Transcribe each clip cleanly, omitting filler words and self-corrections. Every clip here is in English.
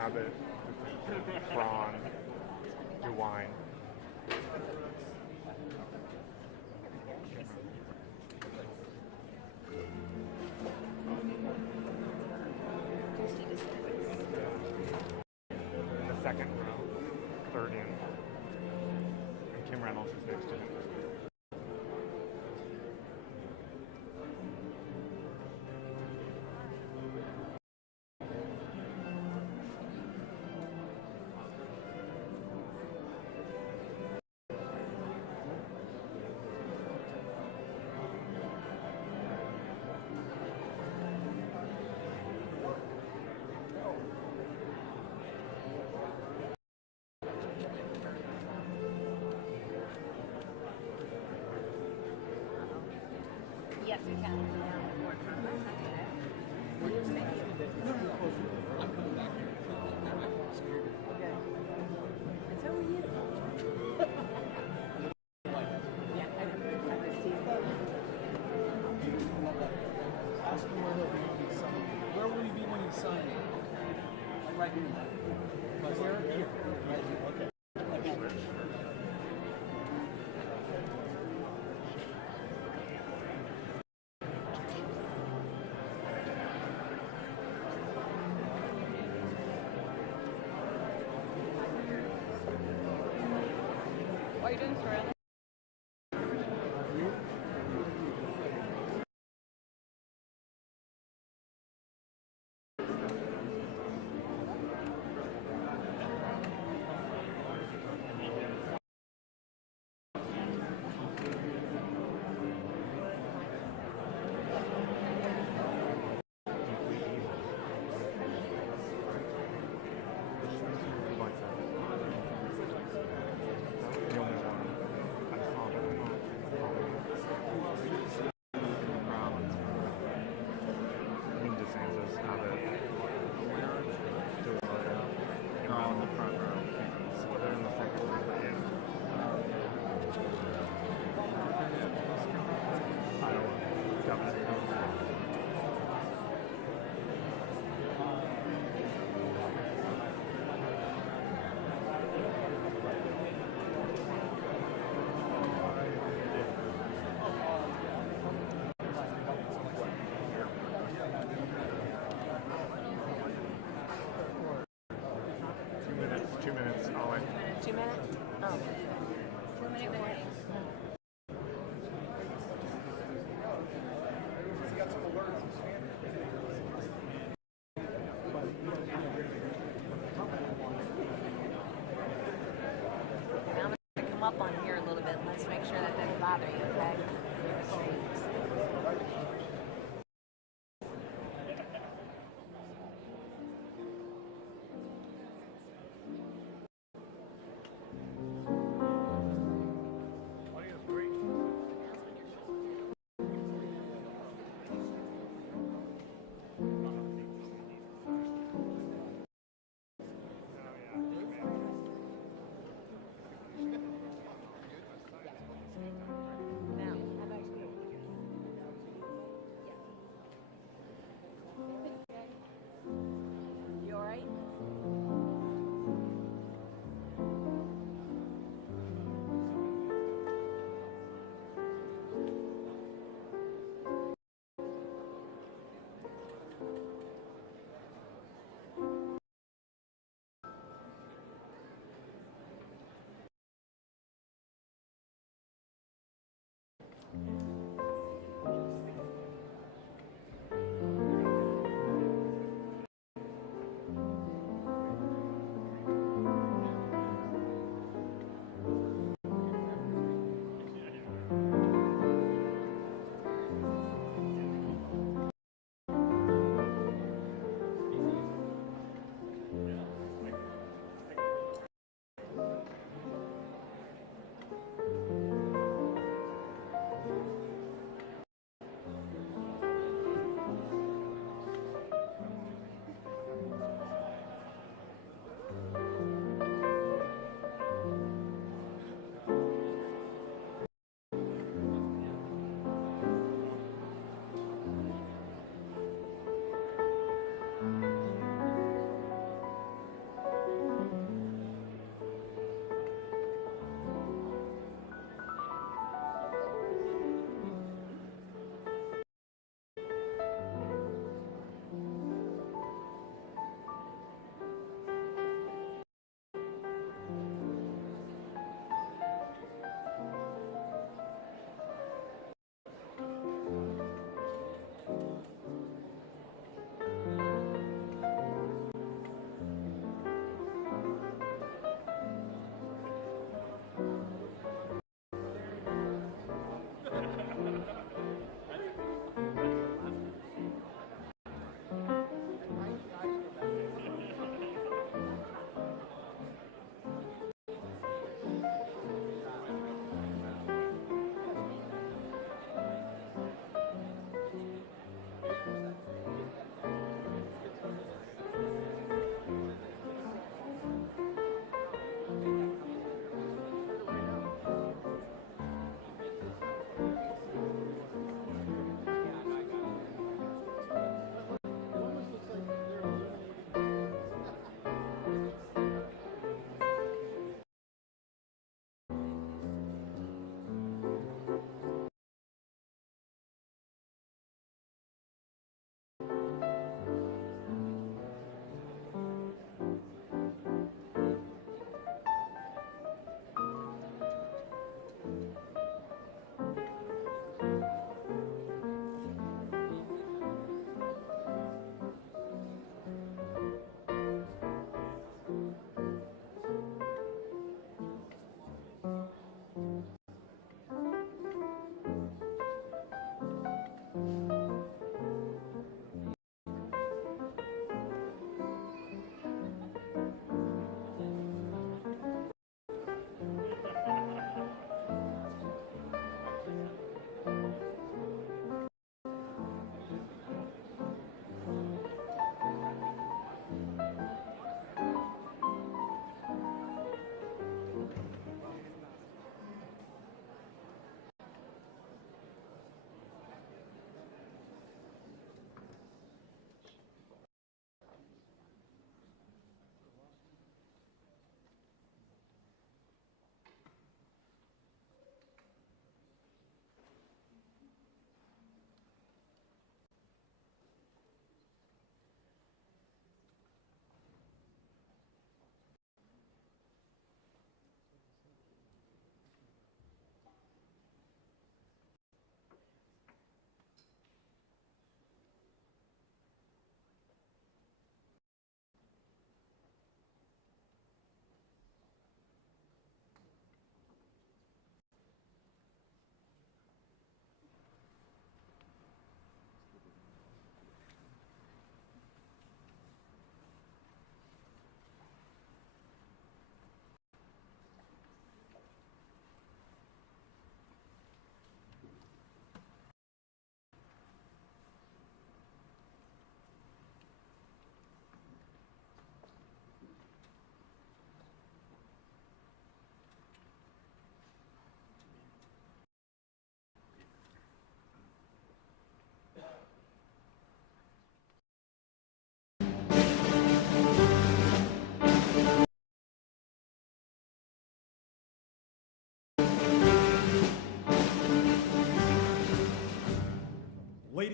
habit, prawn, your wine. In the second row, third in, and Kim Reynolds is next to him. Yes, we can. I'm coming back here. Okay. And so are you. Yeah, I was teasing. Ask him where he'll be when he signs. Where will he be when he signs? Like right here. Like here? Right here. Okay. What are you doing, Soraya? Up on here a little bit. Let's make sure that doesn't bother you, okay?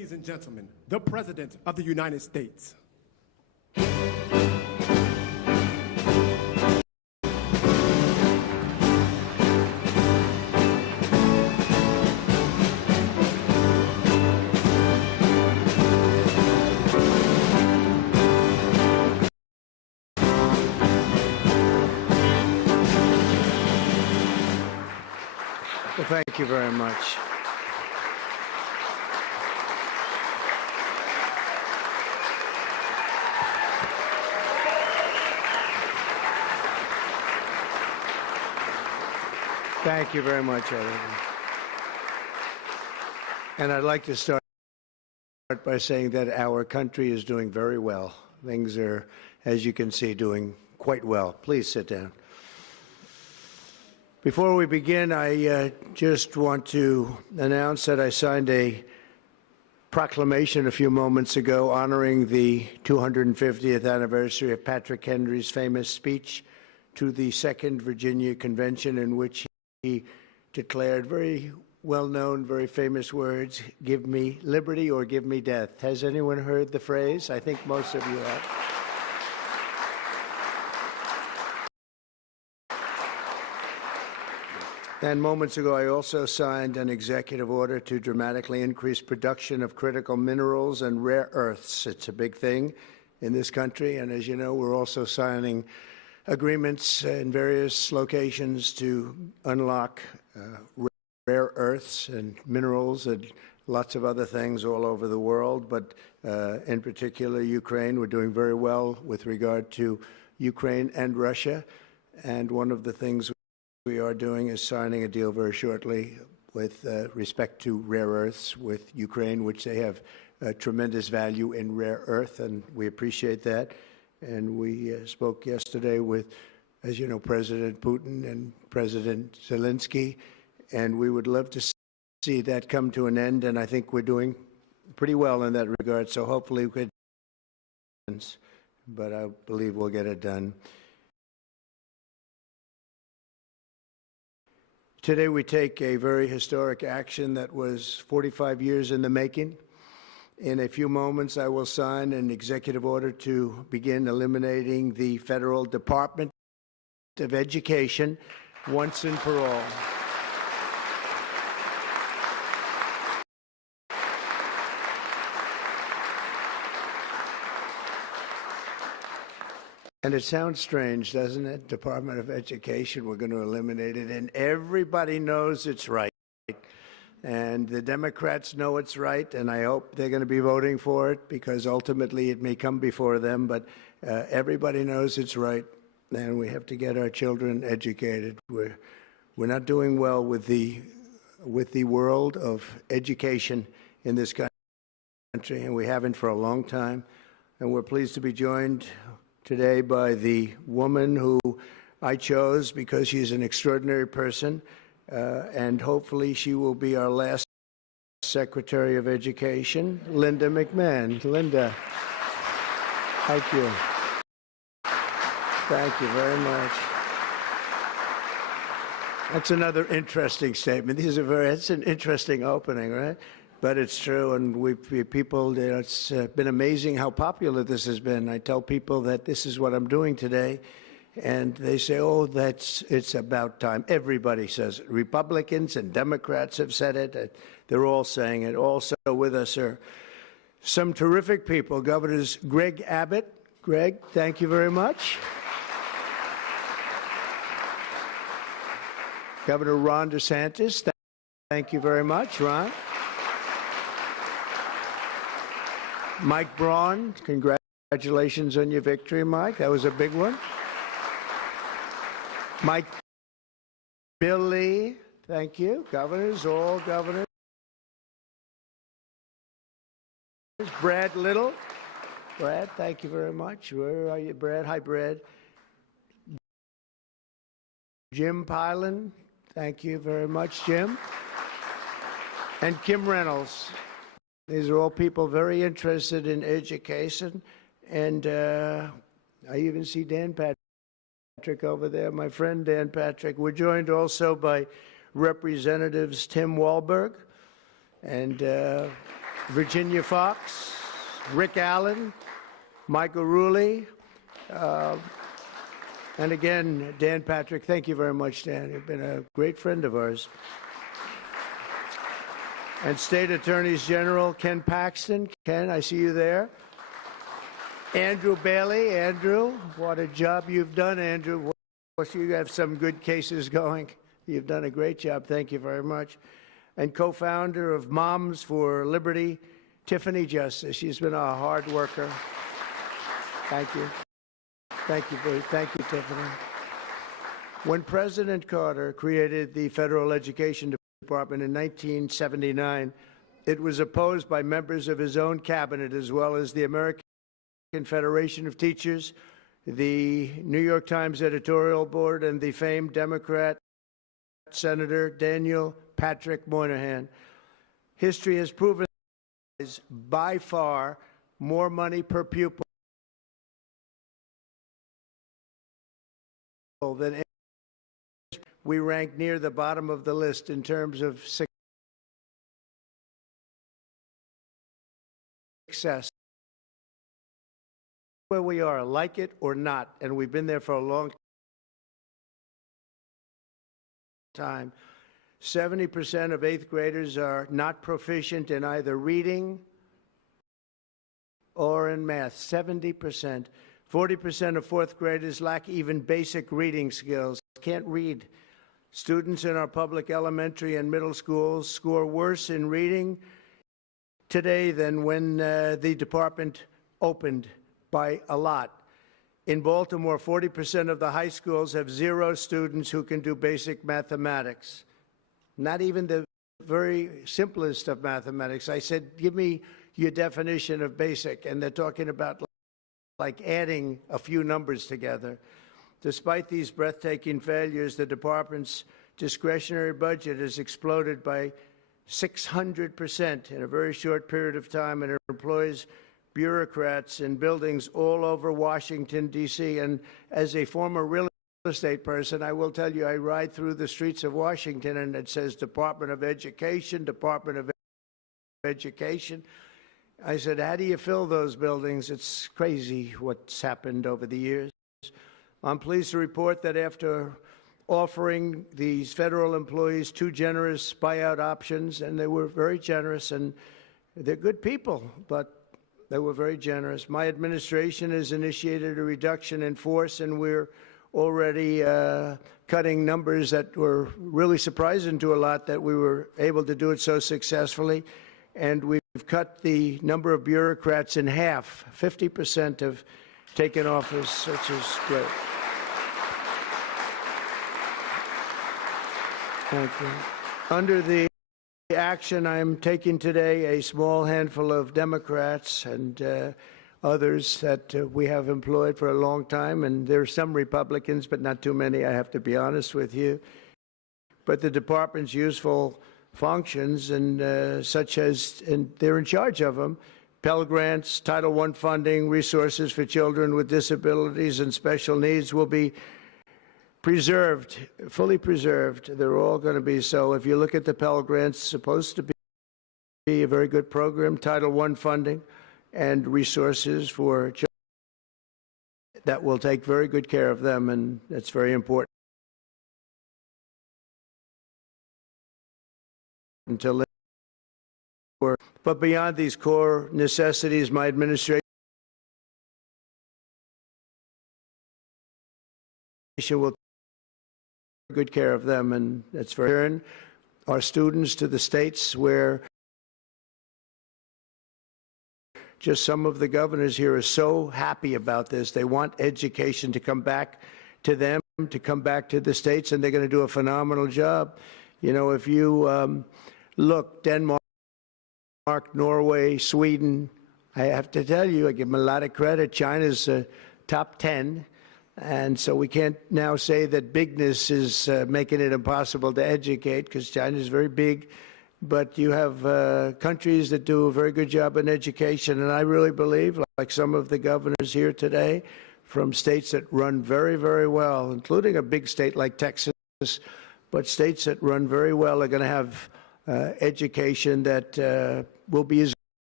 Ladies and gentlemen, the President of the United States. Well, thank you very much. Thank you very much, everyone. And I'd like to start by saying that our country is doing very well. Things are, as you can see, doing quite well. Please sit down. Before we begin, I just want to announce that I signed a proclamation a few moments ago honoring the 250th anniversary of Patrick Henry's famous speech to the Second Virginia Convention, in which he declared very well-known, very famous words, "Give me liberty or give me death." Has anyone heard the phrase? I think most of you have. And moments ago, I also signed an executive order to dramatically increase production of critical minerals and rare earths. It's a big thing in this country, and as you know, we're also signing agreements in various locations to unlock rare earths and minerals and lots of other things all over the world, but in particular Ukraine. We're doing very well with regard to Ukraine and Russia, and one of the things we are doing is signing a deal very shortly with respect to rare earths with Ukraine, which they have tremendous value in rare earth, and we appreciate that. And we spoke yesterday with, as you know, President Putin and President Zelensky, and we would love to see that come to an end, and I think we're doing pretty well in that regard, so hopefully we could, but I believe we'll get it done. Today we take a very historic action that was 45 years in the making. In a few moments, I will sign an executive order to begin eliminating the Federal Department of Education once and for all. And it sounds strange, doesn't it? Department of Education, we're going to eliminate it, and everybody knows it's right. And the Democrats know it's right, and I hope they're going to be voting for it, because ultimately it may come before them, but everybody knows it's right, and we have to get our children educated. We're not doing well with the world of education in this country, and we haven't for a long time. And we're pleased to be joined today by the woman who I chose because she's an extraordinary person, and hopefully she will be our last Secretary of Education, Linda McMahon. Linda, thank you. Thank you very much. That's another interesting statement. It's an interesting opening, right? But it's true, and people, it's been amazing how popular this has been. I tell people that this is what I'm doing today, and they say, oh, it's about time. Everybody says it. Republicans and Democrats have said it. They're all saying it. Also with us are some terrific people. Governors Greg Abbott. Greg, thank you very much. Governor Ron DeSantis, thank you very much, Ron. Mike Braun, congratulations on your victory, Mike. That was a big one. Mike Billy, thank you. Governors, all governors. Brad Little. Brad, thank you very much. Where are you, Brad? Hi, Brad. Jim Pilan, thank you very much, Jim. And Kim Reynolds. These are all people very interested in education, and I even see Dan Patrick over there, my friend Dan Patrick. We're joined also by Representatives Tim Walberg and Virginia Fox, Rick Allen, Michael Rulli, and again, Dan Patrick. Thank you very much, Dan. You've been a great friend of ours. And State Attorneys General Ken Paxton. Ken, I see you there. Andrew Bailey. Andrew, what a job you've done, Andrew. You have some good cases going. You've done a great job. Thank you very much. And co-founder of Moms for Liberty, Tiffany Justice. She's been a hard worker. Thank you. Thank you, Tiffany. When President Carter created the Federal Education Department in 1979, it was opposed by members of his own cabinet as well as the American Federation of Teachers, the New York Times editorial board, and the famed Democrat Senator Daniel Patrick Moynihan. History has proven is by far more money per pupil than any. We rank near the bottom of the list in terms of success. Where we are, like it or not, and we've been there for a long time. 70% of 8th graders are not proficient in either reading or in math. 70%. 40% of 4th graders lack even basic reading skills. Can't read. Students in our public elementary and middle schools score worse in reading today than when the department opened, by a lot. In Baltimore, 40% of the high schools have 0 students who can do basic mathematics. Not even the very simplest of mathematics. I said, give me your definition of basic, and they're talking about like adding a few numbers together. Despite these breathtaking failures, the department's discretionary budget has exploded by 600% in a very short period of time, and it employs bureaucrats in buildings all over Washington, D.C. And as a former real estate person, I will tell you, I ride through the streets of Washington and it says Department of Education, Department of Education. I said, how do you fill those buildings? It's crazy what's happened over the years. I'm pleased to report that after offering these federal employees 2 generous buyout options, and they were very generous, and they're good people, but they were very generous. My administration has initiated a reduction in force, and we're already cutting numbers that were really surprising to a lot that we were able to do it so successfully. And we've cut the number of bureaucrats in half. 50% have taken office, which is great. Thank you. Under the action I'm taking today, a small handful of Democrats and others that we have employed for a long time, and there are some Republicans, but not too many, I have to be honest with you. But the department's useful functions, and such as, and they're in charge of them, Pell Grants, Title I funding, resources for children with disabilities and special needs will be preserved, fully preserved. They're all going to be so. If you look at the Pell Grants, it's supposed to be a very good program, Title I funding and resources for children that will take very good care of them, and that's very important. Until but beyond these core necessities, my administration will take good care of them, and that's very important. Our students to the states where just some of the governors here are so happy about this. They want education to come back to them, to come back to the states, and they're going to do a phenomenal job. You know, if you look, Denmark, Norway, Sweden, I have to tell you, I give them a lot of credit. China's top 10. And so we can't now say that bigness is making it impossible to educate, because China is very big. But you have countries that do a very good job in education. And I really believe, like some of the governors here today, from states that run very, very well, including a big state like Texas, but states that run very well are going to have education that will be as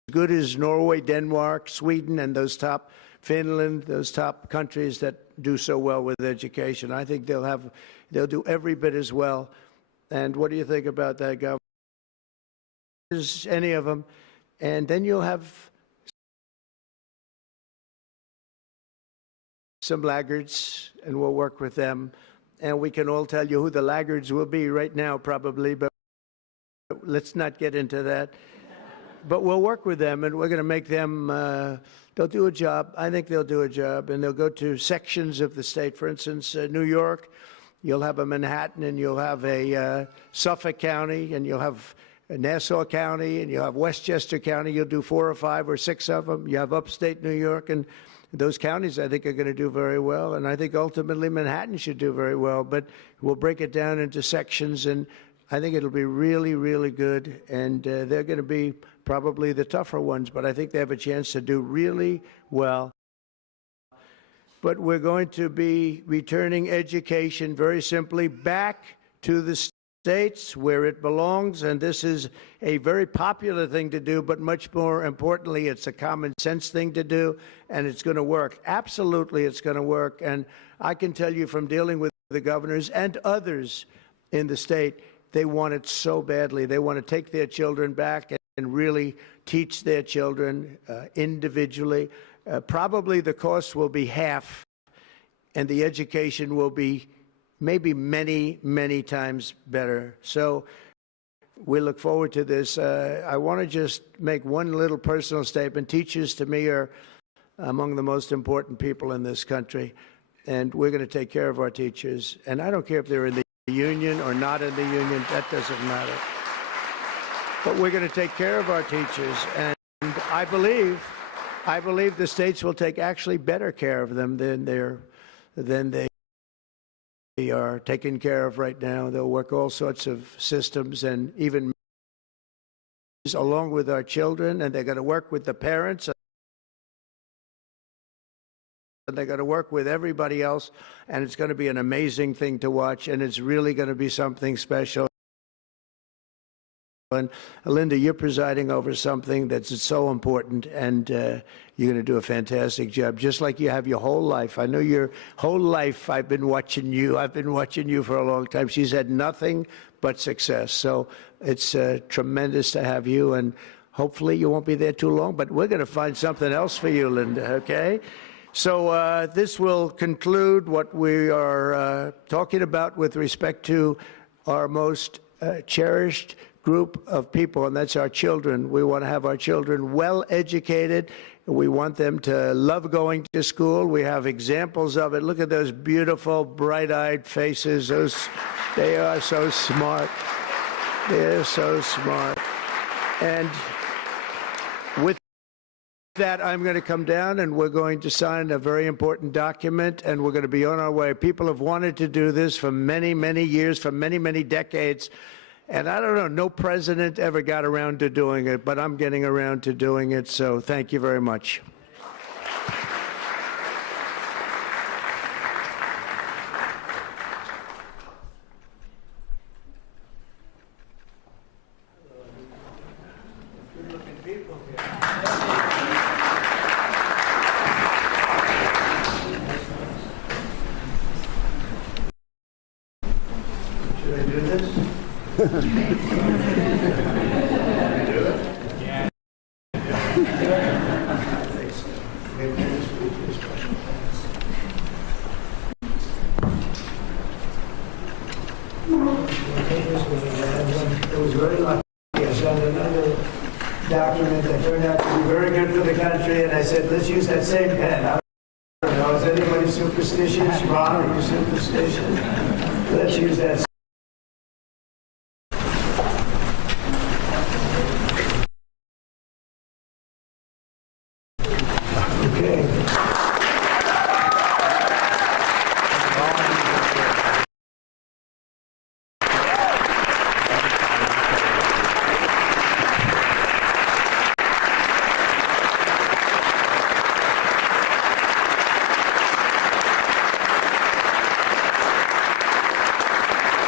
good as Norway, Denmark, Sweden, and those top Finland, those top countries that do so well with education. I think they'll do every bit as well. And what do you think about that, Governor? Any of them, and then you'll have some laggards, and we'll work with them. And we can all tell you who the laggards will be right now, probably, but let's not get into that. But we'll work with them, and we're going to make them, they'll do a job. I think they'll do a job, and they'll go to sections of the state. For instance, New York, you'll have a Manhattan, and you'll have a Suffolk County, and you'll have Nassau County, and you'll have Westchester County. You'll do 4 or 5 or 6 of them. You have upstate New York, and those counties, I think, are going to do very well. And I think ultimately Manhattan should do very well. But we'll break it down into sections, and I think it'll be really, really good. And they're going to be probably the tougher ones, but I think they have a chance to do really well. But we're going to be returning education very simply back to the states where it belongs, and this is a very popular thing to do, but much more importantly, it's a common sense thing to do, and it's going to work. Absolutely, it's going to work. And I can tell you from dealing with the governors and others in the state, they want it so badly. They want to take their children back and really teach their children individually. Probably the cost will be half, and the education will be maybe many, many times better. So we look forward to this. I want to just make one little personal statement. Teachers, to me, are among the most important people in this country, and we're going to take care of our teachers. And I don't care if they're in the union or not in the union. That doesn't matter. But we're going to take care of our teachers, and I believe the states will take actually better care of them than they are taken care of right now. They'll work all sorts of systems and even along with our children, and they're going to work with the parents, and they're going to work with everybody else, and it's going to be an amazing thing to watch, and it's really going to be something special. And Linda, you're presiding over something that's so important, and you're going to do a fantastic job, just like you have your whole life. I know your whole life I've been watching you. I've been watching you for a long time. She's had nothing but success. So it's tremendous to have you, and hopefully you won't be there too long, but we're going to find something else for you, Linda, okay? So this will conclude what we are talking about with respect to our most cherished group of people, and that's our children. We want to have our children well educated. We want them to love going to school. We have examples of it. Look at those beautiful, bright-eyed faces. They are so smart. They're so smart. And with that, I'm going to come down, and we're going to sign a very important document, and we're going to be on our way. People have wanted to do this for many, many years, for many, many decades. And I don't know, no president ever got around to doing it, but I'm getting around to doing it, so thank you very much. Good-looking people here. Should I do this? It was very lucky. I signed another document that turned out to be very good for the country, and I said, let's use that same pen. I don't know, is anybody superstitious? Ron, are you superstitious? Let's use that.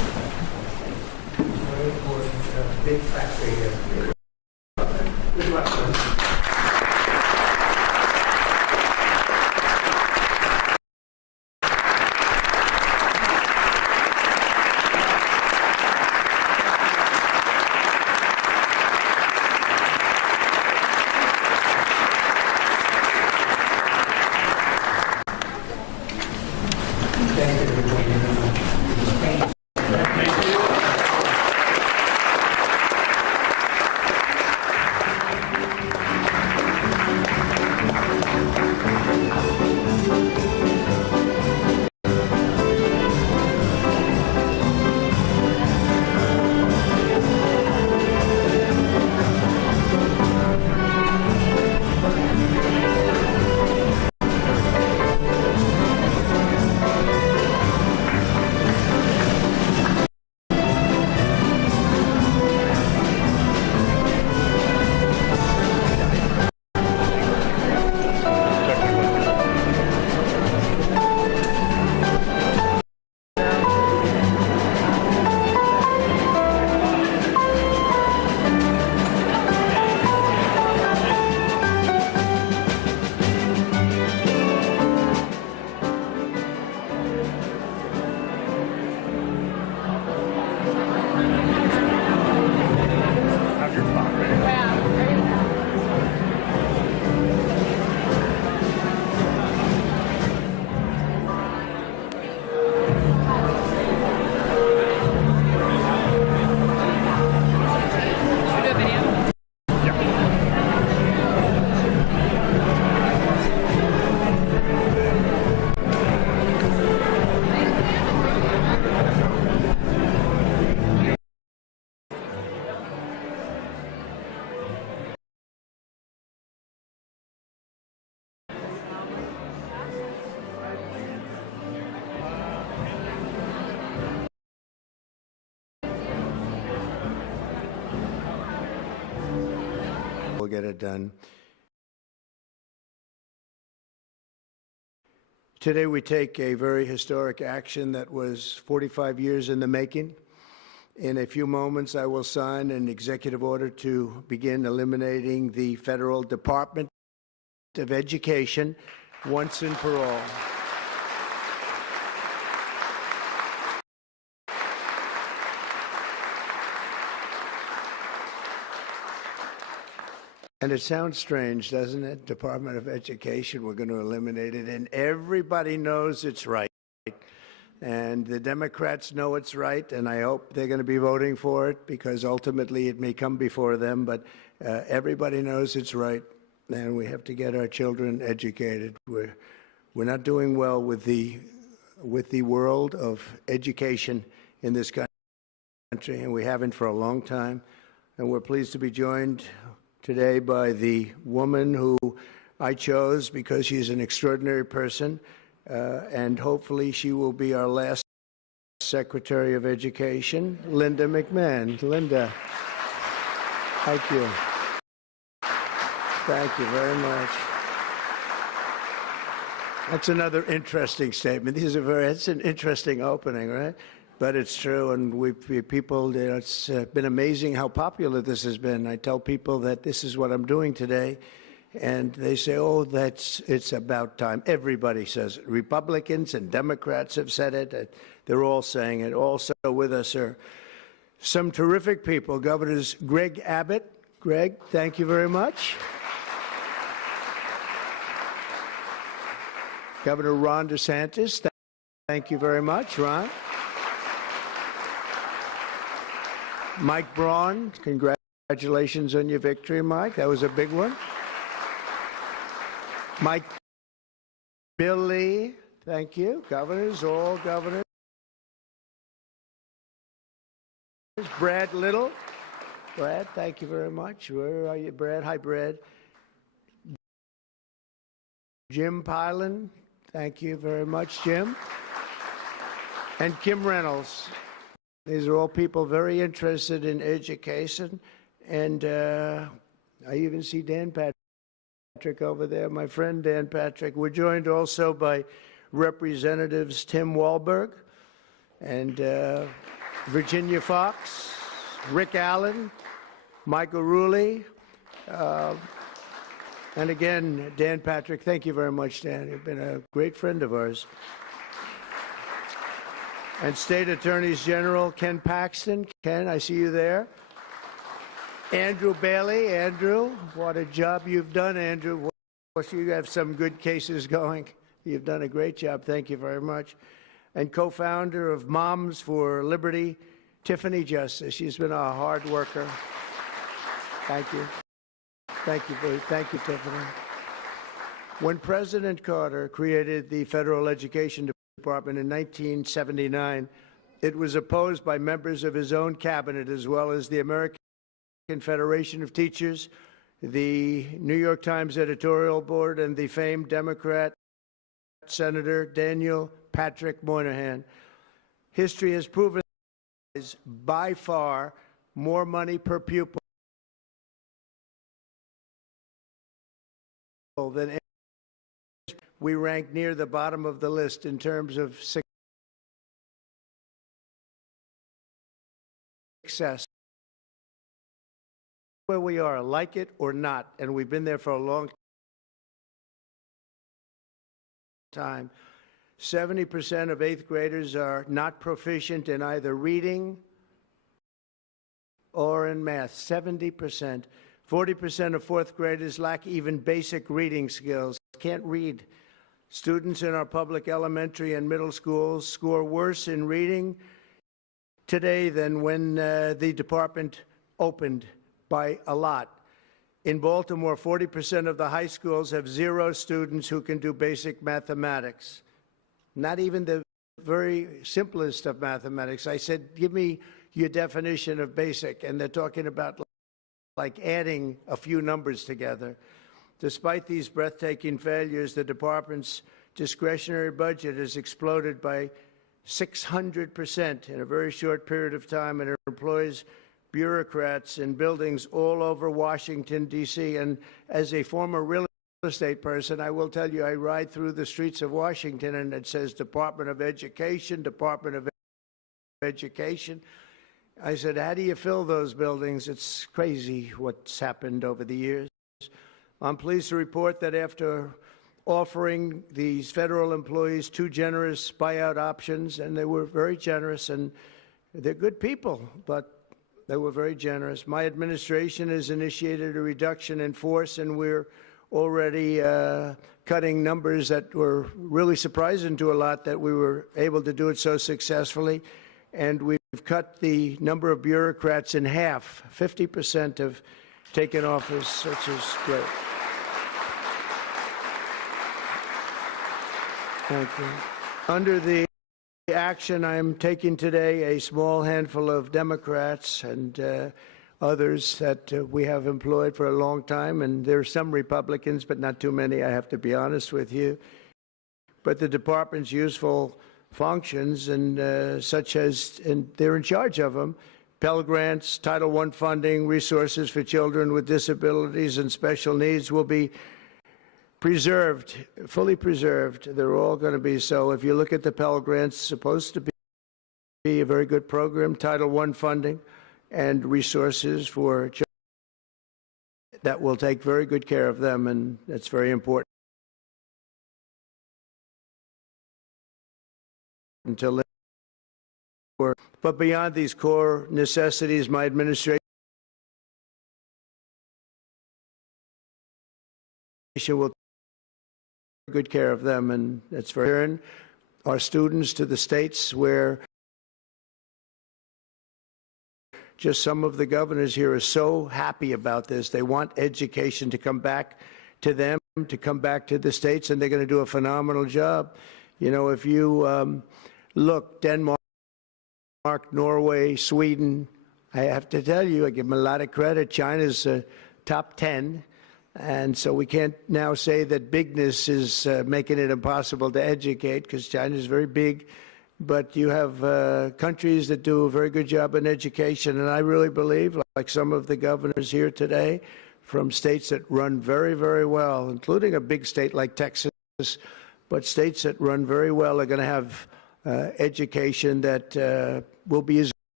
big factory here. Good luck, sir. Have your spot ready. We'll get it done. Today we take a very historic action that was 45 years in the making. In a few moments, I will sign an executive order to begin eliminating the federal Department of Education once and for all. And it sounds strange, doesn't it? Department of Education, we're going to eliminate it. And everybody knows it's right. And the Democrats know it's right, and I hope they're going to be voting for it because ultimately it may come before them. But everybody knows it's right, and we have to get our children educated. We're not doing well with the world of education in this country, and we haven't for a long time. And we're pleased to be joined today by the woman who I chose because she's an extraordinary person, and hopefully she will be our last Secretary of Education, Linda McMahon. Linda, thank you. Thank you very much. That's another interesting statement. It's an interesting opening, right? But it's true, and people, it's been amazing how popular this has been. I tell people that this is what I'm doing today, and they say, oh, it's about time. Everybody says it. Republicans and Democrats have said it. They're all saying it. Also with us are some terrific people. Governors Greg Abbott. Greg, thank you very much. Governor Ron DeSantis, thank you very much, Ron. Mike Braun, congratulations on your victory, Mike. That was a big one. Mike Billy, thank you. Governors, all governors. Brad Little. Brad, thank you very much. Where are you, Brad? Hi, Brad. Jim Pilan, thank you very much, Jim. And Kim Reynolds. These are all people very interested in education, and I even see Dan Patrick over there, my friend Dan Patrick. We're joined also by Representatives Tim Walberg and Virginia Fox. Rick Allen, Michael Rulli, and again, Dan Patrick. Thank you very much, Dan. You've been a great friend of ours. And State Attorneys General Ken Paxton. Ken, I see you there. Andrew Bailey. Andrew, what a job you've done, Andrew. You have some good cases going. You've done a great job. Thank you very much. And co-founder of Moms for Liberty, Tiffany Justice. She's been a hard worker. Thank you. Thank you, Tiffany. When President Carter created the Federal Education Department in 1979, it was opposed by members of his own cabinet, as well as the American Federation of Teachers, the New York Times editorial board, and the famed Democrat Senator Daniel Patrick Moynihan. History has proven is by far more money per pupil than any. We rank near the bottom of the list in terms of success. Where we are, like it or not, and we've been there for a long time. 70% of 8th graders are not proficient in either reading or in math. 70%. 40% of 4th graders lack even basic reading skills, can't read. Students in our public elementary and middle schools score worse in reading today than when the department opened, by a lot. In Baltimore, 40% of the high schools have 0 students who can do basic mathematics. Not even the very simplest of mathematics. I said, give me your definition of basic, and they're talking about like adding a few numbers together. Despite these breathtaking failures, the department's discretionary budget has exploded by 600% in a very short period of time, and it employs bureaucrats in buildings all over Washington, D.C. And as a former real estate person, I will tell you, I ride through the streets of Washington and it says Department of Education, Department of Education. I said, how do you fill those buildings? It's crazy what's happened over the years. I'm pleased to report that after offering these federal employees 2 generous buyout options, and they were very generous, and they're good people, but they were very generous. My administration has initiated a reduction in force, and we're already cutting numbers that were really surprising to a lot that we were able to do it so successfully. And we've cut the number of bureaucrats in half. 50% have taken office, which is great. Thank you. Under the action I'm taking today, a small handful of Democrats and others that we have employed for a long time, and there are some Republicans, but not too many, I have to be honest with you. But the department's useful functions, and such as, and they're in charge of them, Pell Grants, Title I funding, resources for children with disabilities and special needs will be preserved, fully preserved. They're all going to be so. If you look at the Pell Grants, supposed to be a very good program, Title I funding and resources for children that will take very good care of them, and that's very important. Until but beyond these core necessities, my administration will take good care of them, and that's very important. Our students to the states where just some of the governors here are so happy about this. They want education to come back to them, to come back to the states, and they're going to do a phenomenal job. You know, if you look, Denmark, Norway, Sweden, I have to tell you, I give them a lot of credit. China's top 10. And so we can't now say that bigness is making it impossible to educate, because China is very big. But you have countries that do a very good job in education. And I really believe, like some of the governors here today, from states that run very, very well, including a big state like Texas, but states that run very well are going to have education that will be as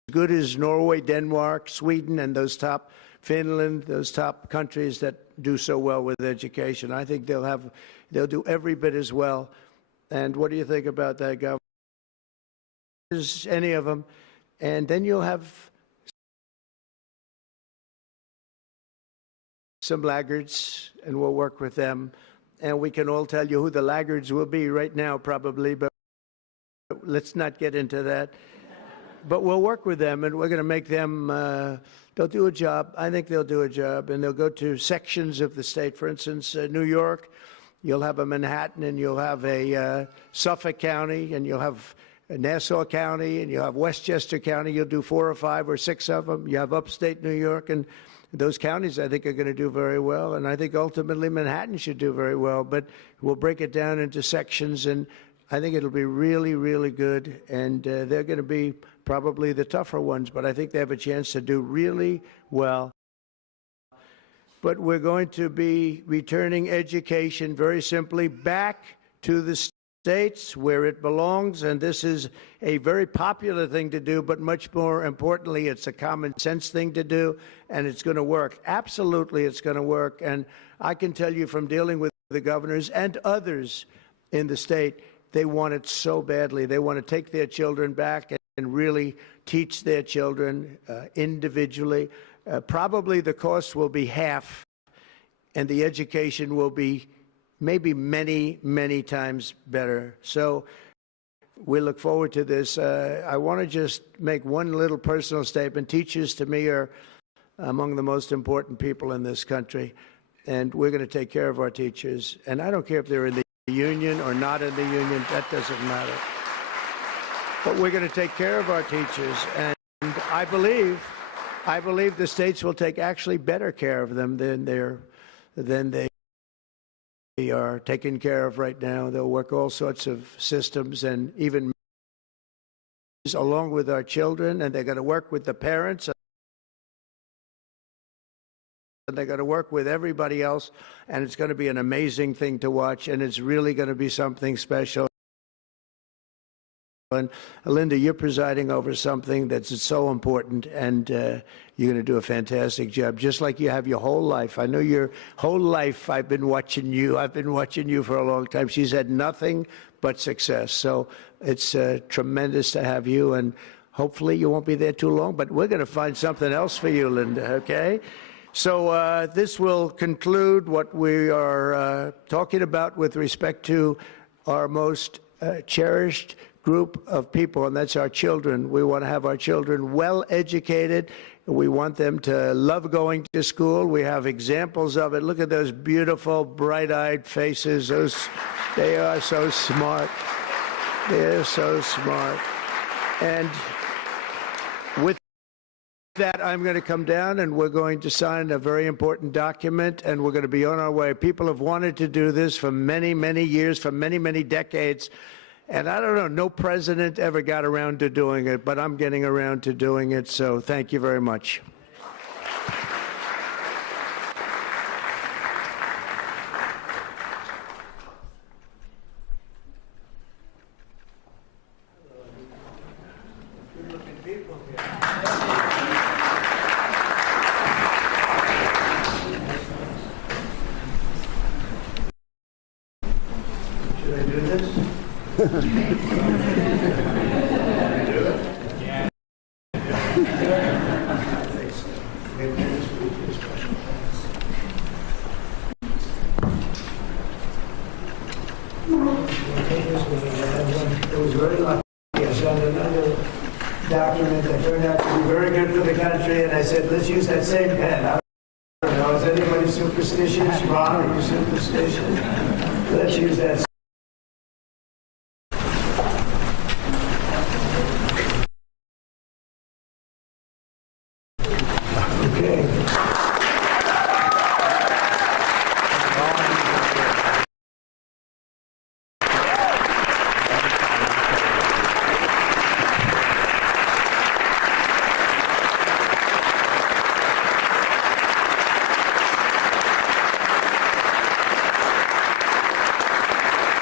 good as Norway, Denmark, Sweden, and those top Finland, those top countries that do so well with education. I think they'll do every bit as well. And what do you think about that, Governor? Any of them, and then you'll have some laggards, and we'll work with them. And we can all tell you who the laggards will be right now, probably, but let's not get into that. But we'll work with them, and we're going to make them, they'll do a job. I think they'll do a job, and they'll go to sections of the state. For instance, New York, you'll have a Manhattan, and you'll have a Suffolk County, and you'll have Nassau County, and you'll have Westchester County. You'll do 4 or 5 or 6 of them. You have upstate New York, and those counties, I think, are going to do very well. And I think ultimately Manhattan should do very well. But we'll break it down into sections, and I think it'll be really, really good. And they're going to be probably the tougher ones, but I think they have a chance to do really well. But we're going to be returning education very simply back to the states where it belongs, and this is a very popular thing to do, but much more importantly, it's a common sense thing to do, and it's going to work. Absolutely, it's going to work. And I can tell you from dealing with the governors and others in the state, they want it so badly. They want to take their children back and really teach their children individually. Probably the cost will be half, and the education will be maybe many, many times better. So we look forward to this. I want to just make one little personal statement. Teachers, to me, are among the most important people in this country, and we're going to take care of our teachers. And I don't care if they're in the union or not in the union. That doesn't matter. But we're going to take care of our teachers, and I believe the states will take actually better care of them than they are taken care of right now. They'll work all sorts of systems and even along with our children, and they're going to work with the parents, and they're going to work with everybody else, and it's going to be an amazing thing to watch, and it's really going to be something special. And Linda, you're presiding over something that's so important, and you're going to do a fantastic job, just like you have your whole life. I know your whole life I've been watching you. I've been watching you for a long time. She's had nothing but success. So it's tremendous to have you, and hopefully you won't be there too long, but we're going to find something else for you, Linda, okay? So this will conclude what we are talking about with respect to our most cherished group of people, and that's our children. We want to have our children well educated. We want them to love going to school. We have examples of it. Look at those beautiful, bright-eyed faces. They are so smart. They're so smart. And with that, I'm going to come down, and we're going to sign a very important document, and we're going to be on our way. People have wanted to do this for many, many years, for many, many decades. And I don't know, no president ever got around to doing it, but I'm getting around to doing it, so thank you very much. Good-looking people here. Should I do this? It was very lucky. I signed another document that turned out to be very good for the country, and I said, let's use that same pen. I don't know, is anybody superstitious? Ron, are you superstitious? Let's use that.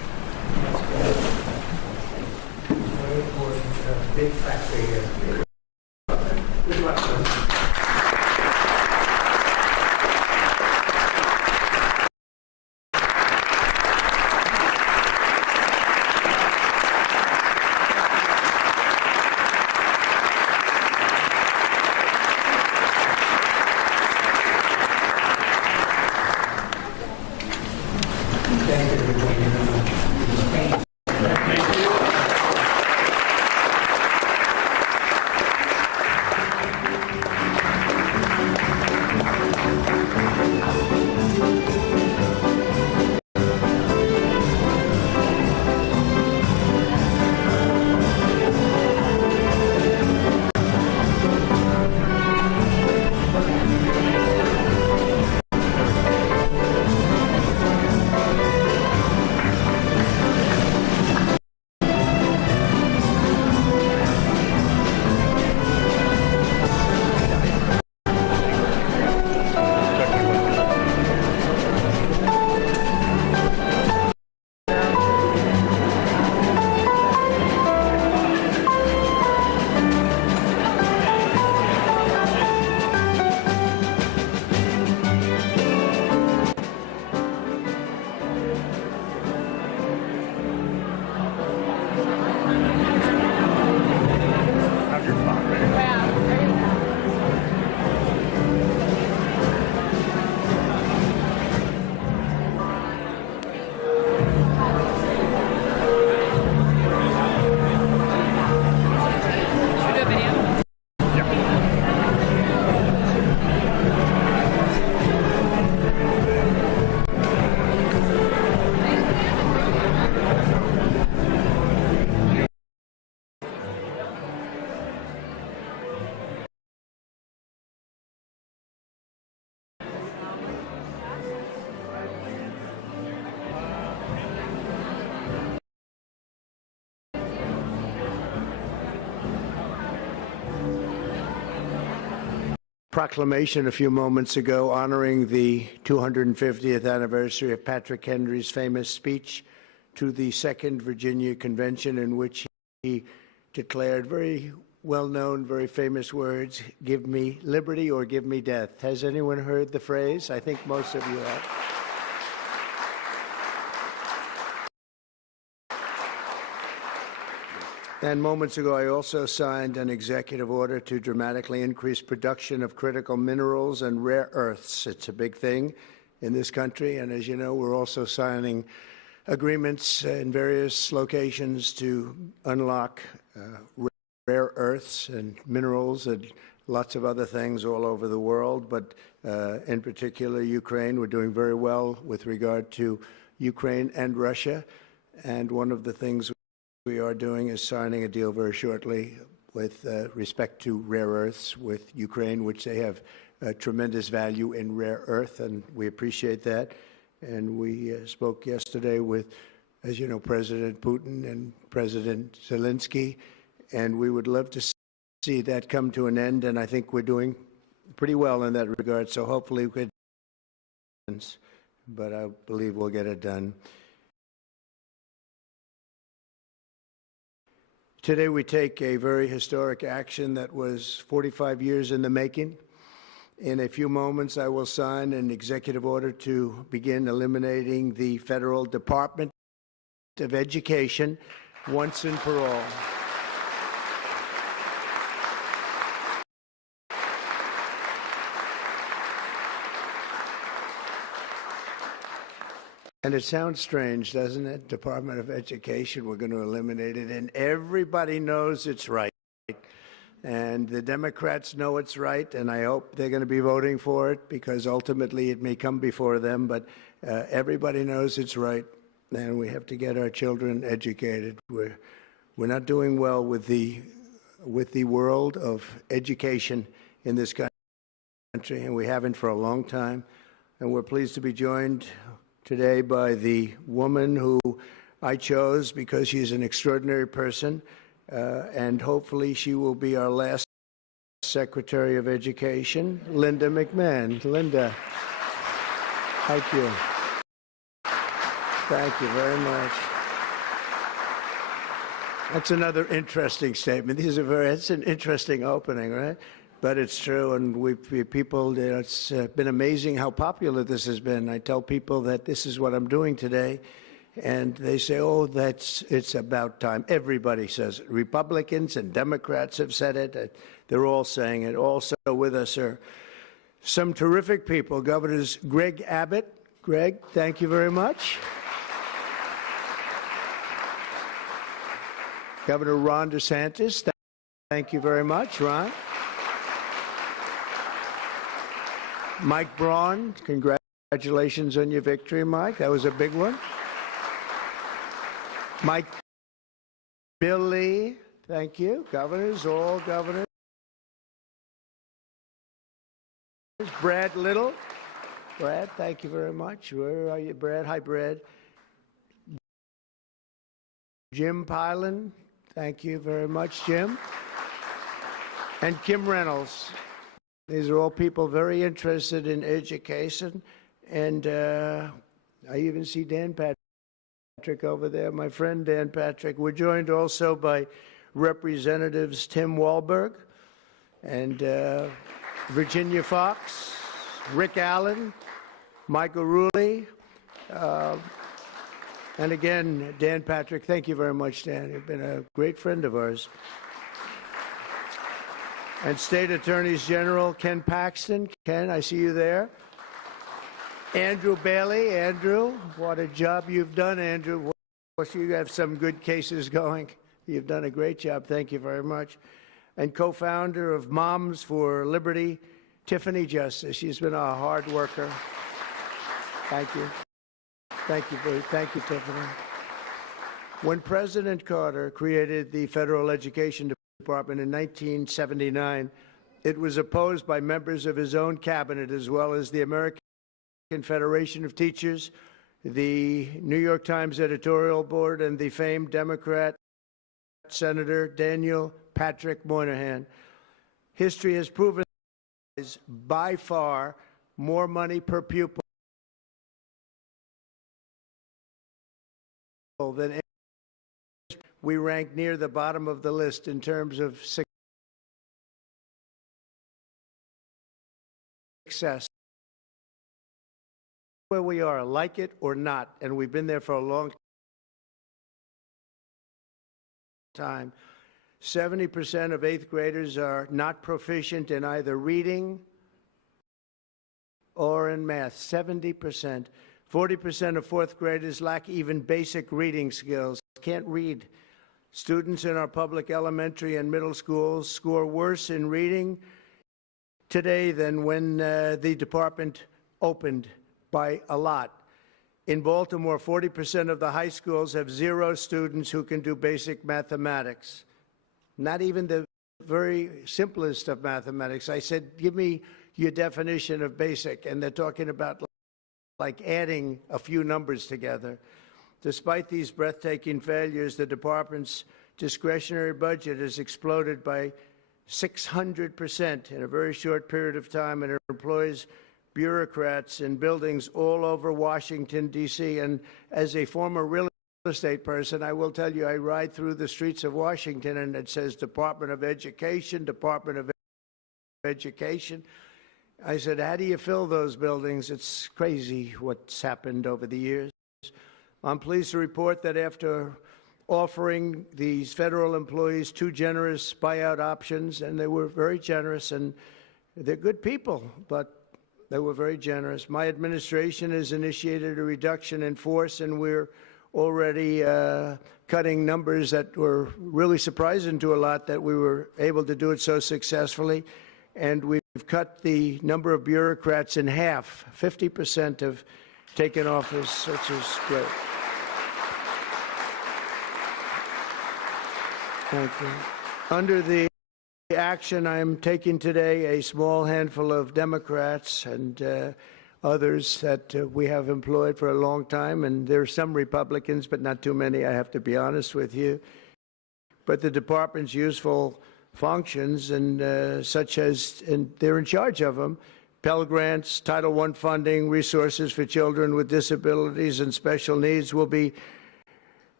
Have your spot ready. Proclamation a few moments ago honoring the 250th anniversary of Patrick Henry's famous speech to the Second Virginia Convention, in which he declared very well-known, very famous words, "Give me liberty or give me death." Has anyone heard the phrase? I think most of you have. And moments ago, I also signed an executive order to dramatically increase production of critical minerals and rare earths. It's a big thing in this country, and as you know, we're also signing agreements in various locations to unlock rare earths and minerals and lots of other things all over the world, but in particular Ukraine. We're doing very well with regard to Ukraine and Russia, and one of the things we are doing is signing a deal very shortly with respect to rare earths with Ukraine, which they have tremendous value in rare earth, and we appreciate that. And we spoke yesterday with, as you know, President Putin and President Zelensky, and we would love to see that come to an end, and I think we're doing pretty well in that regard, so hopefully we could, but I believe we'll get it done. Today we take a very historic action that was 45 years in the making. In a few moments, I will sign an executive order to begin eliminating the Federal Department of Education once and for all. And it sounds strange, doesn't it? Department of Education, we're going to eliminate it. And everybody knows it's right. And the Democrats know it's right, and I hope they're going to be voting for it, because ultimately it may come before them. But everybody knows it's right, and we have to get our children educated. We're not doing well with the world of education in this country, and we haven't for a long time. And we're pleased to be joined today by the woman who I chose because she's an extraordinary person, and hopefully she will be our last Secretary of Education, Linda McMahon. Linda, thank you. Thank you very much. That's another interesting statement. It's an interesting opening, right? But it's true, and people, it's been amazing how popular this has been. I tell people that this is what I'm doing today, and they say, oh, it's about time. Everybody says it. Republicans and Democrats have said it. They're all saying it. Also with us are some terrific people. Governors Greg Abbott. Greg, thank you very much. Governor Ron DeSantis, thank you very much, Ron. Mike Braun, congratulations on your victory, Mike. That was a big one. Mike Billy, thank you. Governors, all governors. Brad Little. Brad, thank you very much. Where are you, Brad? Hi, Brad. Jim Pilan, thank you very much, Jim. And Kim Reynolds. These are all people very interested in education. And I even see Dan Patrick over there, my friend Dan Patrick. We're joined also by Representatives Tim Walberg and Virginia Fox, Rick Allen, Michael Rulli, and again, Dan Patrick. Thank you very much, Dan. You've been a great friend of ours. And State Attorneys General Ken Paxton. Ken, I see you there. Andrew Bailey. Andrew, what a job you've done, Andrew. You have some good cases going. You've done a great job. Thank you very much. And co-founder of Moms for Liberty, Tiffany Justice. She's been a hard worker. Thank you. Thank you, Tiffany. When President Carter created the Federal Education Department in 1979, it was opposed by members of his own cabinet as well as the American Federation of Teachers, the New York Times editorial board, and the famed Democrat Senator Daniel Patrick Moynihan. History has proven is by far more money per pupil than any. We rank near the bottom of the list in terms of success. Where we are, like it or not, and we've been there for a long time. 70% of 8th graders are not proficient in either reading or in math. 70%. 40% of 4th graders lack even basic reading skills, can't read. Students in our public elementary and middle schools score worse in reading today than when the department opened by a lot. In Baltimore, 40% of the high schools have 0 students who can do basic mathematics. Not even the very simplest of mathematics. I said, give me your definition of basic, and they're talking about like adding a few numbers together. Despite these breathtaking failures, the department's discretionary budget has exploded by 600% in a very short period of time, and it employs bureaucrats in buildings all over Washington, D.C. And as a former real estate person, I will tell you, I ride through the streets of Washington, and it says Department of Education, Department of Education. I said, how do you fill those buildings? It's crazy what's happened over the years. I'm pleased to report that after offering these federal employees 2 generous buyout options, and they were very generous, and they're good people, but they were very generous. My administration has initiated a reduction in force, and we're already cutting numbers that were really surprising to a lot that we were able to do it so successfully. And we've cut the number of bureaucrats in half. 50% have taken office, which is great. Thank you. Under the action I'm taking today, a small handful of Democrats and others that we have employed for a long time, and there are some Republicans, but not too many, I have to be honest with you. But the department's useful functions, and such as, and they're in charge of them, Pell Grants, Title I funding, resources for children with disabilities and special needs will be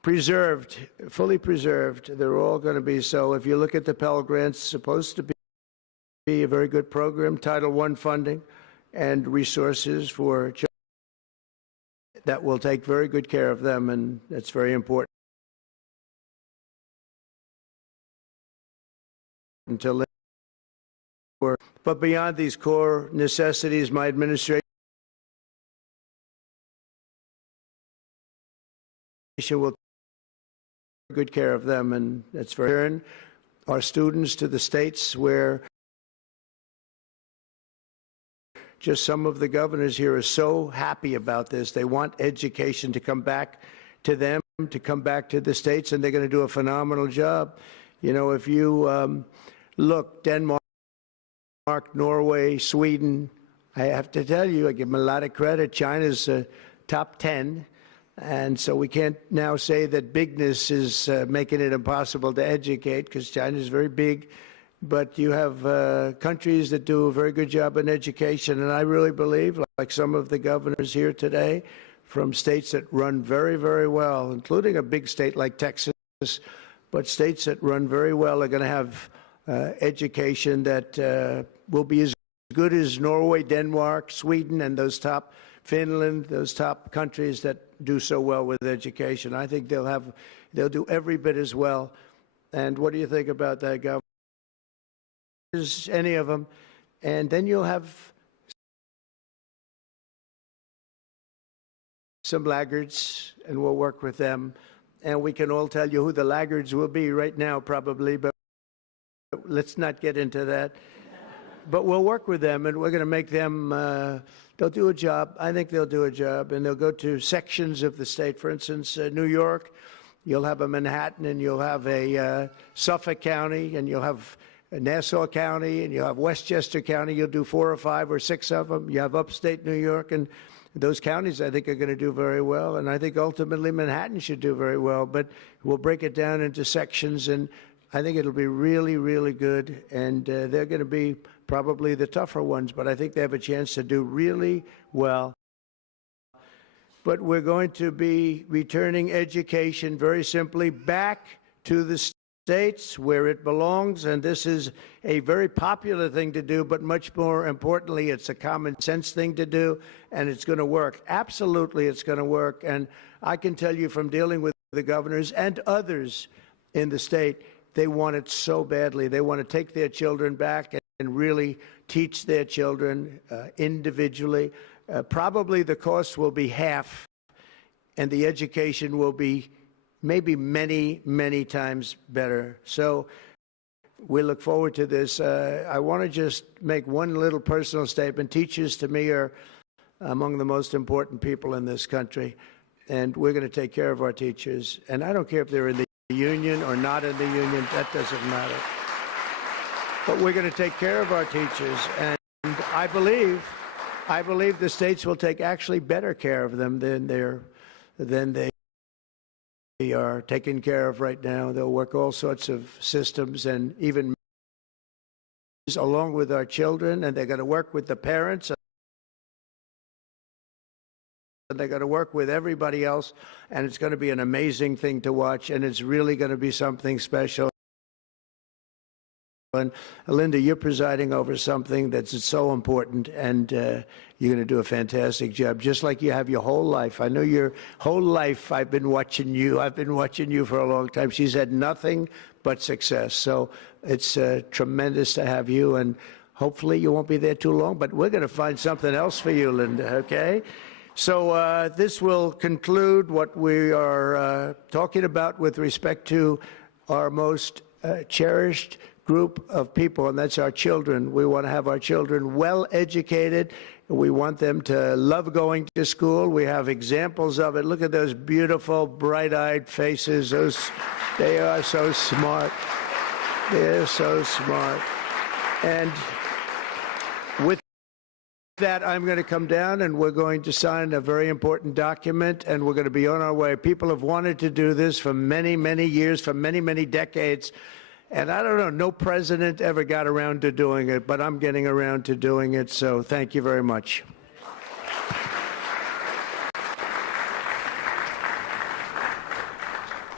preserved, fully preserved. They're all going to be so. If you look at the Pell Grants, it's supposed to be a very good program, Title I funding and resources for children that will take very good care of them, and that's very important. But beyond these core necessities, my administration will take good care of them, and that's very important. Our students to the states where just some of the governors here are so happy about this. They want education to come back to them, to come back to the states, and they're going to do a phenomenal job. You know, if you look, Denmark, Norway, Sweden, I have to tell you, I give them a lot of credit. China's top 10, and so we can't now say that bigness is making it impossible to educate, because China's very big. But you have countries that do a very good job in education, and I really believe, like some of the governors here today, from states that run very, very well, including a big state like Texas, but states that run very well are going to have education that will be as good as Norway, Denmark, Sweden, and those top, Finland, those top countries that do so well with education. I think they'll do every bit as well. And what do you think about that, Governor? Any of them, and then you'll have some laggards, and we'll work with them, and we can all tell you who the laggards will be right now, probably, but let's not get into that. But we'll work with them, and we're going to make them, they'll do a job. I think they'll do a job, and they'll go to sections of the state. For instance, New York, you'll have a Manhattan, and you'll have a Suffolk County, and you'll have Nassau County, and you have Westchester County. You'll do 4 or 5 or 6 of them. You have upstate New York, and those counties, I think, are going to do very well. And I think ultimately Manhattan should do very well. But we'll break it down into sections, and I think it'll be really, really good. And they're going to be probably the tougher ones, but I think they have a chance to do really well. But we're going to be returning education very simply back to the states where it belongs, and this is a very popular thing to do, but much more importantly, it's a common sense thing to do, and it's going to work. Absolutely, it's going to work. And I can tell you from dealing with the governors and others in the state, they want it so badly. They want to take their children back and really teach their children individually. Probably the cost will be half, and the education will be maybe many, many times better. So we look forward to this. I want to just make one little personal statement. Teachers, to me, are among the most important people in this country, and we're going to take care of our teachers. And I don't care if they're in the union or not in the union. That doesn't matter. But we're going to take care of our teachers, and I believe the states will take actually better care of them than they are taken care of right now. They'll work all sorts of systems, and even along with our children, and they're going to work with the parents, and they're going to work with everybody else, and it's going to be an amazing thing to watch, and it's really going to be something special. And Linda, you're presiding over something that's so important, and you're going to do a fantastic job, just like you have your whole life. I know your whole life I've been watching you. I've been watching you for a long time. She's had nothing but success. So it's tremendous to have you, and hopefully you won't be there too long, but we're going to find something else for you, Linda, okay? So this will conclude what we are talking about with respect to our most cherished group of people, and that's our children. We want to have our children well educated. We want them to love going to school. We have examples of it. Look at those beautiful, bright-eyed faces. They are so smart. They're so smart. And with that, I'm going to come down, and we're going to sign a very important document, and we're going to be on our way. People have wanted to do this for many, many years, for many, many decades. And I don't know, no president ever got around to doing it, but I'm getting around to doing it, so thank you very much.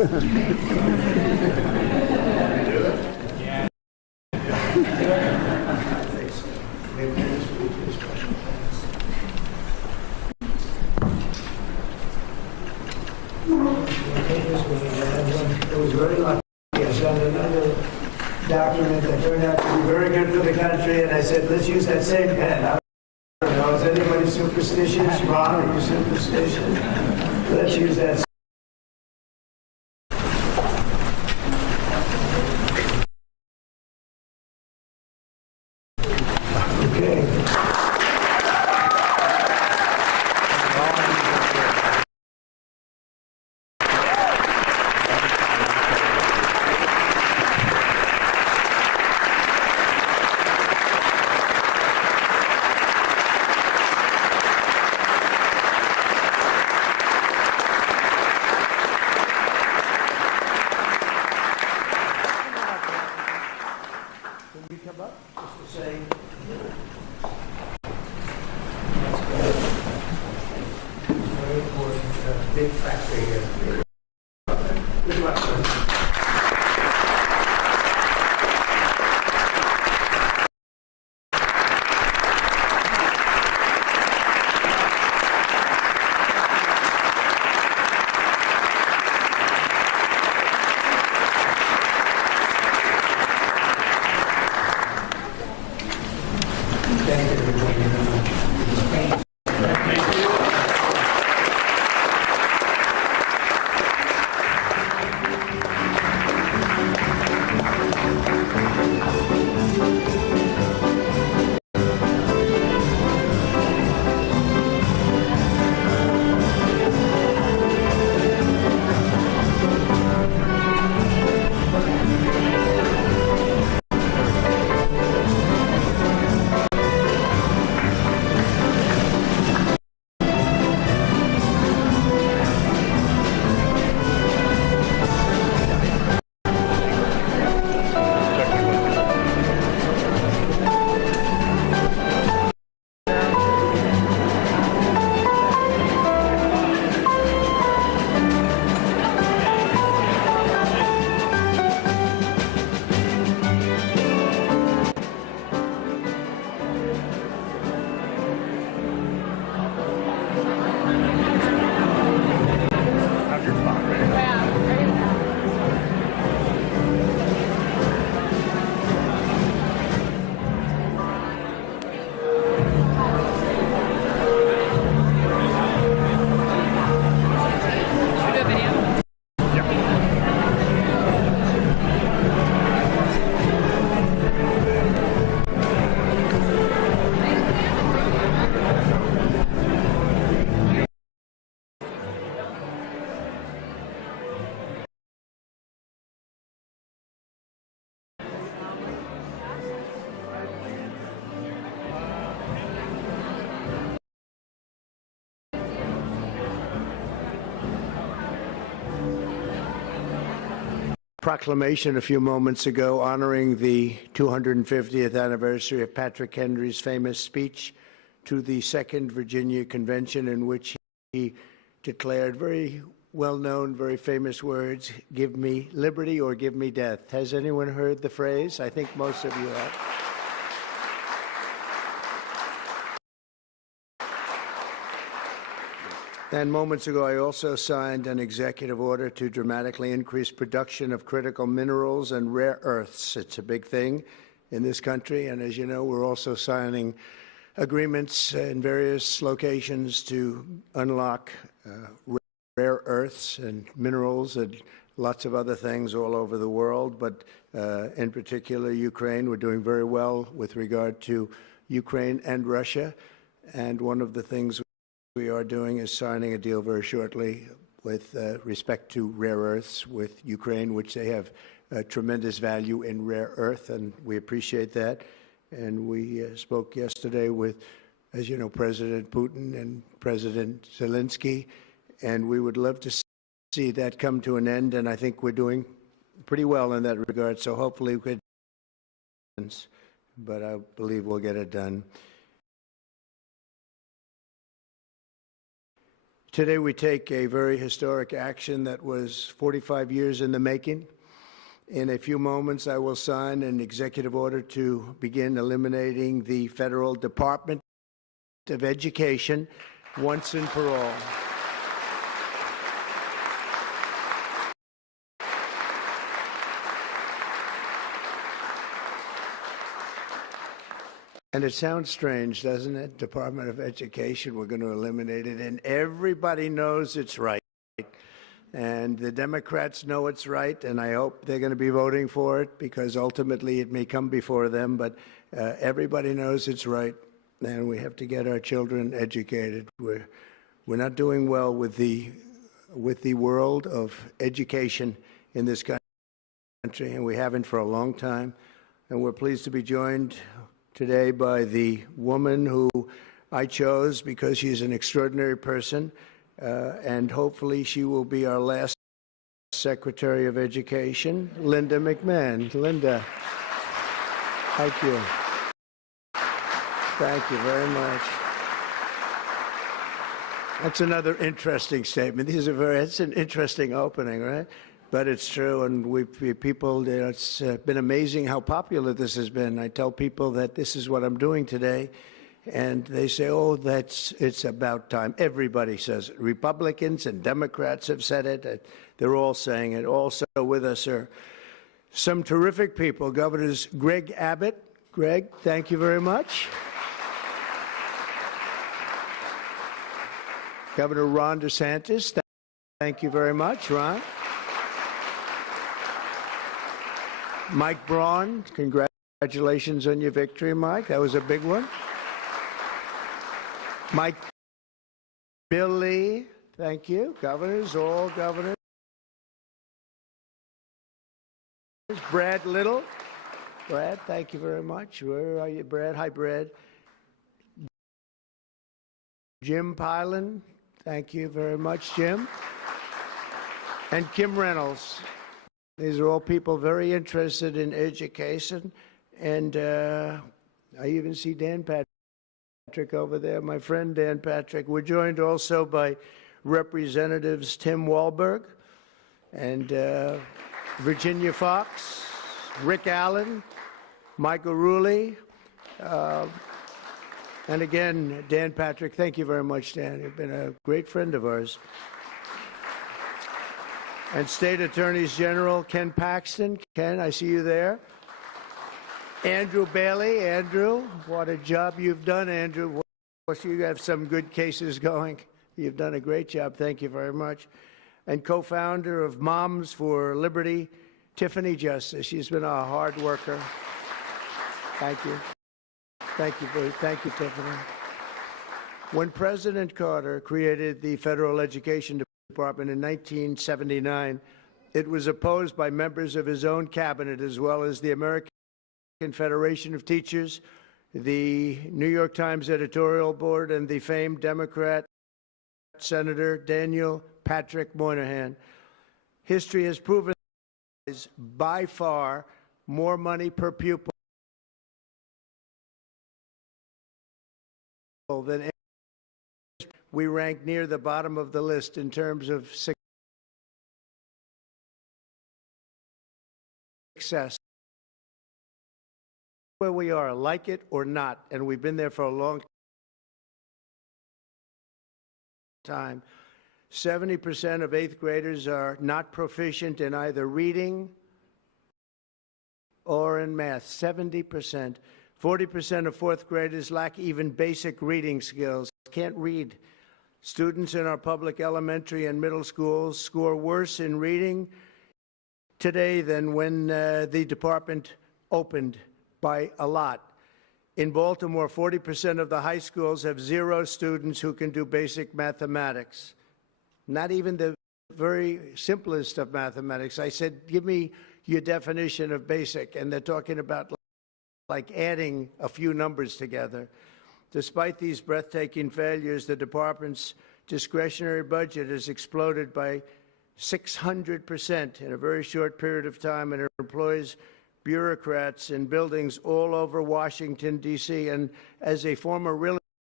It was very lucky. I sent another document that turned out to be very good for the country, and I said, let's use that same pen. I don't know, is anybody superstitious? Ron, are you superstitious? Let's use that. Okay. Big factory here. Good luck, sir. Thank you, everybody. Thank you. Have your spot ready. Should we do a video? Proclamation a few moments ago honoring the 250th anniversary of Patrick Henry's famous speech to the Second Virginia Convention, in which he declared very well-known, very famous words, "Give me liberty or give me death." Has anyone heard the phrase? I think most of you have. And moments ago, I also signed an executive order to dramatically increase production of critical minerals and rare earths. It's a big thing in this country, and as you know, we're also signing agreements in various locations to unlock rare earths and minerals and lots of other things all over the world, but in particular, Ukraine. We're doing very well with regard to Ukraine and Russia, and one of the things we are doing is signing a deal very shortly with respect to rare earths with Ukraine, which they have tremendous value in rare earth, and we appreciate that. And we spoke yesterday with, as you know, President Putin and President Zelensky, and we would love to see that come to an end, and I think we're doing pretty well in that regard, so hopefully we could, but I believe we'll get it done. Today we take a very historic action that was 45 years in the making. In a few moments, I will sign an executive order to begin eliminating the federal Department of Education once and for all. And it sounds strange, doesn't it? Department of Education, we're going to eliminate it. And everybody knows it's right. And the Democrats know it's right, and I hope they're going to be voting for it because ultimately it may come before them. But everybody knows it's right, and we have to get our children educated. We're not doing well with the world of education in this country, and we haven't for a long time. And we're pleased to be joined today by the woman who I chose because she's an extraordinary person, and hopefully she will be our last Secretary of Education, Linda McMahon. Linda, thank you. Thank you very much. That's another interesting statement. It's an interesting opening, right? But it's true, and it's been amazing how popular this has been. I tell people that this is what I'm doing today, and they say, oh, it's about time. Everybody says it. Republicans and Democrats have said it. They're all saying it. Also with us are some terrific people. Governors Greg Abbott. Greg, thank you very much. Governor Ron DeSantis, thank you very much, Ron. Mike Braun, congratulations on your victory, Mike. That was a big one. Mike Billy, thank you. Governors, all governors. Brad Little. Brad, thank you very much. Where are you, Brad? Hi, Brad. Jim Pilan, thank you very much, Jim. And Kim Reynolds. These are all people very interested in education, and I even see Dan Patrick over there, my friend Dan Patrick. We're joined also by Representatives Tim Walberg and Virginia Fox, Rick Allen, Michael Rulli, and again, Dan Patrick. Thank you very much, Dan. You've been a great friend of ours. And State Attorneys General Ken Paxton. Ken, I see you there. Andrew Bailey. Andrew, what a job you've done, Andrew. You have some good cases going. You've done a great job. Thank you very much. And co-founder of Moms for Liberty, Tiffany Justice. She's been a hard worker. Thank you. Thank you, Tiffany. When President Carter created the Federal Education Department in 1979, it was opposed by members of his own cabinet as well as the American Federation of Teachers, the New York Times editorial board, and the famed Democrat Senator Daniel Patrick Moynihan. History has proven that is by far more money per pupil than any. We rank near the bottom of the list in terms of success. Where we are, like it or not, and we've been there for a long time. 70% of 8th graders are not proficient in either reading or in math. 70%. 40% of 4th graders lack even basic reading skills. Can't read. Students in our public elementary and middle schools score worse in reading today than when the department opened by a lot. In Baltimore, 40% of the high schools have 0 students who can do basic mathematics. Not even the very simplest of mathematics. I said, give me your definition of basic, and they're talking about like adding a few numbers together. Despite these breathtaking failures, the department's discretionary budget has exploded by 600% in a very short period of time, and it employs bureaucrats in buildings all over Washington, D.C. And as a former real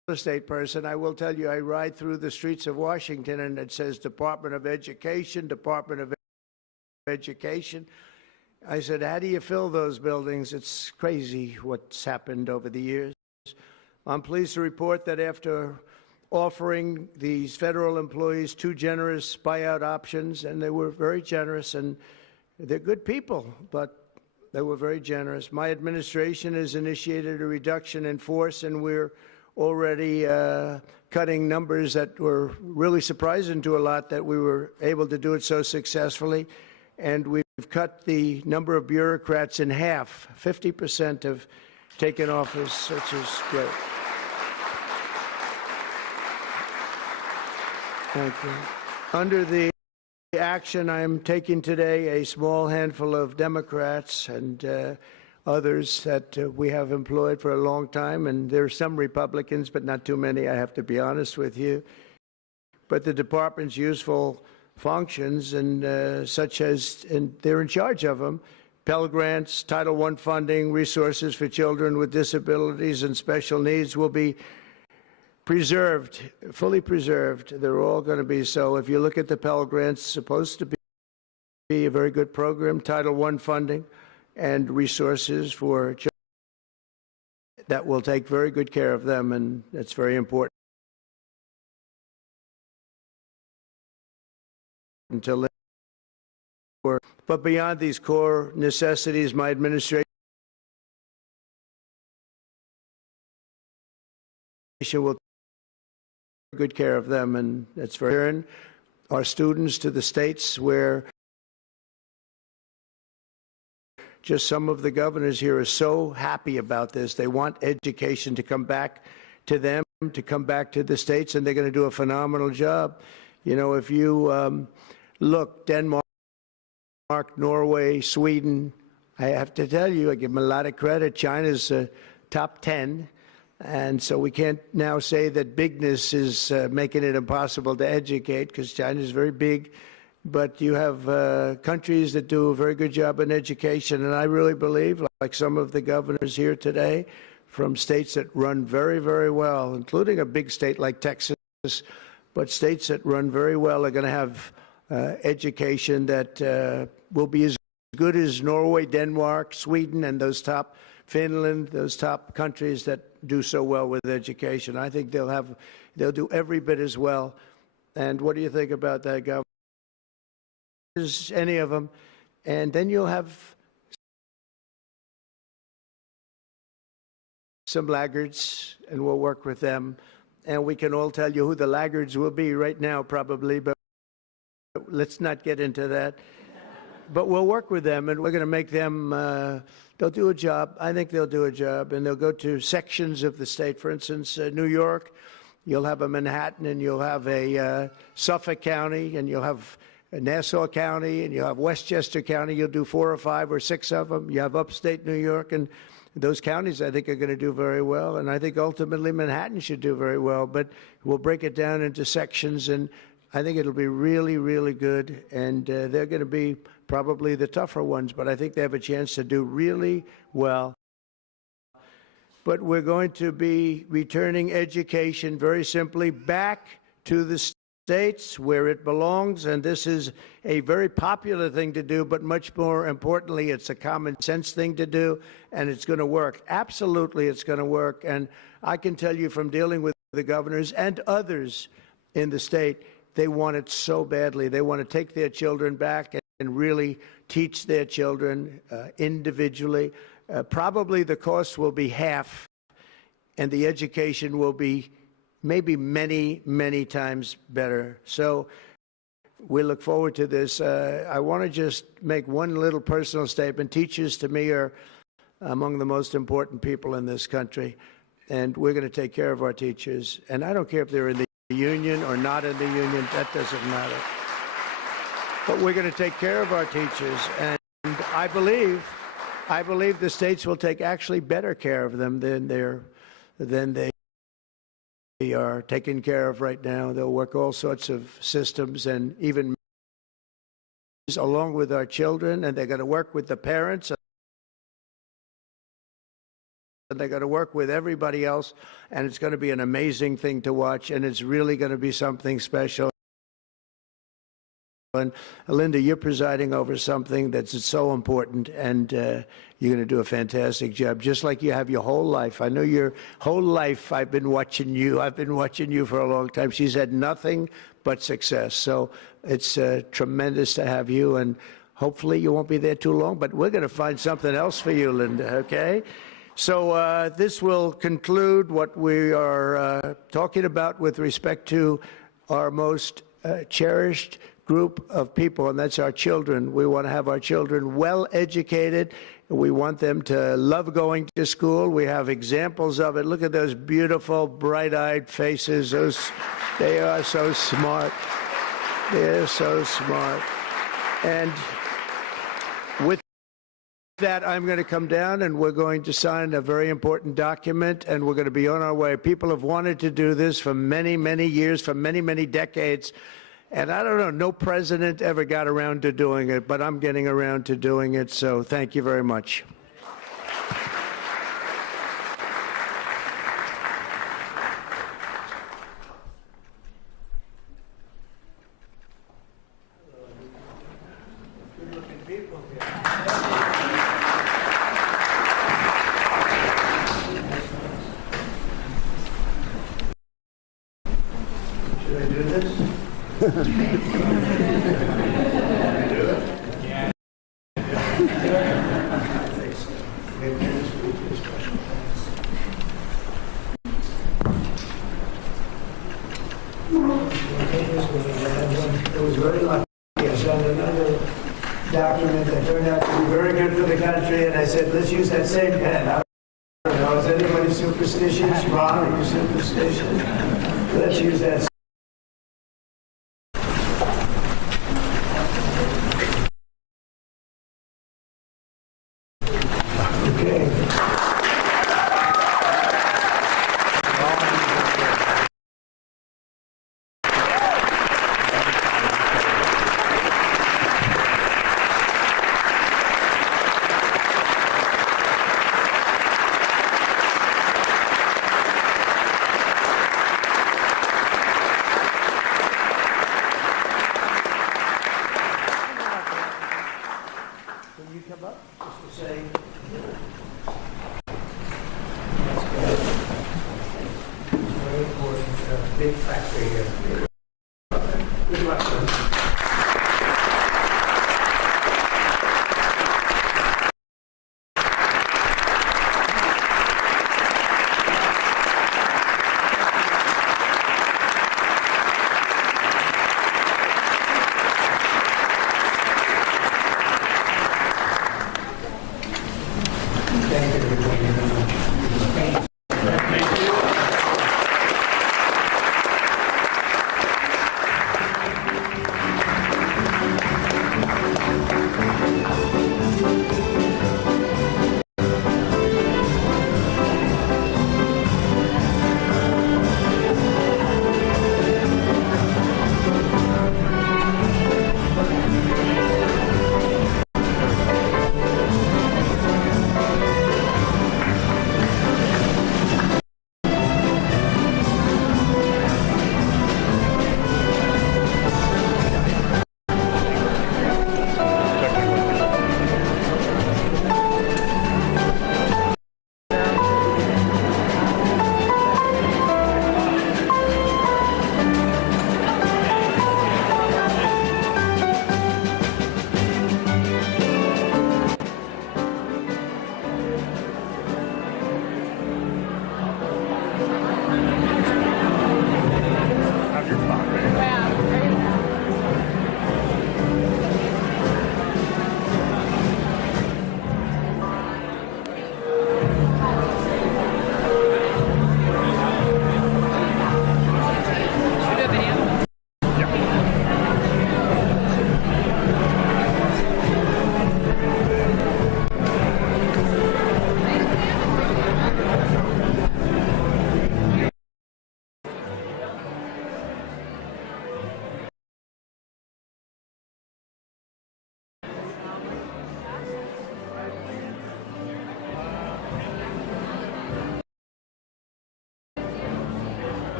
estate person. I will tell you, I ride through the streets of Washington and it says Department of Education, Department of Education. I said, how do you fill those buildings? It's crazy what's happened over the years. I'm pleased to report that after offering these federal employees 2 generous buyout options, and they were very generous, and they're good people, but they were very generous. My administration has initiated a reduction in force, and we're already cutting numbers that were really surprising to a lot that we were able to do it so successfully. And we've cut the number of bureaucrats in half. 50% have taken office, which is great. Thank you. Under the action I'm taking today, a small handful of Democrats and others that we have employed for a long time, and there are some Republicans, but not too many, I have to be honest with you. But the department's useful functions, and such as, and they're in charge of them, Pell Grants, Title I funding, resources for children with disabilities and special needs will be preserved, fully preserved. They're all going to be so. If you look at the Pell Grants, it's supposed to be a very good program, Title I funding and resources for children that will take very good care of them, and that's very important. Until but beyond these core necessities, my administration will take good care of them, and that's very important. Our students to the states where just some of the governors here are so happy about this. They want education to come back to them, to come back to the states, and they're going to do a phenomenal job. You know, if you look, Denmark, Norway, Sweden, I have to tell you, I give them a lot of credit. China's top 10, and so we can't now say that bigness is making it impossible to educate, because China's very big. But you have countries that do a very good job in education, and I really believe, like some of the governors here today, from states that run very, very well, including a big state like Texas, but states that run very well are going to have education that will be as good as Norway, Denmark, Sweden, and those top, Finland, those top countries that do so well with education. I think they'll do every bit as well. And what do you think about that, Governor? Any of them, and then you'll have some laggards, and we'll work with them, and we can all tell you who the laggards will be right now, probably, but let's not get into that. But we'll work with them, and we're going to make them, they'll do a job. I think they'll do a job, and they'll go to sections of the state. For instance, New York, you'll have a Manhattan, and you'll have a Suffolk County, and you'll have Nassau County, and you have Westchester County. You'll do 4 or 5 or 6 of them. You have upstate New York, and those counties, I think, are going to do very well. And I think ultimately Manhattan should do very well. But we'll break it down into sections, and I think it'll be really, really good. And they're going to be probably the tougher ones, but I think they have a chance to do really well. But we're going to be returning education very simply back to the states where it belongs, and this is a very popular thing to do, but much more importantly, it's a common sense thing to do, and it's going to work. Absolutely, it's going to work. And I can tell you from dealing with the governors and others in the state, they want it so badly. They want to take their children back and really teach their children individually. Probably the cost will be half, and the education will be maybe many, many times better. So we look forward to this. I want to just make one little personal statement. Teachers, to me, are among the most important people in this country, and we're going to take care of our teachers. And I don't care if they're in the union or not in the union. That doesn't matter. But we're going to take care of our teachers, and I believe the states will take actually better care of them than they are taken care of right now. They'll work all sorts of systems, and even along with our children, and they're going to work with the parents They're going to work with everybody else, and it's going to be an amazing thing to watch, and it's really going to be something special. And Linda, you're presiding over something that's so important, and you're going to do a fantastic job, just like you have your whole life. I know your whole life I've been watching you. I've been watching you for a long time. She's had nothing but success. So it's tremendous to have you, and hopefully you won't be there too long, but we're going to find something else for you, Linda, okay? So this will conclude what we are talking about with respect to our most cherished group of people, and that's our children. We want to have our children well educated. We want them to love going to school. We have examples of it. Look at those beautiful, bright-eyed faces. They are so smart. They're so smart. And with that, I'm going to come down and we're going to sign a very important document, and we're going to be on our way. People have wanted to do this for many, many years, for many, many decades. And I don't know, no president ever got around to doing it, but I'm getting around to doing it, so thank you very much. Should I do this? It was very lucky. I signed another document that turned out to be very good for the country, and I said, let's use that same pen. I don't know, is anybody superstitious? Ron, are you superstitious? Let's use that. Okay. Can you come up just to say? That's good. Very important. Big factory here. Good luck, sir. Thank you, everybody. Thank you.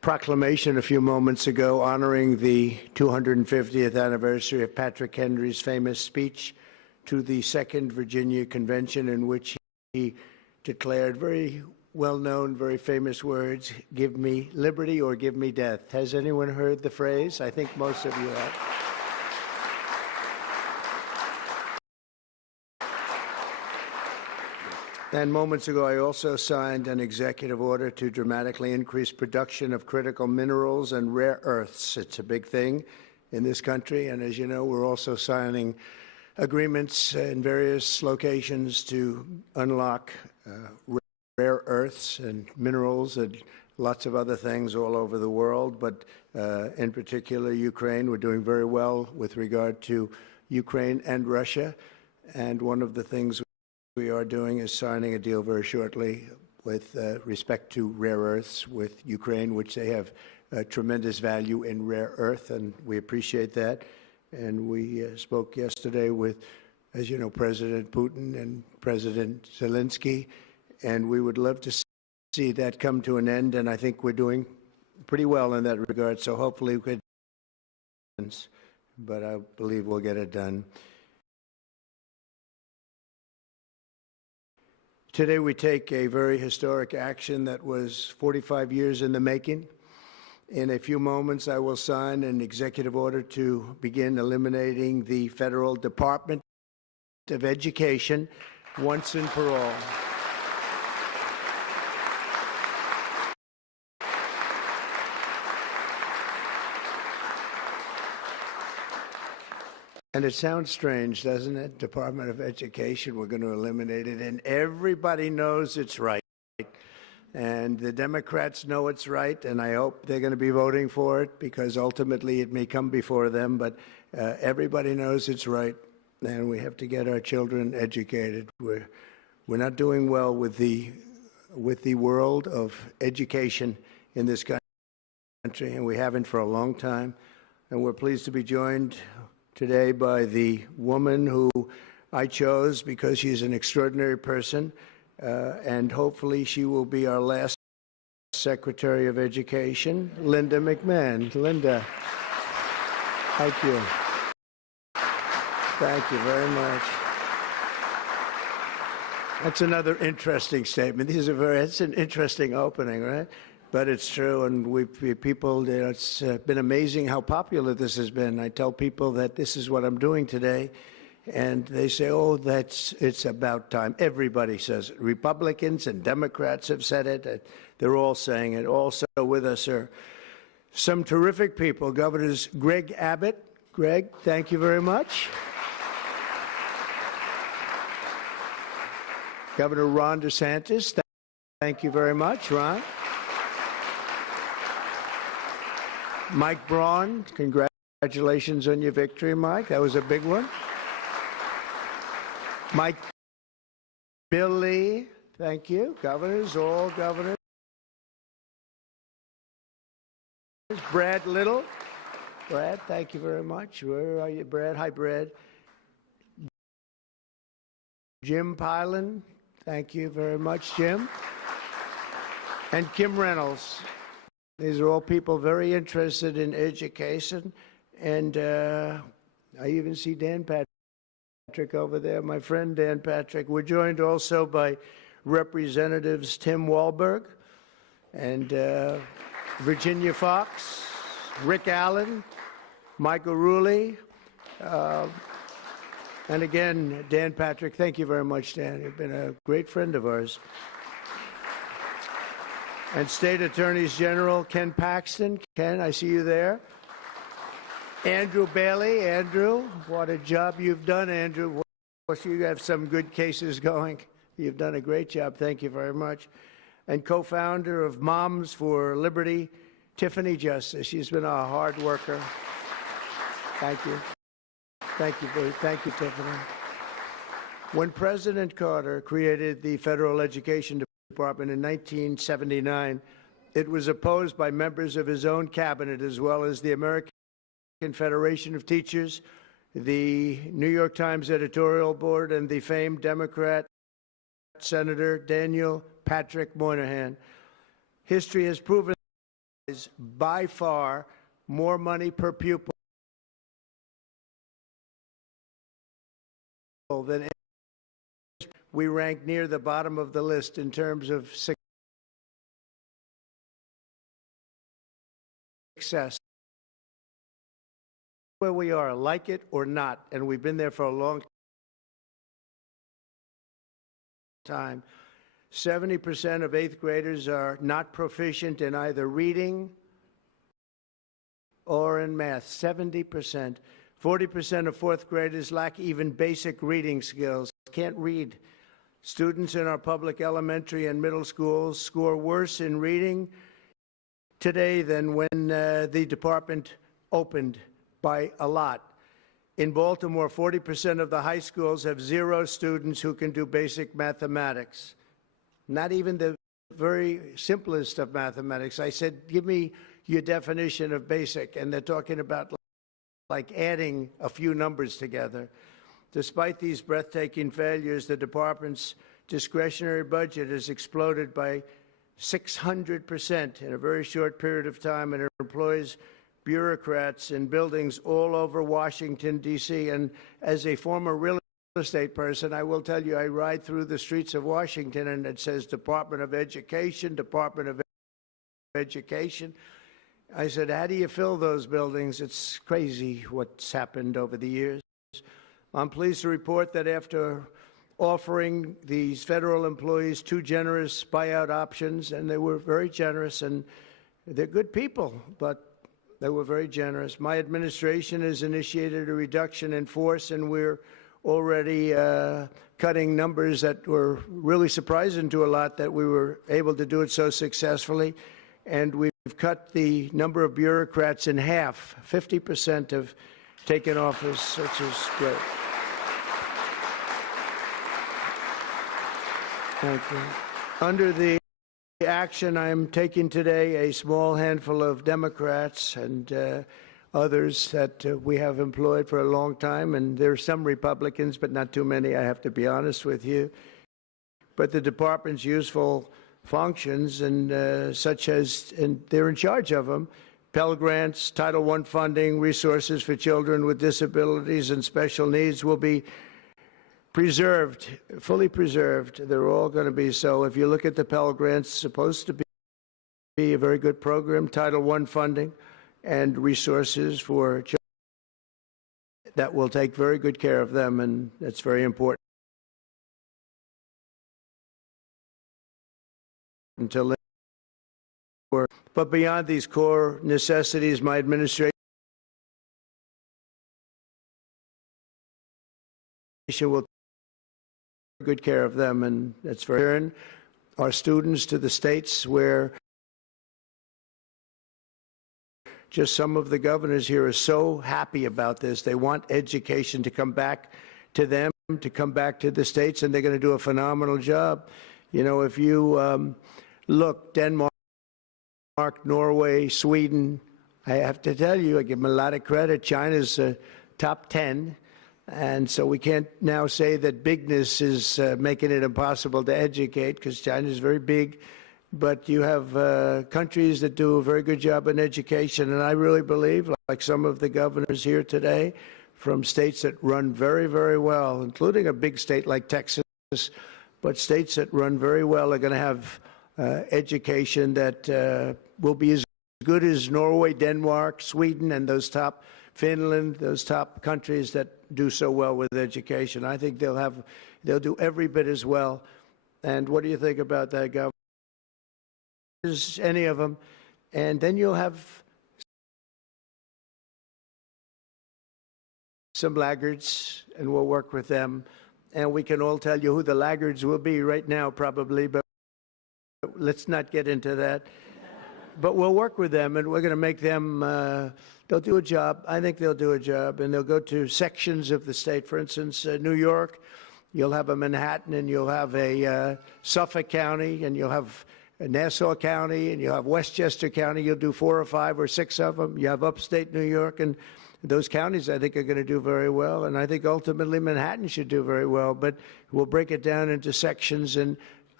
proclamation a few moments ago honoring the 250th anniversary of Patrick Henry's famous speech to the Second Virginia Convention, in which he declared very well-known, very famous words, "Give me liberty or give me death." Has anyone heard the phrase? I think most of you have. And moments ago, I also signed an executive order to dramatically increase production of critical minerals and rare earths. It's a big thing in this country, and as you know, we're also signing agreements in various locations to unlock rare earths and minerals and lots of other things all over the world, but in particular Ukraine. We're doing very well with regard to Ukraine and Russia, and one of the things we are doing is signing a deal very shortly with respect to rare earths with Ukraine, which they have tremendous value in rare earth, and we appreciate that. And we spoke yesterday with, as you know, President Putin and President Zelensky, and we would love to see that come to an end, and I think we're doing pretty well in that regard, so hopefully we could, but I believe we'll get it done. Today we take a very historic action that was 45 years in the making. In a few moments, I will sign an executive order to begin eliminating the Federal Department of Education once and for all. And it sounds strange, doesn't it? Department of Education, we're going to eliminate it. And everybody knows it's right. And the Democrats know it's right, and I hope they're going to be voting for it, because ultimately it may come before them. But everybody knows it's right, and we have to get our children educated. We're not doing well with the world of education in this country, and we haven't for a long time. And we're pleased to be joined today by the woman who I chose because she's an extraordinary person, and hopefully she will be our last Secretary of Education, Linda McMahon. Linda, thank you. Thank you very much. That's another interesting statement. It's an interesting opening, right? But it's true, and people, it's been amazing how popular this has been. I tell people that this is what I'm doing today, and they say, oh, it's about time. Everybody says it. Republicans and Democrats have said it. They're all saying it. Also with us are some terrific people. Governors Greg Abbott. Greg, thank you very much. Governor Ron DeSantis, thank you very much, Ron. Mike Braun, congratulations on your victory, Mike. That was a big one. Mike Billy, thank you. Governors, all governors. Brad Little. Brad, thank you very much. Where are you, Brad? Hi, Brad. Jim Pilan, thank you very much, Jim. And Kim Reynolds. These are all people very interested in education, and I even see Dan Patrick over there, my friend Dan Patrick. We're joined also by Representatives Tim Walberg and Virginia Fox, Rick Allen, Michael Rulli, and again, Dan Patrick. Thank you very much, Dan. You've been a great friend of ours. And State Attorneys General Ken Paxton. Ken, I see you there. Andrew Bailey. Andrew, what a job you've done, Andrew. You have some good cases going. You've done a great job. Thank you very much. And co-founder of Moms for Liberty, Tiffany Justice. She's been a hard worker. Thank you. Thank you, Tiffany. When President Carter created the Federal Education Department in 1979, it was opposed by members of his own cabinet, as well as the American Federation of Teachers, the New York Times editorial board, and the famed Democrat Senator Daniel Patrick Moynihan. History has proven by far more money per pupil than we rank near the bottom of the list in terms of success. Where we are, like it or not, and we've been there for a long time. 70% of 8th graders are not proficient in either reading or in math. 70%. 40% of 4th graders lack even basic reading skills, can't read. Students in our public elementary and middle schools score worse in reading today than when the department opened by a lot. In Baltimore, 40% of the high schools have 0 students who can do basic mathematics. Not even the very simplest of mathematics. I said, give me your definition of basic, and they're talking about like adding a few numbers together. Despite these breathtaking failures, the department's discretionary budget has exploded by 600% in a very short period of time, and it employs bureaucrats in buildings all over Washington, D.C. And as a former real estate person, I will tell you, I ride through the streets of Washington, and it says Department of Education, Department of Education. I said, how do you fill those buildings? It's crazy what's happened over the years. I'm pleased to report that after offering these federal employees 2 generous buyout options, and they were very generous, and they're good people, but they were very generous. My administration has initiated a reduction in force, and we're already cutting numbers that were really surprising to a lot that we were able to do it so successfully. And we've cut the number of bureaucrats in half. 50% have taken office, which is great. Thank you. Under the action I'm taking today, a small handful of Democrats and others that we have employed for a long time, and there are some Republicans, but not too many, I have to be honest with you. But the department's useful functions, and such as, and they're in charge of them, Pell Grants, Title I funding, resources for children with disabilities and special needs will be preserved, fully preserved. They're all going to be so. If you look at the Pell Grants, it's supposed to be a very good program, Title I funding and resources for children that will take very good care of them, and that's very important. Until but beyond these core necessities, my administration will take good care of them, and that's very important. Our students to the states where just some of the governors here are so happy about this. They want education to come back to them, to come back to the states, and they're going to do a phenomenal job. You know, if you look, Denmark, Norway, Sweden, I have to tell you, I give them a lot of credit. China's top 10, and so we can't now say that bigness is making it impossible to educate, because China's very big. But you have countries that do a very good job in education, and I really believe, like some of the governors here today, from states that run very, very well, including a big state like Texas, but states that run very well are going to have education that will be as good as Norway, Denmark, Sweden, and those top, Finland, those top countries that do so well with education. I think they'll do every bit as well. And what do you think about that, Governor? Any of them, and then you'll have some laggards, and we'll work with them, and we can all tell you who the laggards will be right now, probably, but let's not get into that. But we'll work with them, and we're going to make them, they'll do a job. I think they'll do a job, and they'll go to sections of the state. For instance, New York, you'll have a Manhattan, and you'll have a Suffolk County, and you'll have Nassau County, and you have Westchester County. You'll do 4 or 5 or 6 of them. You have upstate New York, and those counties, I think, are going to do very well. And I think ultimately Manhattan should do very well. But we'll break it down into sections. And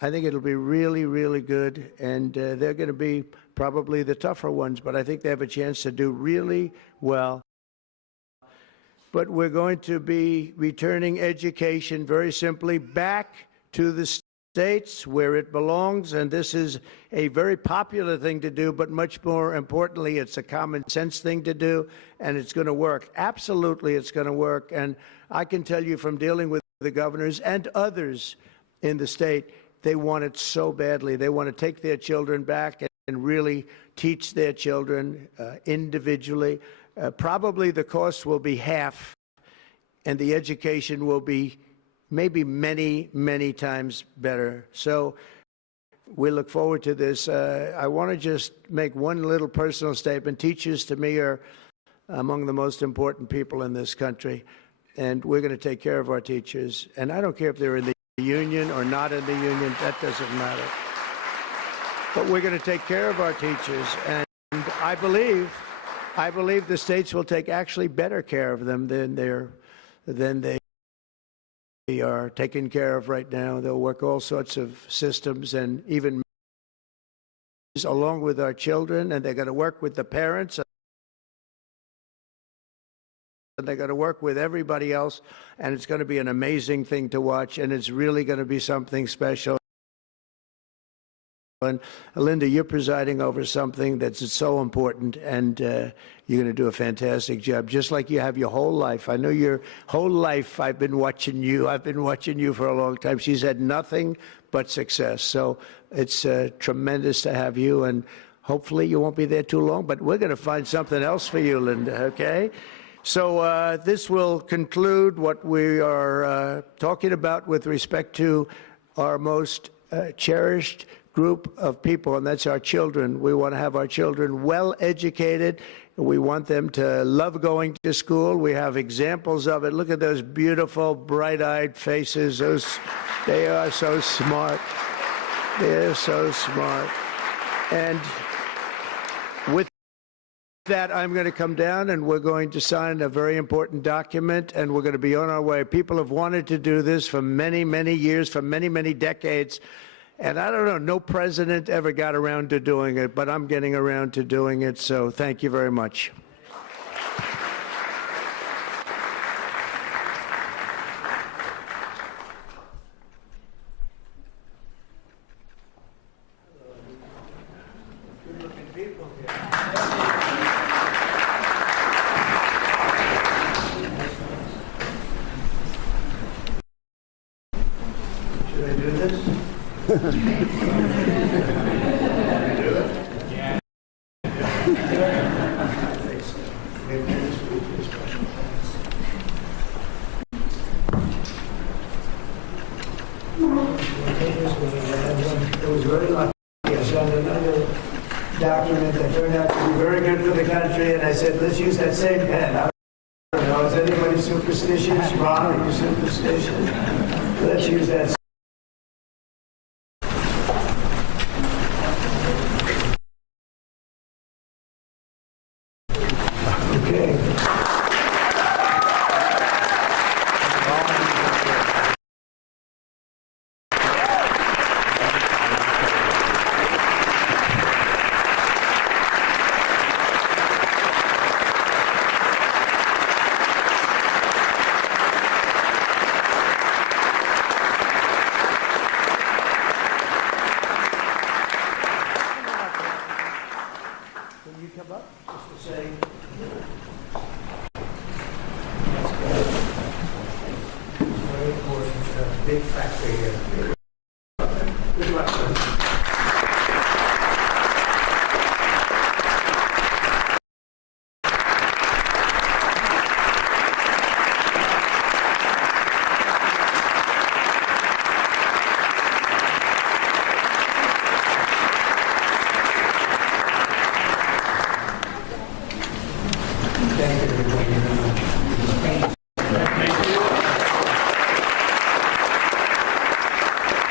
I think it'll be really, really good, and they're going to be probably the tougher ones, but I think they have a chance to do really well. But we're going to be returning education very simply back to the states where it belongs, and this is a very popular thing to do, but much more importantly, it's a common sense thing to do, and it's going to work. Absolutely, it's going to work, and I can tell you from dealing with the governors and others in the state, they want it so badly. They want to take their children back and really teach their children individually. Probably the cost will be half, and the education will be maybe many, many times better. So we look forward to this. I want to just make one little personal statement. Teachers, to me, are among the most important people in this country, and we're going to take care of our teachers. And I don't care if they're in the union or not in the union, that doesn't matter. But we're going to take care of our teachers, and I believe the states will take actually better care of them than they are taken care of right now. They'll work all sorts of systems and even along with our children, and they're going to work with the parents, and they're going to work with everybody else, and it's going to be an amazing thing to watch, and it's really going to be something special. And Linda, you're presiding over something that's so important, and you're going to do a fantastic job, just like you have your whole life. I know your whole life I've been watching you. I've been watching you for a long time. She's had nothing but success. So it's tremendous to have you, and hopefully you won't be there too long, but we're going to find something else for you, Linda, okay? So this will conclude what we are talking about with respect to our most cherished group of people, and that's our children. We want to have our children well educated. We want them to love going to school. We have examples of it. Look at those beautiful, bright-eyed faces. They are so smart. They're so smart. And with that, I'm going to come down and we're going to sign a very important document, and we're going to be on our way. People have wanted to do this for many, many years, for many, many decades. And I don't know, no president ever got around to doing it, but I'm getting around to doing it, so thank you very much. Should I do this? It was very lucky. I signed another document that turned out to be very good for the country, and I said, let's use that same pen. I don't know, is anybody superstitious? Ron, are you superstitious? Let's use that. Big factory here. Good luck, sir. Thank you, everybody.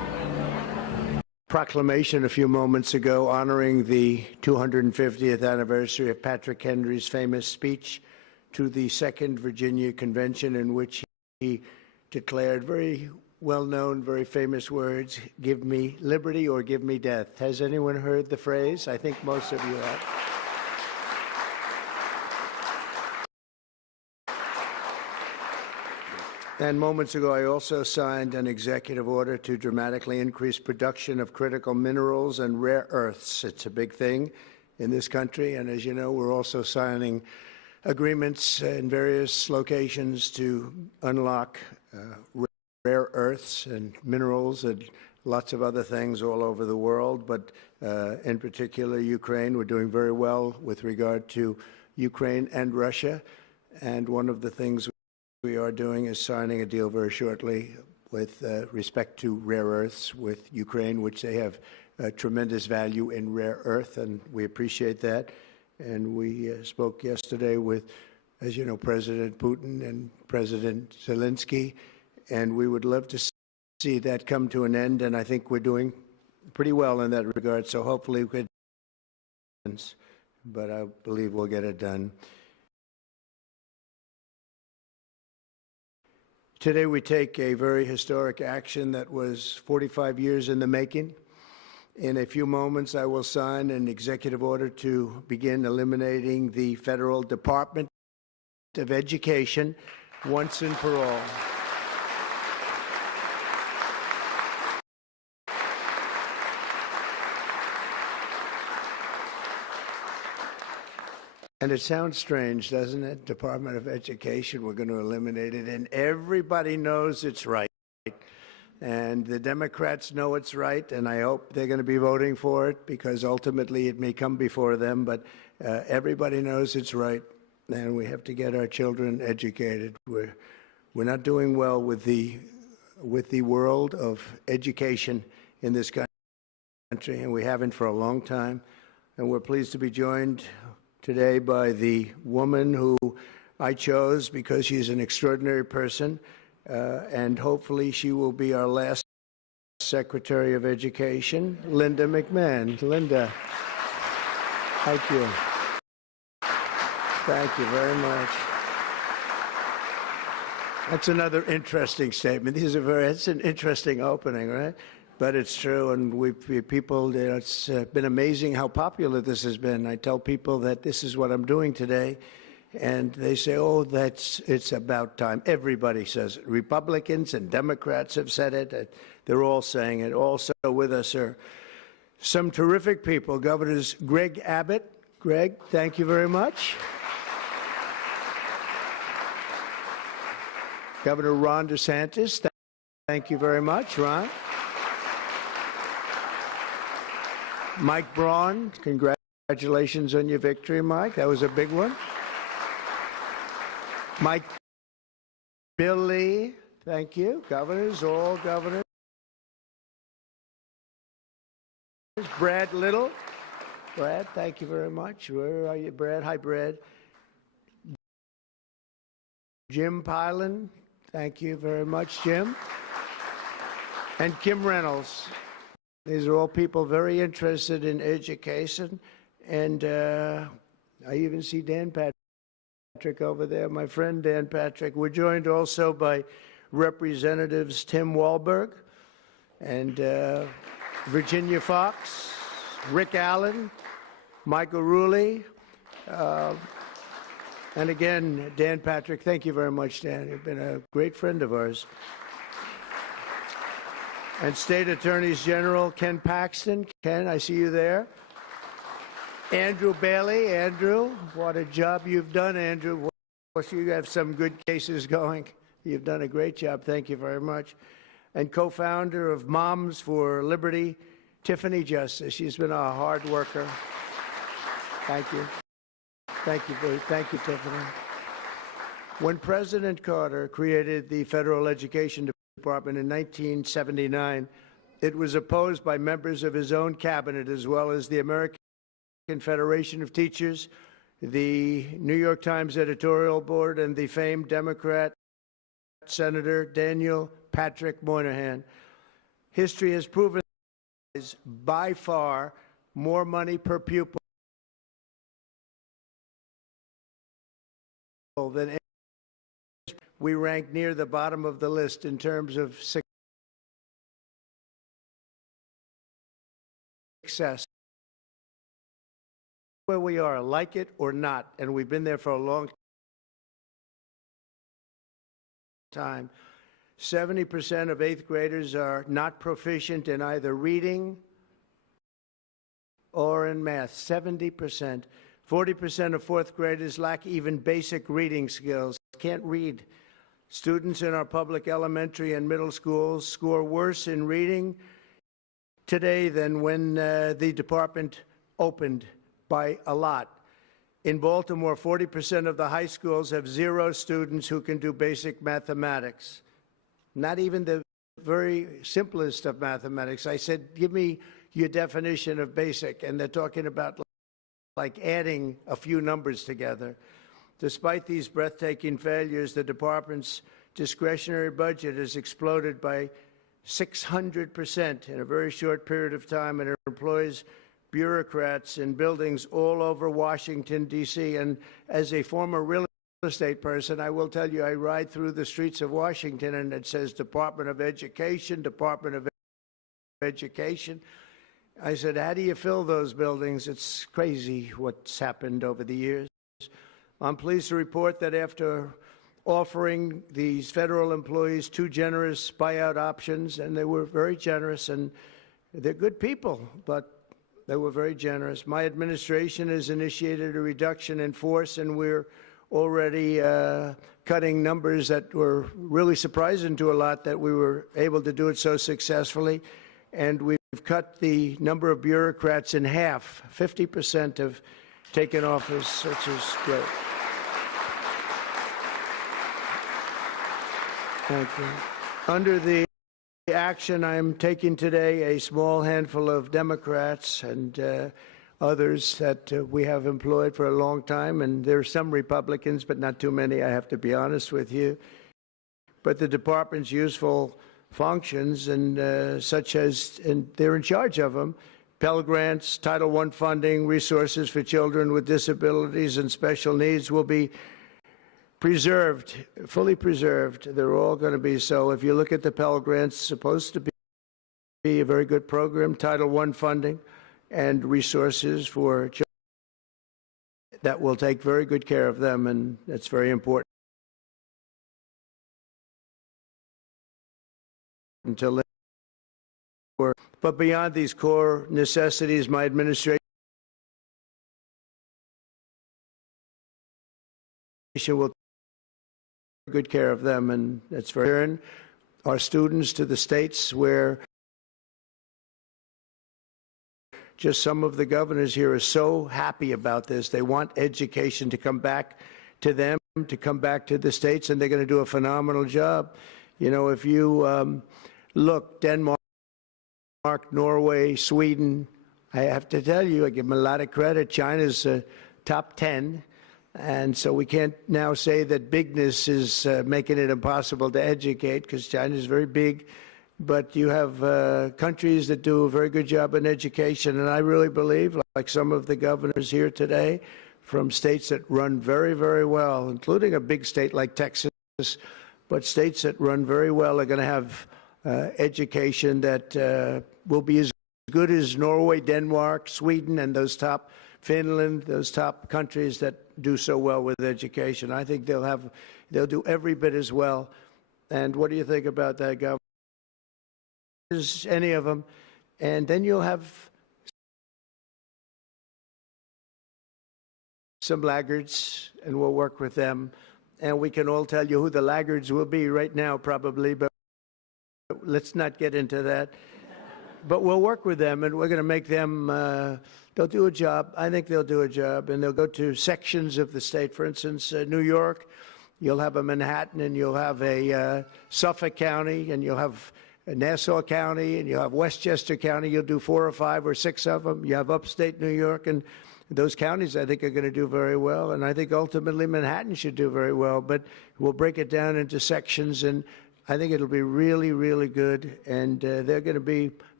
proclamation a few moments ago honoring the 250th anniversary of Patrick Henry's famous speech to the Second Virginia Convention, in which he declared very well-known, very famous words, "Give me liberty or give me death." Has anyone heard the phrase? I think most of you have. And moments ago, I also signed an executive order to dramatically increase production of critical minerals and rare earths. It's a big thing in this country, and as you know, we're also signing agreements in various locations to unlock rare earths and minerals and lots of other things all over the world, but in particular Ukraine. We're doing very well with regard to Ukraine and Russia, and one of the things we are doing is signing a deal very shortly with respect to rare earths with Ukraine, which they have tremendous value in rare earth, and we appreciate that. And we spoke yesterday with, as you know, President Putin and President Zelensky, and we would love to see that come to an end, and I think we're doing pretty well in that regard, so hopefully we could, but I believe we'll get it done. Today we take a very historic action that was 45 years in the making. In a few moments, I will sign an executive order to begin eliminating the Federal Department of Education once and for all. And it sounds strange, doesn't it? Department of Education, we're going to eliminate it, and everybody knows it's right. And the Democrats know it's right, and I hope they're going to be voting for it, because ultimately it may come before them, but everybody knows it's right, and we have to get our children educated. We're not doing well with the world of education in this country, and we haven't for a long time. And we're pleased to be joined today by the woman who I chose because she's an extraordinary person, and hopefully she will be our last Secretary of Education, Linda McMahon. Linda, thank you. Thank you very much. That's another interesting statement. It's an interesting opening, right? But it's true, and it's been amazing how popular this has been. I tell people that this is what I'm doing today, and they say, oh, it's about time. Everybody says it. Republicans and Democrats have said it. They're all saying it. Also with us are some terrific people. Governors Greg Abbott. Greg, thank you very much. Governor Ron DeSantis, thank you very much, Ron. Mike Braun, congratulations on your victory, Mike. That was a big one. Mike Billy, thank you. Governors, all governors. Brad Little. Brad, thank you very much. Where are you, Brad? Hi, Brad. Jim Pilan, thank you very much, Jim. And Kim Reynolds. These are all people very interested in education, and I even see Dan Patrick over there, my friend Dan Patrick. We're joined also by Representatives Tim Walberg and Virginia Fox, Rick Allen, Michael Rulli, and again, Dan Patrick. Thank you very much, Dan. You've been a great friend of ours. And State Attorneys General Ken Paxton. Ken, I see you there. Andrew Bailey. Andrew, what a job you've done, Andrew. Of course, you have some good cases going. You've done a great job. Thank you very much. And co-founder of Moms for Liberty, Tiffany Justice. She's been a hard worker. Thank you. Thank you, Tiffany. When President Carter created the Federal Education Department in 1979, it was opposed by members of his own cabinet, as well as the American Federation of Teachers, the New York Times editorial board, and the famed Democrat Senator Daniel Patrick Moynihan. History has proven by far more money per pupil than any. We rank near the bottom of the list in terms of success. Where we are, like it or not, and we've been there for a long time. 70% of 8th graders are not proficient in either reading or in math. 70%. 40% of 4th graders lack even basic reading skills, can't read. Students in our public elementary and middle schools score worse in reading today than when the department opened by a lot. In Baltimore, 40% of the high schools have 0 students who can do basic mathematics. Not even the very simplest of mathematics. I said, give me your definition of basic, and they're talking about like adding a few numbers together. Despite these breathtaking failures, the department's discretionary budget has exploded by 600% in a very short period of time, and it employs bureaucrats in buildings all over Washington, D.C. And as a former real estate person, I will tell you, I ride through the streets of Washington, and it says Department of Education, Department of Education. I said, how do you fill those buildings? It's crazy what's happened over the years. I'm pleased to report that after offering these federal employees 2 generous buyout options, and they were very generous, and they're good people, but they were very generous. My administration has initiated a reduction in force, and we're already cutting numbers that were really surprising to a lot that we were able to do it so successfully. And we've cut the number of bureaucrats in half. 50% have taken office, which is great. Thank you. Under the action I'm taking today, a small handful of Democrats and others that we have employed for a long time, and there are some Republicans, but not too many, I have to be honest with you. But the department's useful functions, and such as, and they're in charge of them, Pell Grants, Title I funding, resources for children with disabilities and special needs will be preserved, fully preserved. They're all going to be so. If you look at the Pell Grants, it's supposed to be a very good program, Title I funding and resources for children that will take very good care of them, and that's very important. Until but beyond these core necessities, my administration will take good care of them, and that's very important. Our students to the states where just some of the governors here are so happy about this. They want education to come back to them, to come back to the states, and they're going to do a phenomenal job. You know, if you look, Denmark, Norway, Sweden, I have to tell you, I give them a lot of credit. China's top 10, and so we can't now say that bigness is making it impossible to educate, because China's very big. But you have countries that do a very good job in education, and I really believe, like some of the governors here today, from states that run very, very well, including a big state like Texas, but states that run very well are going to have education that will be as good as Norway, Denmark, Sweden, and those top, Finland, those top countries that do so well with education. I think they'll do every bit as well. And what do you think about that, Governor? Any of them, and then you'll have some laggards, and we'll work with them, and we can all tell you who the laggards will be right now, probably, but let's not get into that. But we'll work with them, and we're going to make them, they'll do a job. I think they'll do a job, and they'll go to sections of the state. For instance, New York, you'll have a Manhattan, and you'll have a Suffolk County, and you'll have Nassau County, and you have Westchester County. You'll do 4 or 5 or 6 of them. You have upstate New York, and those counties, I think, are going to do very well. And I think ultimately Manhattan should do very well. But we'll break it down into sections, and I think it'll be really, really good. And they're going to be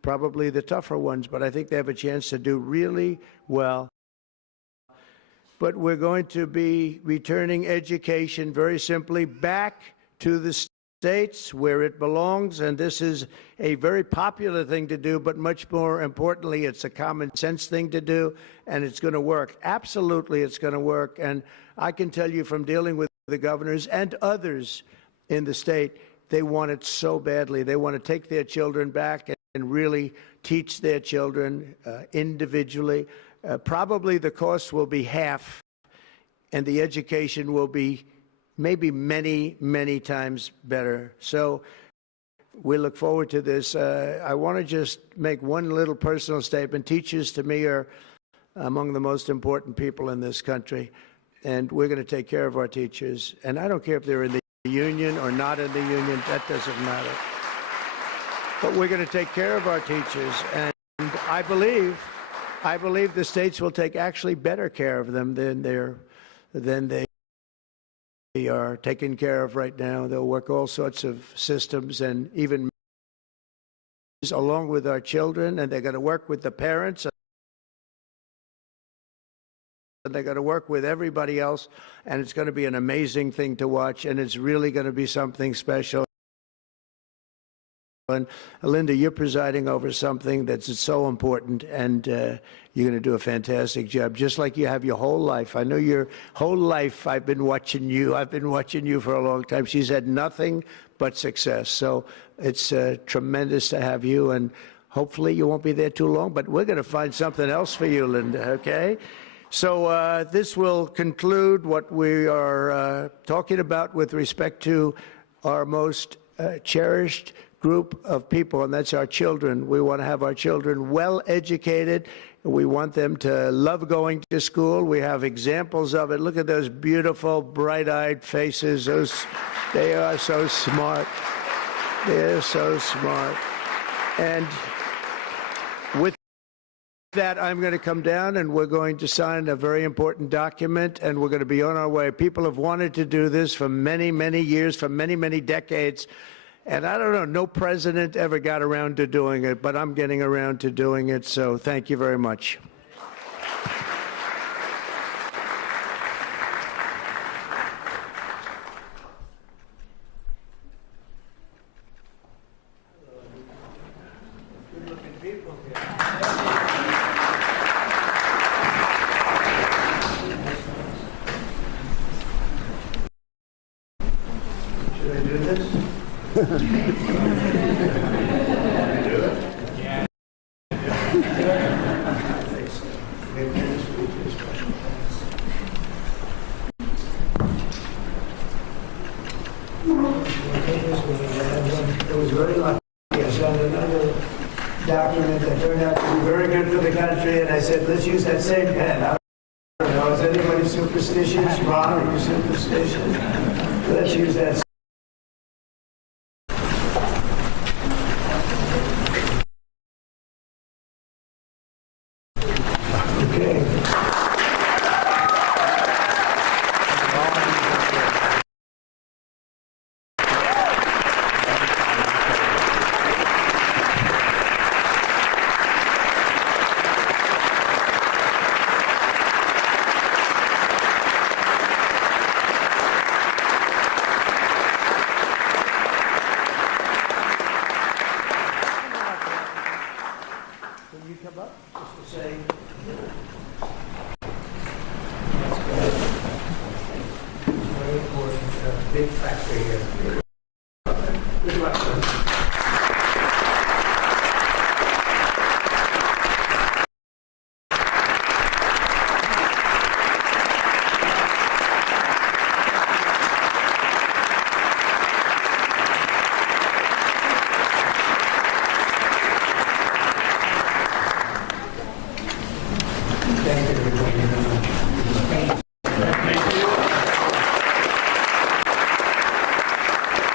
probably the tougher ones, but I think they have a chance to do really well. But we're going to be returning education very simply back to the states where it belongs, and this is a very popular thing to do, but much more importantly, it's a common sense thing to do, and it's going to work. Absolutely, it's going to work. And I can tell you from dealing with the governors and others in the state, they want it so badly. They want to take their children back and really teach their children individually. Probably the cost will be half, and the education will be maybe many, many times better. So we look forward to this. I want to just make one little personal statement. Teachers, to me, are among the most important people in this country, and we're going to take care of our teachers. And I don't care if they're in the union or not in the union. That doesn't matter. But we're going to take care of our teachers, and I believe the states will take actually better care of them than they are taken care of right now. They'll work all sorts of systems and even along with our children, and they're going to work with the parents, and they're going to work with everybody else, and it's going to be an amazing thing to watch, and it's really going to be something special. And Linda, you're presiding over something that's so important, and you're going to do a fantastic job, just like you have your whole life. I know your whole life I've been watching you. I've been watching you for a long time. She's had nothing but success. So it's tremendous to have you, and hopefully you won't be there too long, but we're going to find something else for you, Linda, okay? So this will conclude what we are talking about with respect to our most cherished group of people, and that's our children. We want to have our children well educated. We want them to love going to school. We have examples of it. Look at those beautiful, bright-eyed faces. They are so smart. They're so smart. And with that, I'm going to come down and we're going to sign a very important document, and we're going to be on our way. People have wanted to do this for many, many years, for many, many decades. And I don't know, no president ever got around to doing it, but I'm getting around to doing it, so thank you very much. Should I do this? It was very lucky. I signed another document that turned out to be very good for the country, and I said, let's use that same pen. I don't know, is anybody superstitious? Ron, are you superstitious? Let's use that. Big factory here. Good luck, son. Thank you, everybody. Thank you.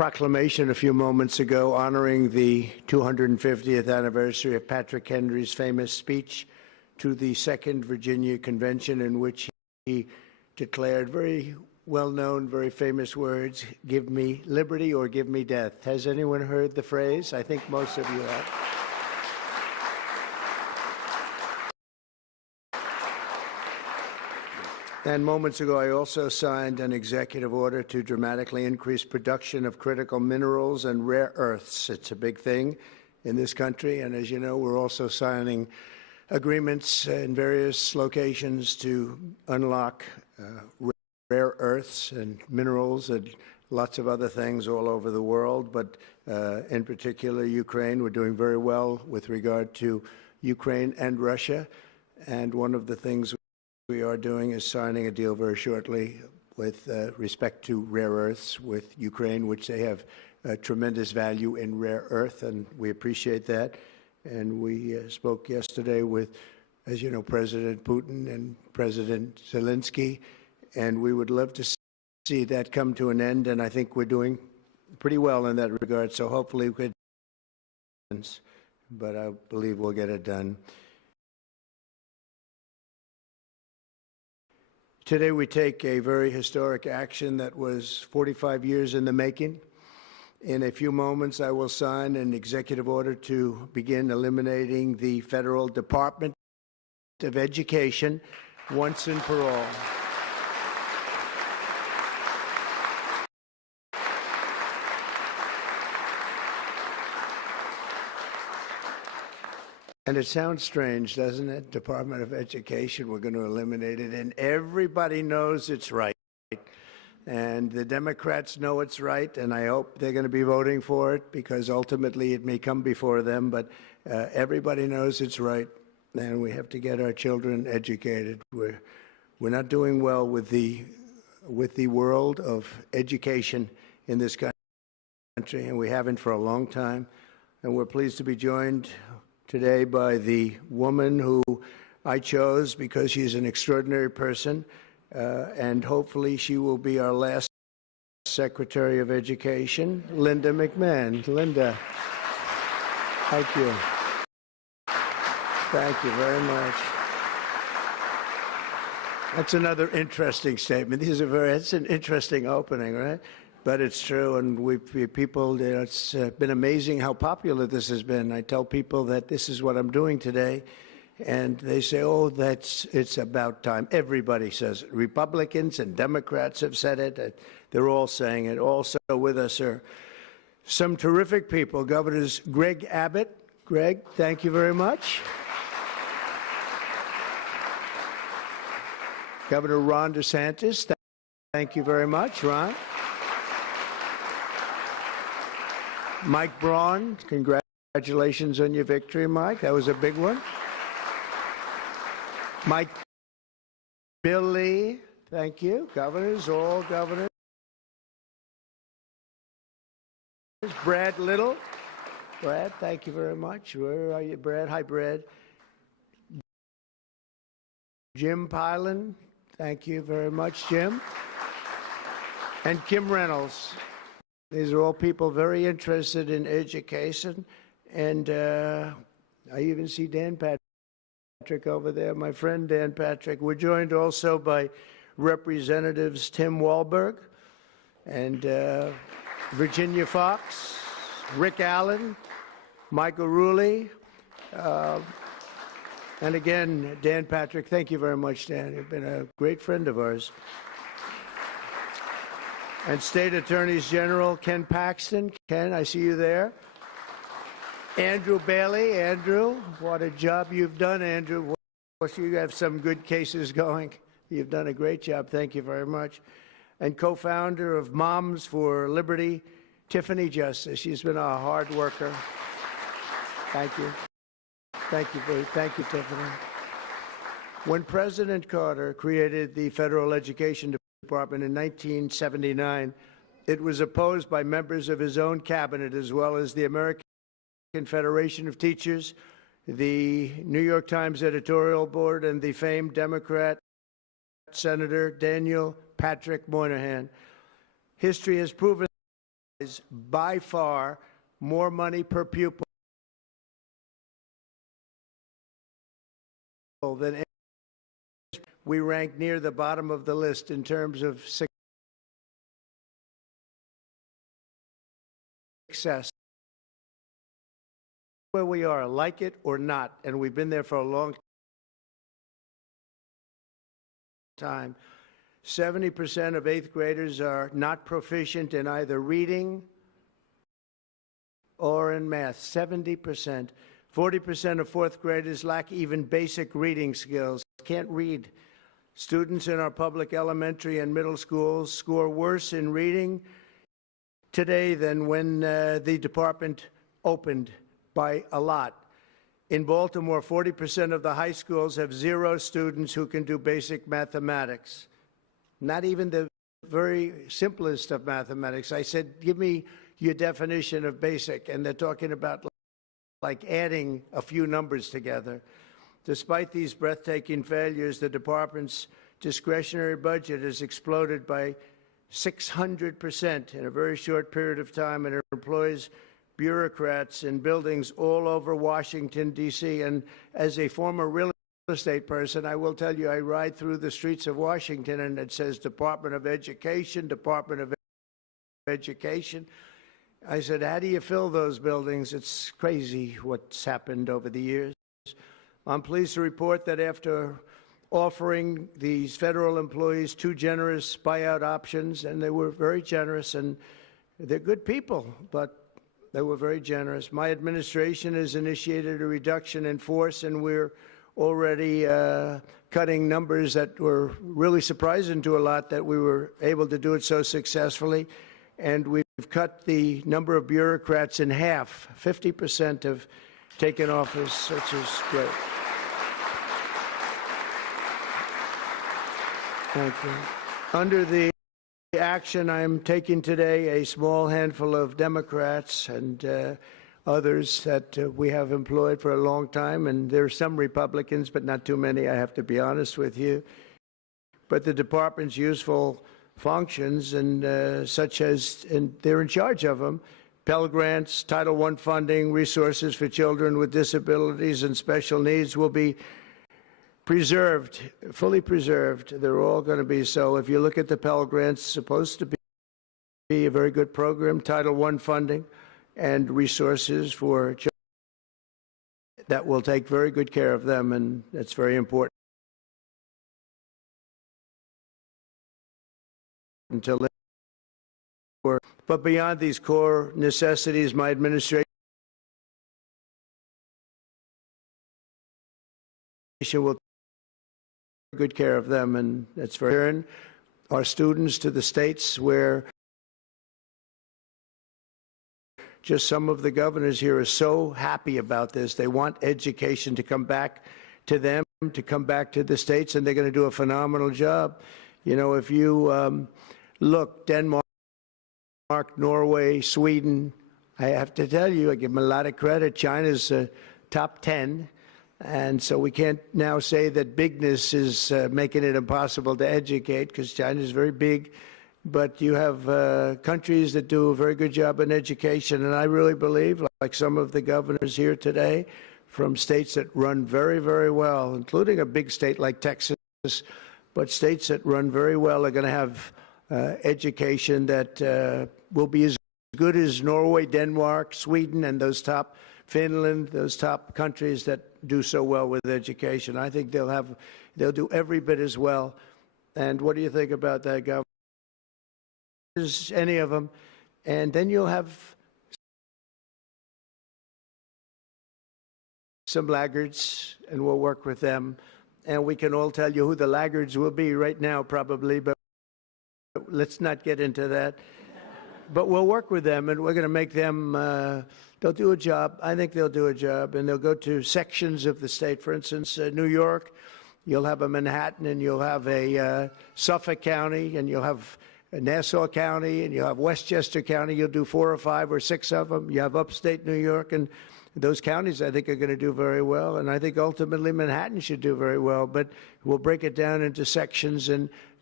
proclamation a few moments ago honoring the 250th anniversary of Patrick Henry's famous speech to the Second Virginia Convention, in which he declared very well-known, very famous words, "Give me liberty or give me death." Has anyone heard the phrase? I think most of you have. And moments ago, I also signed an executive order to dramatically increase production of critical minerals and rare earths. It's a big thing in this country, and as you know, we're also signing agreements in various locations to unlock rare earths and minerals and lots of other things all over the world, but in particular Ukraine. We're doing very well with regard to Ukraine and Russia, and one of the things we are doing is signing a deal very shortly with respect to rare earths with Ukraine, which they have tremendous value in rare earth, and we appreciate that. And we spoke yesterday with, as you know, President Putin and President Zelensky, and we would love to see that come to an end, and I think we're doing pretty well in that regard, so hopefully we could, but I believe we'll get it done. Today we take a very historic action that was 45 years in the making. In a few moments, I will sign an executive order to begin eliminating the Federal Department of Education once and for all. And it sounds strange, doesn't it? Department of Education, we're going to eliminate it, and everybody knows it's right. And the Democrats know it's right, and I hope they're going to be voting for it, because ultimately it may come before them, but everybody knows it's right, and we have to get our children educated. We're not doing well with the world of education in this country, and we haven't for a long time. And we're pleased to be joined today by the woman who I chose because she's an extraordinary person, and hopefully she will be our last Secretary of Education, Linda McMahon. Linda, thank you. Thank you very much. That's another interesting statement. It's an interesting opening, right? But it's true, and people, it's been amazing how popular this has been. I tell people that this is what I'm doing today, and they say, oh, it's about time. Everybody says it. Republicans and Democrats have said it. They're all saying it. Also with us are some terrific people. Governors Greg Abbott. Greg, thank you very much. Governor Ron DeSantis, thank you very much, Ron. Mike Braun, congratulations on your victory, Mike. That was a big one. Mike Billy, thank you. Governors, all governors. Brad Little. Brad, thank you very much. Where are you, Brad? Hi, Brad. Jim Pilan, thank you very much, Jim. And Kim Reynolds. These are all people very interested in education, and I even see Dan Patrick over there, my friend Dan Patrick. We're joined also by Representatives Tim Walberg and Virginia Fox, Rick Allen, Michael Rulli, and again, Dan Patrick. Thank you very much, Dan. You've been a great friend of ours. And State Attorneys General Ken Paxton. Ken, I see you there. Andrew Bailey. Andrew, what a job you've done, Andrew. You have some good cases going. You've done a great job. Thank you very much. And co-founder of Moms for Liberty, Tiffany Justice. She's been a hard worker. Thank you. Thank you, Tiffany. When President Carter created the Federal Education Department in 1979, it was opposed by members of his own cabinet, as well as the American Federation of Teachers, the New York Times editorial board, and the famed Democrat Senator Daniel Patrick Moynihan. History has proven by far more money per pupil than any. We rank near the bottom of the list in terms of success. Where we are, like it or not, and we've been there for a long time. 70% of 8th graders are not proficient in either reading or in math. 70%. 40% of 4th graders lack even basic reading skills, can't read. Students in our public elementary and middle schools score worse in reading today than when the department opened by a lot. In Baltimore, 40% of the high schools have 0 students who can do basic mathematics. Not even the very simplest of mathematics. I said, give me your definition of basic, and they're talking about like adding a few numbers together. Despite these breathtaking failures, the department's discretionary budget has exploded by 600% in a very short period of time, and it employs bureaucrats in buildings all over Washington, D.C. And as a former real estate person, I will tell you, I ride through the streets of Washington and it says Department of Education, Department of Education. I said, how do you fill those buildings? It's crazy what's happened over the years. I'm pleased to report that after offering these federal employees 2 generous buyout options, and they were very generous, and they're good people, but they were very generous. My administration has initiated a reduction in force, and we're already cutting numbers that were really surprising to a lot that we were able to do it so successfully. And we've cut the number of bureaucrats in half. 50% have taken office, which is great. Thank you. Under the action I'm taking today, a small handful of Democrats and others that we have employed for a long time, and there are some Republicans, but not too many, I have to be honest with you. But the department's useful functions, and such as, and they're in charge of them, Pell Grants, Title I funding, resources for children with disabilities and special needs will be preserved, fully preserved. They're all going to be so. If you look at the Pell Grants, it's supposed to be a very good program, Title I funding and resources for children that will take very good care of them, and that's very important to live for. But beyond these core necessities, my administration will take good care of them, and that's very important. Our students to the states where just some of the governors here are so happy about this. They want education to come back to them, to come back to the states, and they're going to do a phenomenal job. You know, if you look, Denmark, Norway, Sweden, I have to tell you, I give them a lot of credit. China's top 10, and so we can't now say that bigness is making it impossible to educate, because China is very big. But you have countries that do a very good job in education, and I really believe, like some of the governors here today, from states that run very, very well, including a big state like Texas, but states that run very well are going to have education that will be as good as Norway, Denmark, Sweden, and those top, Finland, those top countries that do so well with education. I think they'll do every bit as well. And what do you think about that, Governor? Any of them, and then you'll have some laggards, and we'll work with them, and we can all tell you who the laggards will be right now, probably, but let's not get into that. But we'll work with them, and we're going to make them, they'll do a job. I think they'll do a job, and they'll go to sections of the state. For instance, New York, you'll have a Manhattan, and you'll have a Suffolk County, and you'll have Nassau County, and you have Westchester County. You'll do 4 or 5 or 6 of them. You have upstate New York, and those counties, I think, are going to do very well. And I think ultimately Manhattan should do very well. But we'll break it down into sections, and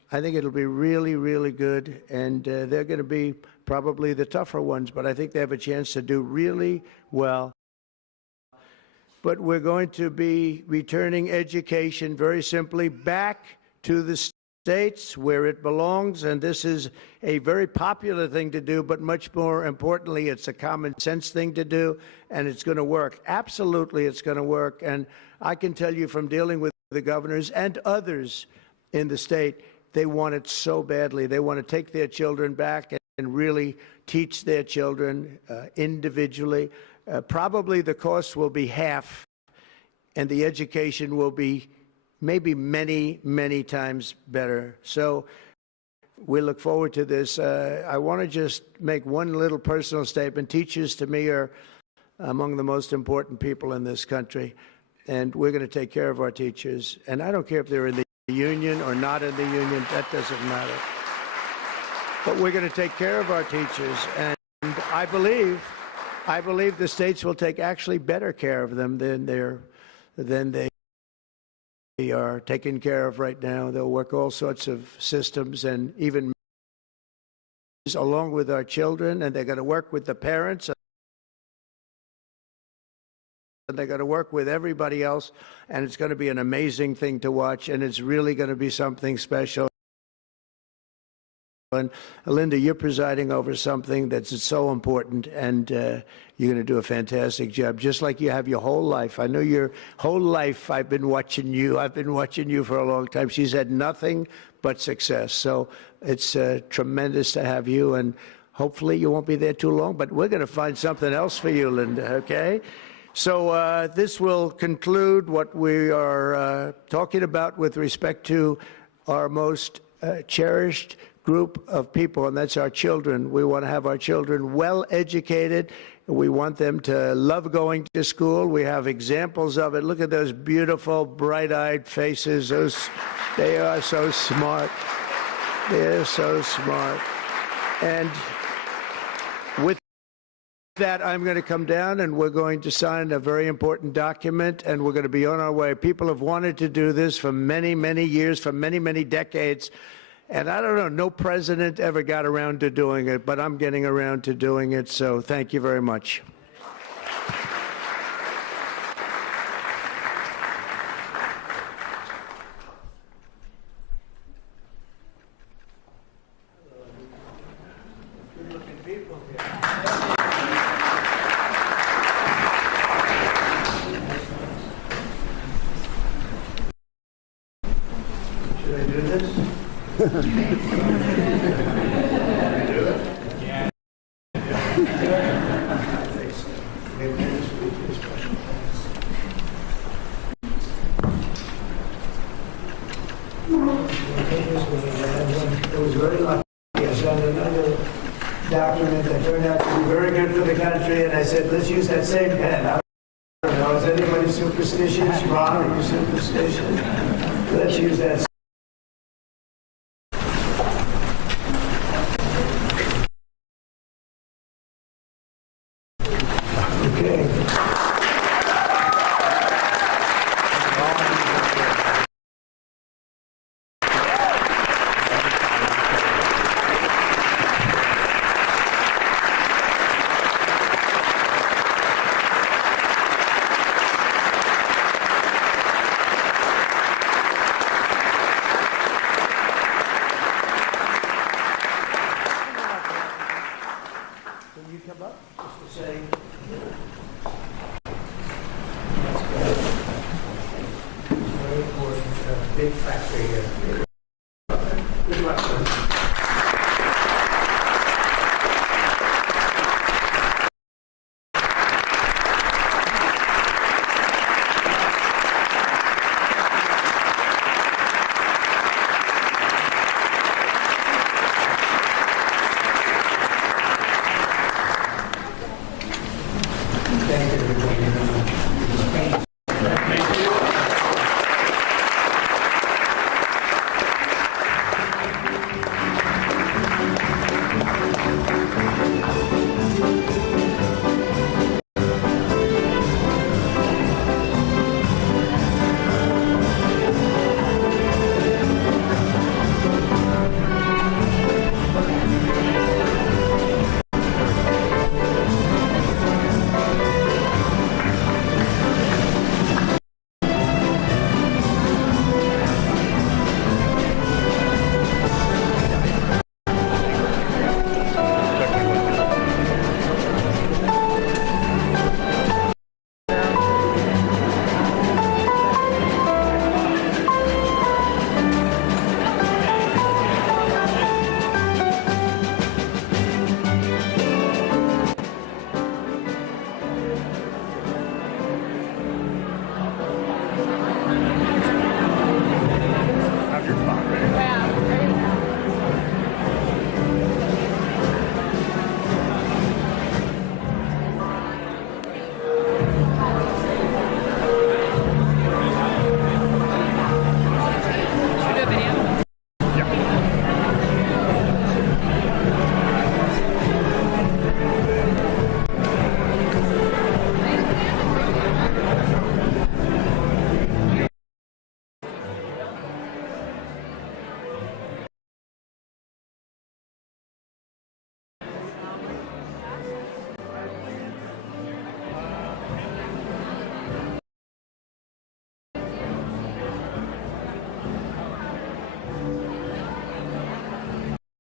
I think it'll be really, really good, and they're going to be probably the tougher ones, but I think they have a chance to do really well. But we're going to be returning education very simply back to the states where it belongs, and this is a very popular thing to do, but much more importantly, it's a common sense thing to do, and it's going to work. Absolutely, it's going to work, and I can tell you from dealing with the governors and others in the state, they want it so badly. They want to take their children back and really teach their children individually. Probably the cost will be half, and the education will be maybe many, many times better. So we look forward to this. I want to just make one little personal statement. Teachers, to me, are among the most important people in this country, and we're going to take care of our teachers. And I don't care if they're in the union or not in the union. That doesn't matter. But we're going to take care of our teachers, and I believe the states will take actually better care of them than they are taken care of right now. They'll work all sorts of systems and even along with our children, and they're going to work with the parents, and they're going to work with everybody else, and it's going to be an amazing thing to watch, and it's really going to be something special. And Linda, you're presiding over something that's so important, and you're going to do a fantastic job, just like you have your whole life. I know your whole life I've been watching you. I've been watching you for a long time. She's had nothing but success. So it's tremendous to have you, and hopefully you won't be there too long, but we're going to find something else for you, Linda, okay? So this will conclude what we are talking about with respect to our most cherished group of people, and that's our children. We want to have our children well educated. We want them to love going to school. We have examples of it. Look at those beautiful, bright-eyed faces. They are so smart. They're so smart. And with that, I'm going to come down and we're going to sign a very important document, and we're going to be on our way. People have wanted to do this for many, many years, for many, many decades. And I don't know, no president ever got around to doing it, but I'm getting around to doing it, so thank you very much. Should I do this? It was very lucky. I signed another document that turned out to be very good for the country, and I said, let's use that same pen. I don't know, is anybody superstitious? Ron, are you superstitious? Let's use that. Big factory here. Good luck, sir. Thank you, everybody.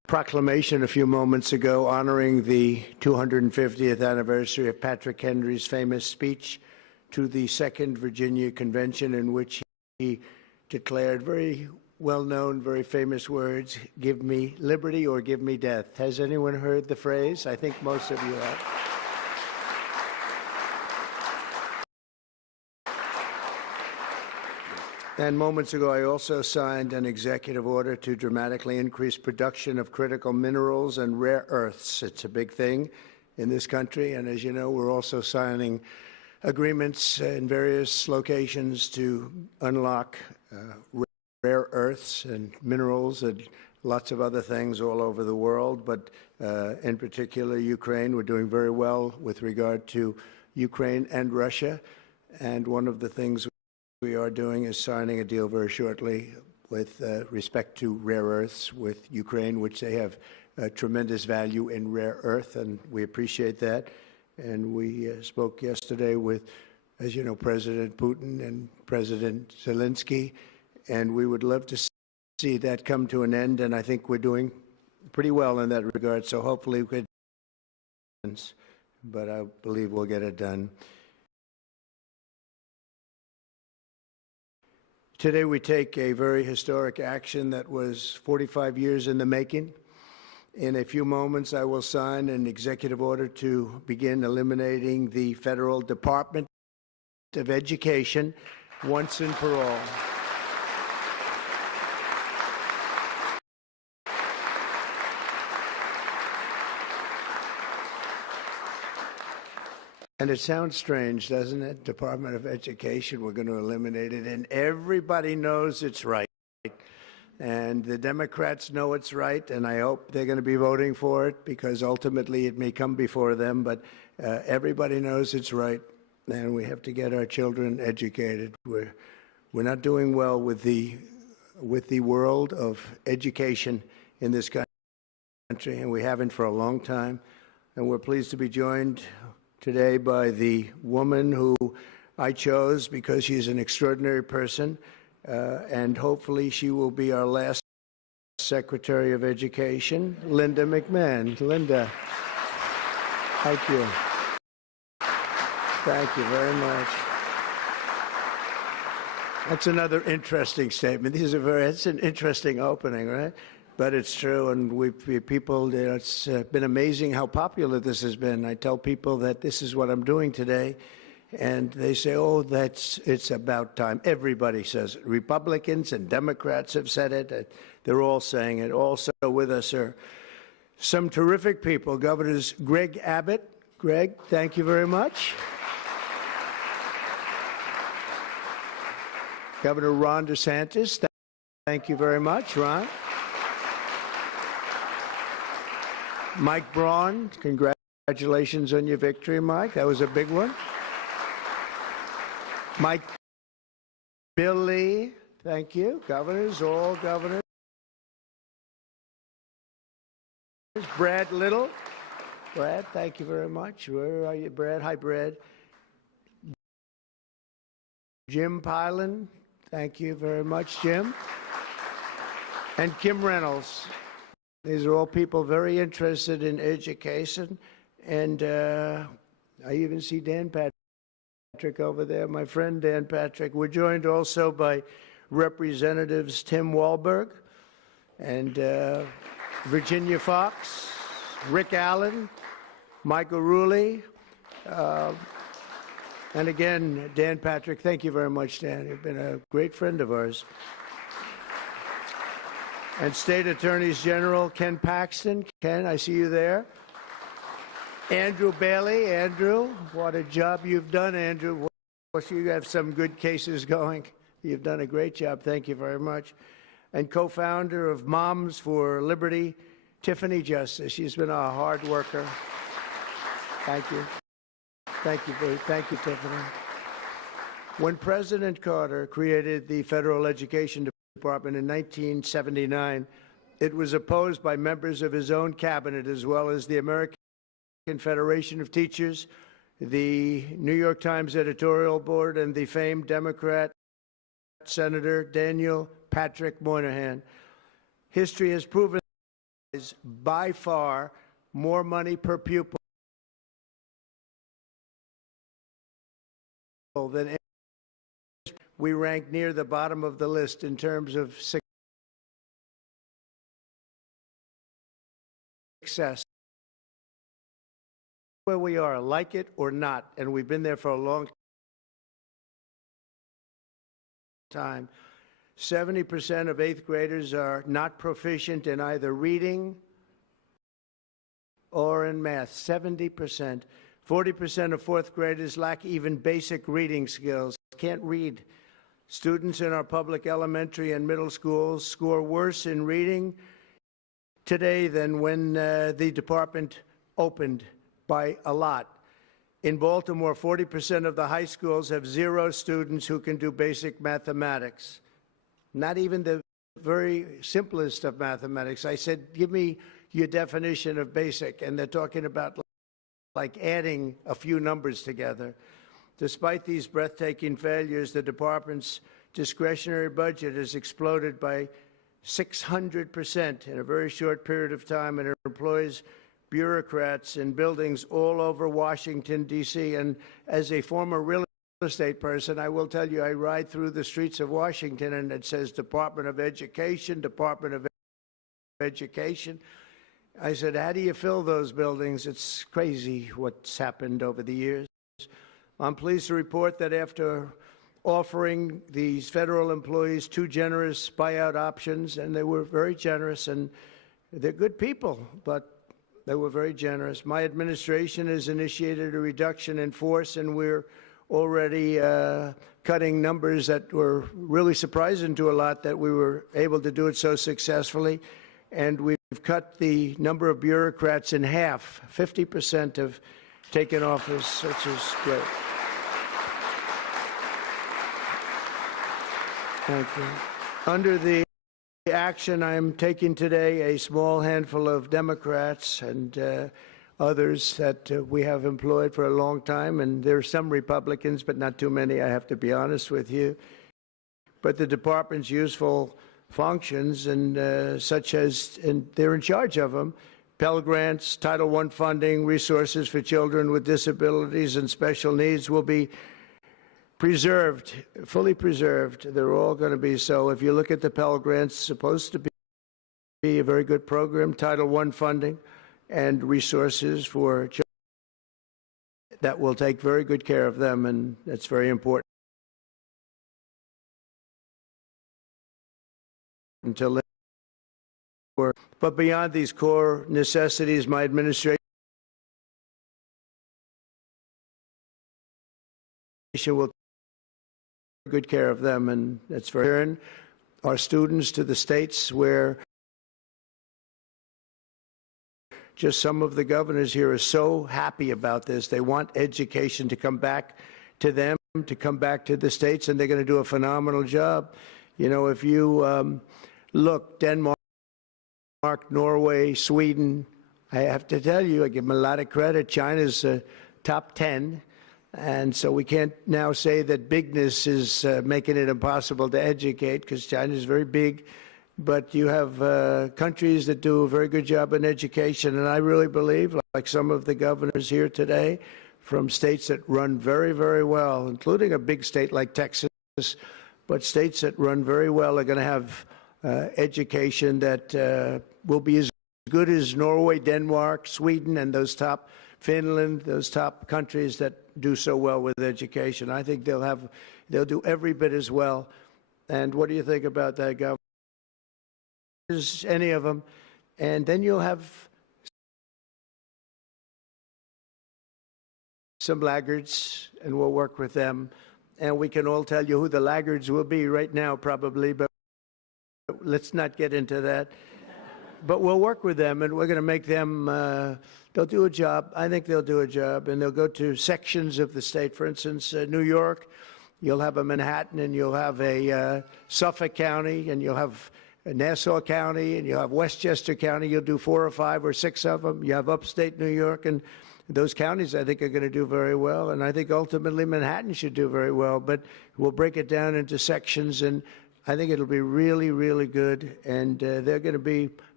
proclamation a few moments ago honoring the 250th anniversary of Patrick Henry's famous speech to the Second Virginia Convention, in which he declared very well-known, very famous words, "Give me liberty or give me death." Has anyone heard the phrase? I think most of you have. And moments ago, I also signed an executive order to dramatically increase production of critical minerals and rare earths. It's a big thing in this country, and as you know, we're also signing agreements in various locations to unlock rare earths and minerals and lots of other things all over the world, but in particular Ukraine. We're doing very well with regard to Ukraine and Russia, and one of the things we are doing is signing a deal very shortly with respect to rare earths with Ukraine, which they have tremendous value in rare earth, and we appreciate that. And we spoke yesterday with, as you know, President Putin and President Zelensky, and we would love to see that come to an end, and I think we're doing pretty well in that regard, so hopefully we could, but I believe we'll get it done. Today we take a very historic action that was 45 years in the making. In a few moments, I will sign an executive order to begin eliminating the Federal Department of Education once and for all. And it sounds strange, doesn't it? Department of Education, we're going to eliminate it, and everybody knows it's right. And the Democrats know it's right, and I hope they're going to be voting for it, because ultimately it may come before them, but everybody knows it's right, and we have to get our children educated. We're not doing well with the world of education in this country, and we haven't for a long time. And we're pleased to be joined today by the woman who I chose because she's an extraordinary person, and hopefully she will be our last Secretary of Education, Linda McMahon. Linda, thank you. Thank you very much. That's another interesting statement. It's an interesting opening, right? But it's true, and it's been amazing how popular this has been. I tell people that this is what I'm doing today, and they say, "Oh, it's about time." Everybody says it. Republicans and Democrats have said it. They're all saying it. Also with us are some terrific people. Governors Greg Abbott. Greg, thank you very much. Governor Ron DeSantis, thank you very much, Ron. Mike Braun, congratulations on your victory, Mike. That was a big one. Mike Billy, thank you. Governors, all governors. Brad Little. Brad, thank you very much. Where are you, Brad? Hi, Brad. Jim Pilan, thank you very much, Jim. And Kim Reynolds. These are all people very interested in education, and I even see Dan Patrick over there, my friend Dan Patrick. We're joined also by Representatives Tim Walberg and Virginia Fox, Rick Allen, Michael Rulli, and again, Dan Patrick. Thank you very much, Dan. You've been a great friend of ours. And State Attorneys General Ken Paxton. Ken, I see you there. Andrew Bailey. Andrew, what a job you've done, Andrew. You have some good cases going. You've done a great job. Thank you very much. And co-founder of Moms for Liberty, Tiffany Justice. She's been a hard worker. Thank you. Thank you, Tiffany. When President Carter created the Federal Education Department in 1979, it was opposed by members of his own cabinet, as well as the American Federation of Teachers, the New York Times editorial board, and the famed Democrat Senator Daniel Patrick Moynihan. History has proven by far more money per pupil than we rank near the bottom of the list in terms of success. Where we are, like it or not, and we've been there for a long time. 70% of 8th graders are not proficient in either reading or in math. 70%. 40% of 4th graders lack even basic reading skills, can't read. Students in our public elementary and middle schools score worse in reading today than when the department opened by a lot. In Baltimore, 40% of the high schools have 0 students who can do basic mathematics. Not even the very simplest of mathematics. I said, give me your definition of basic, and they're talking about like adding a few numbers together. Despite these breathtaking failures, the department's discretionary budget has exploded by 600% in a very short period of time, and it employs bureaucrats in buildings all over Washington, D.C. And as a former real estate person, I will tell you, I ride through the streets of Washington, and it says Department of Education, Department of Education. I said, how do you fill those buildings? It's crazy what's happened over the years. I'm pleased to report that after offering these federal employees 2 generous buyout options, and they were very generous, and they're good people, but they were very generous. My administration has initiated a reduction in force, and we're already cutting numbers that were really surprising to a lot that we were able to do it so successfully. And we've cut the number of bureaucrats in half. 50% have taken office, which is great. Thank you. Under the action I'm taking today, a small handful of Democrats and others that we have employed for a long time, and there are some Republicans, but not too many, I have to be honest with you. But the department's useful functions, and such as, and they're in charge of them, Pell Grants, Title I funding, resources for children with disabilities and special needs will be preserved, fully preserved. They're all going to be so. If you look at the Pell Grants, it's supposed to be a very good program, Title I funding and resources for children that will take very good care of them, and that's very important. Until but beyond these core necessities, my administration will take good care of them, and that's very important. Our students to the states where just some of the governors here are so happy about this. They want education to come back to them, to come back to the states, and they're going to do a phenomenal job. You know, if you look, Denmark, Norway, Sweden, I have to tell you, I give them a lot of credit. China's top 10, and so we can't now say that bigness is making it impossible to educate, because China's very big. But you have countries that do a very good job in education, and I really believe, like some of the governors here today, from states that run very, very well, including a big state like Texas, but states that run very well are going to have education that will be as good as Norway, Denmark, Sweden, and those top, Finland, those top countries that do so well with education. I think they'll do every bit as well. And what do you think about that, Governor? Any of them, and then you'll have some laggards, and we'll work with them, and we can all tell you who the laggards will be right now, probably, but let's not get into that. But we'll work with them, and we're going to make them, they'll do a job. I think they'll do a job, and they'll go to sections of the state. For instance, New York, you'll have a Manhattan, and you'll have a Suffolk County, and you'll have Nassau County, and you have Westchester County. You'll do 4 or 5 or 6 of them. You have upstate New York, and those counties, I think, are going to do very well. And I think ultimately Manhattan should do very well. But we'll break it down into sections, and I think it'll be really, really good. And they're going to be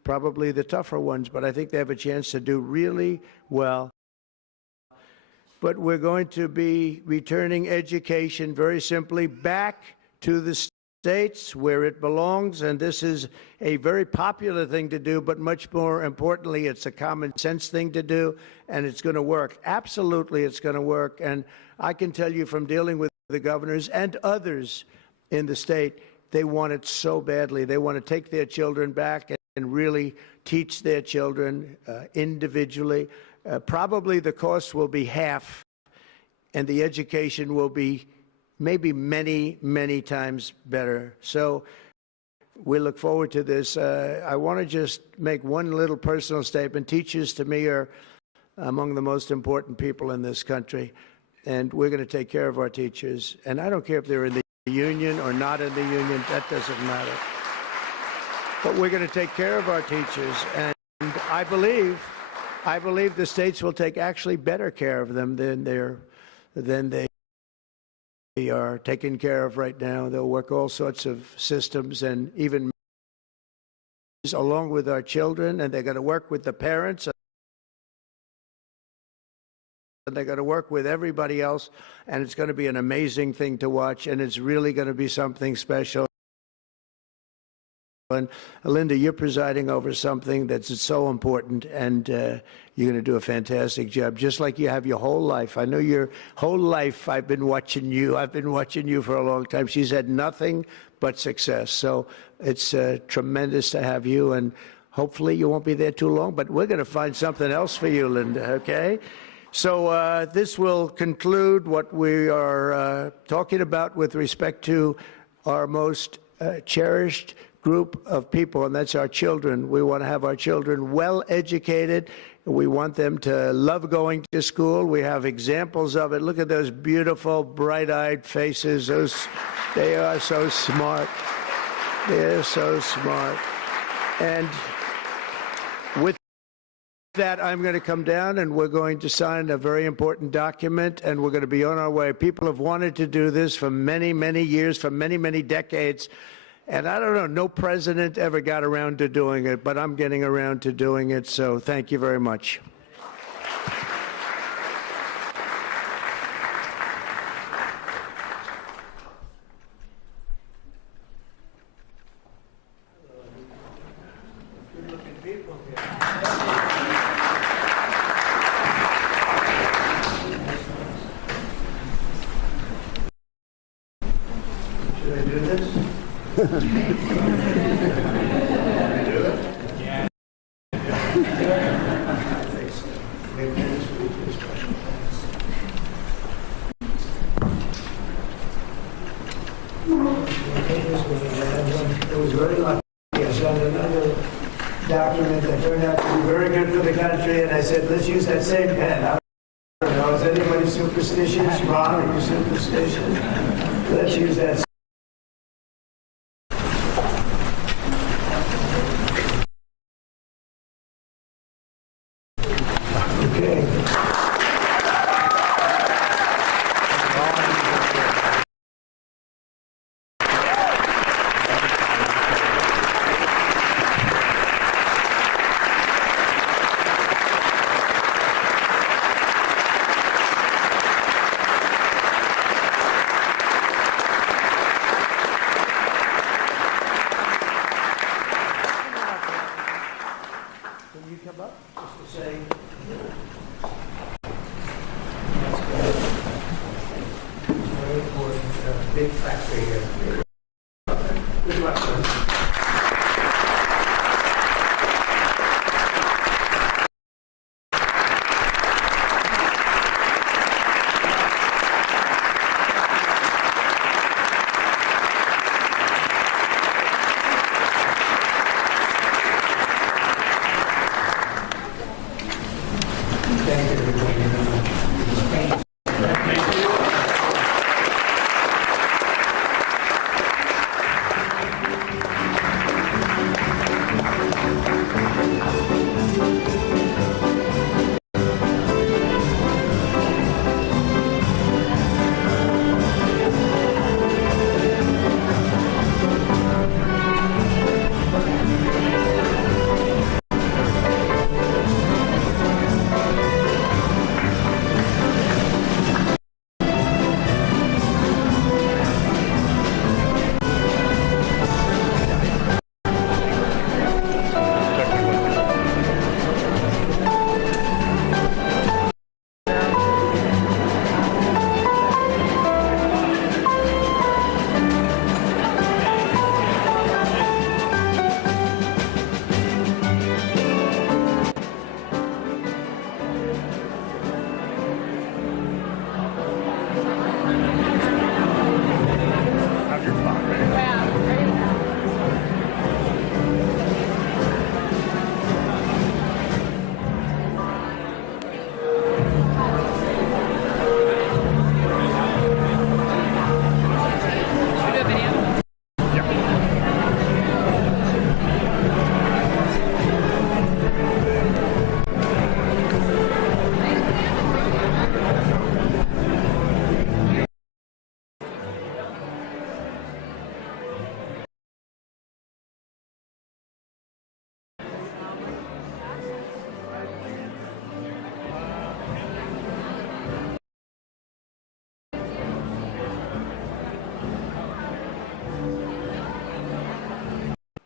probably the tougher ones, but I think they have a chance to do really well. But we're going to be returning education very simply back to the states where it belongs, and this is a very popular thing to do, but much more importantly, it's a common sense thing to do, and it's going to work. Absolutely, it's going to work. And I can tell you from dealing with the governors and others in the state, they want it so badly. They want to take their children back and really teach their children individually. Probably the cost will be half, and the education will be maybe many, many times better. So we look forward to this. I want to just make one little personal statement. Teachers, to me, are among the most important people in this country, and we're going to take care of our teachers. And I don't care if they're in the union or not in the union. That doesn't matter. But we're going to take care of our teachers, and I believe the states will take actually better care of them than they are taken care of right now. They'll work all sorts of systems and even along with our children, and they're going to work with the parents, and they're going to work with everybody else, and it's going to be an amazing thing to watch, and it's really going to be something special. And Linda, you're presiding over something that's so important, and you're going to do a fantastic job, just like you have your whole life. I know your whole life I've been watching you. I've been watching you for a long time. She's had nothing but success. So it's tremendous to have you, and hopefully you won't be there too long, but we're going to find something else for you, Linda, okay? So this will conclude what we are talking about with respect to our most cherished group of people, and that's our children. We want to have our children well educated. We want them to love going to school. We have examples of it. Look at those beautiful, bright-eyed faces. They are so smart. They're so smart. And with that, I'm going to come down and we're going to sign a very important document, and we're going to be on our way. People have wanted to do this for many, many years, for many, many decades. And I don't know, no president ever got around to doing it, but I'm getting around to doing it, so thank you very much. Good-looking people here. Should I do this? It was very lucky. I signed another document that turned out to be very good for the country, and I said, let's use that same pen. I don't know, is anybody superstitious? Ron, are you superstitious? Let's use that. Big factory here. Good luck, sir. Thank you, everybody. Thank you.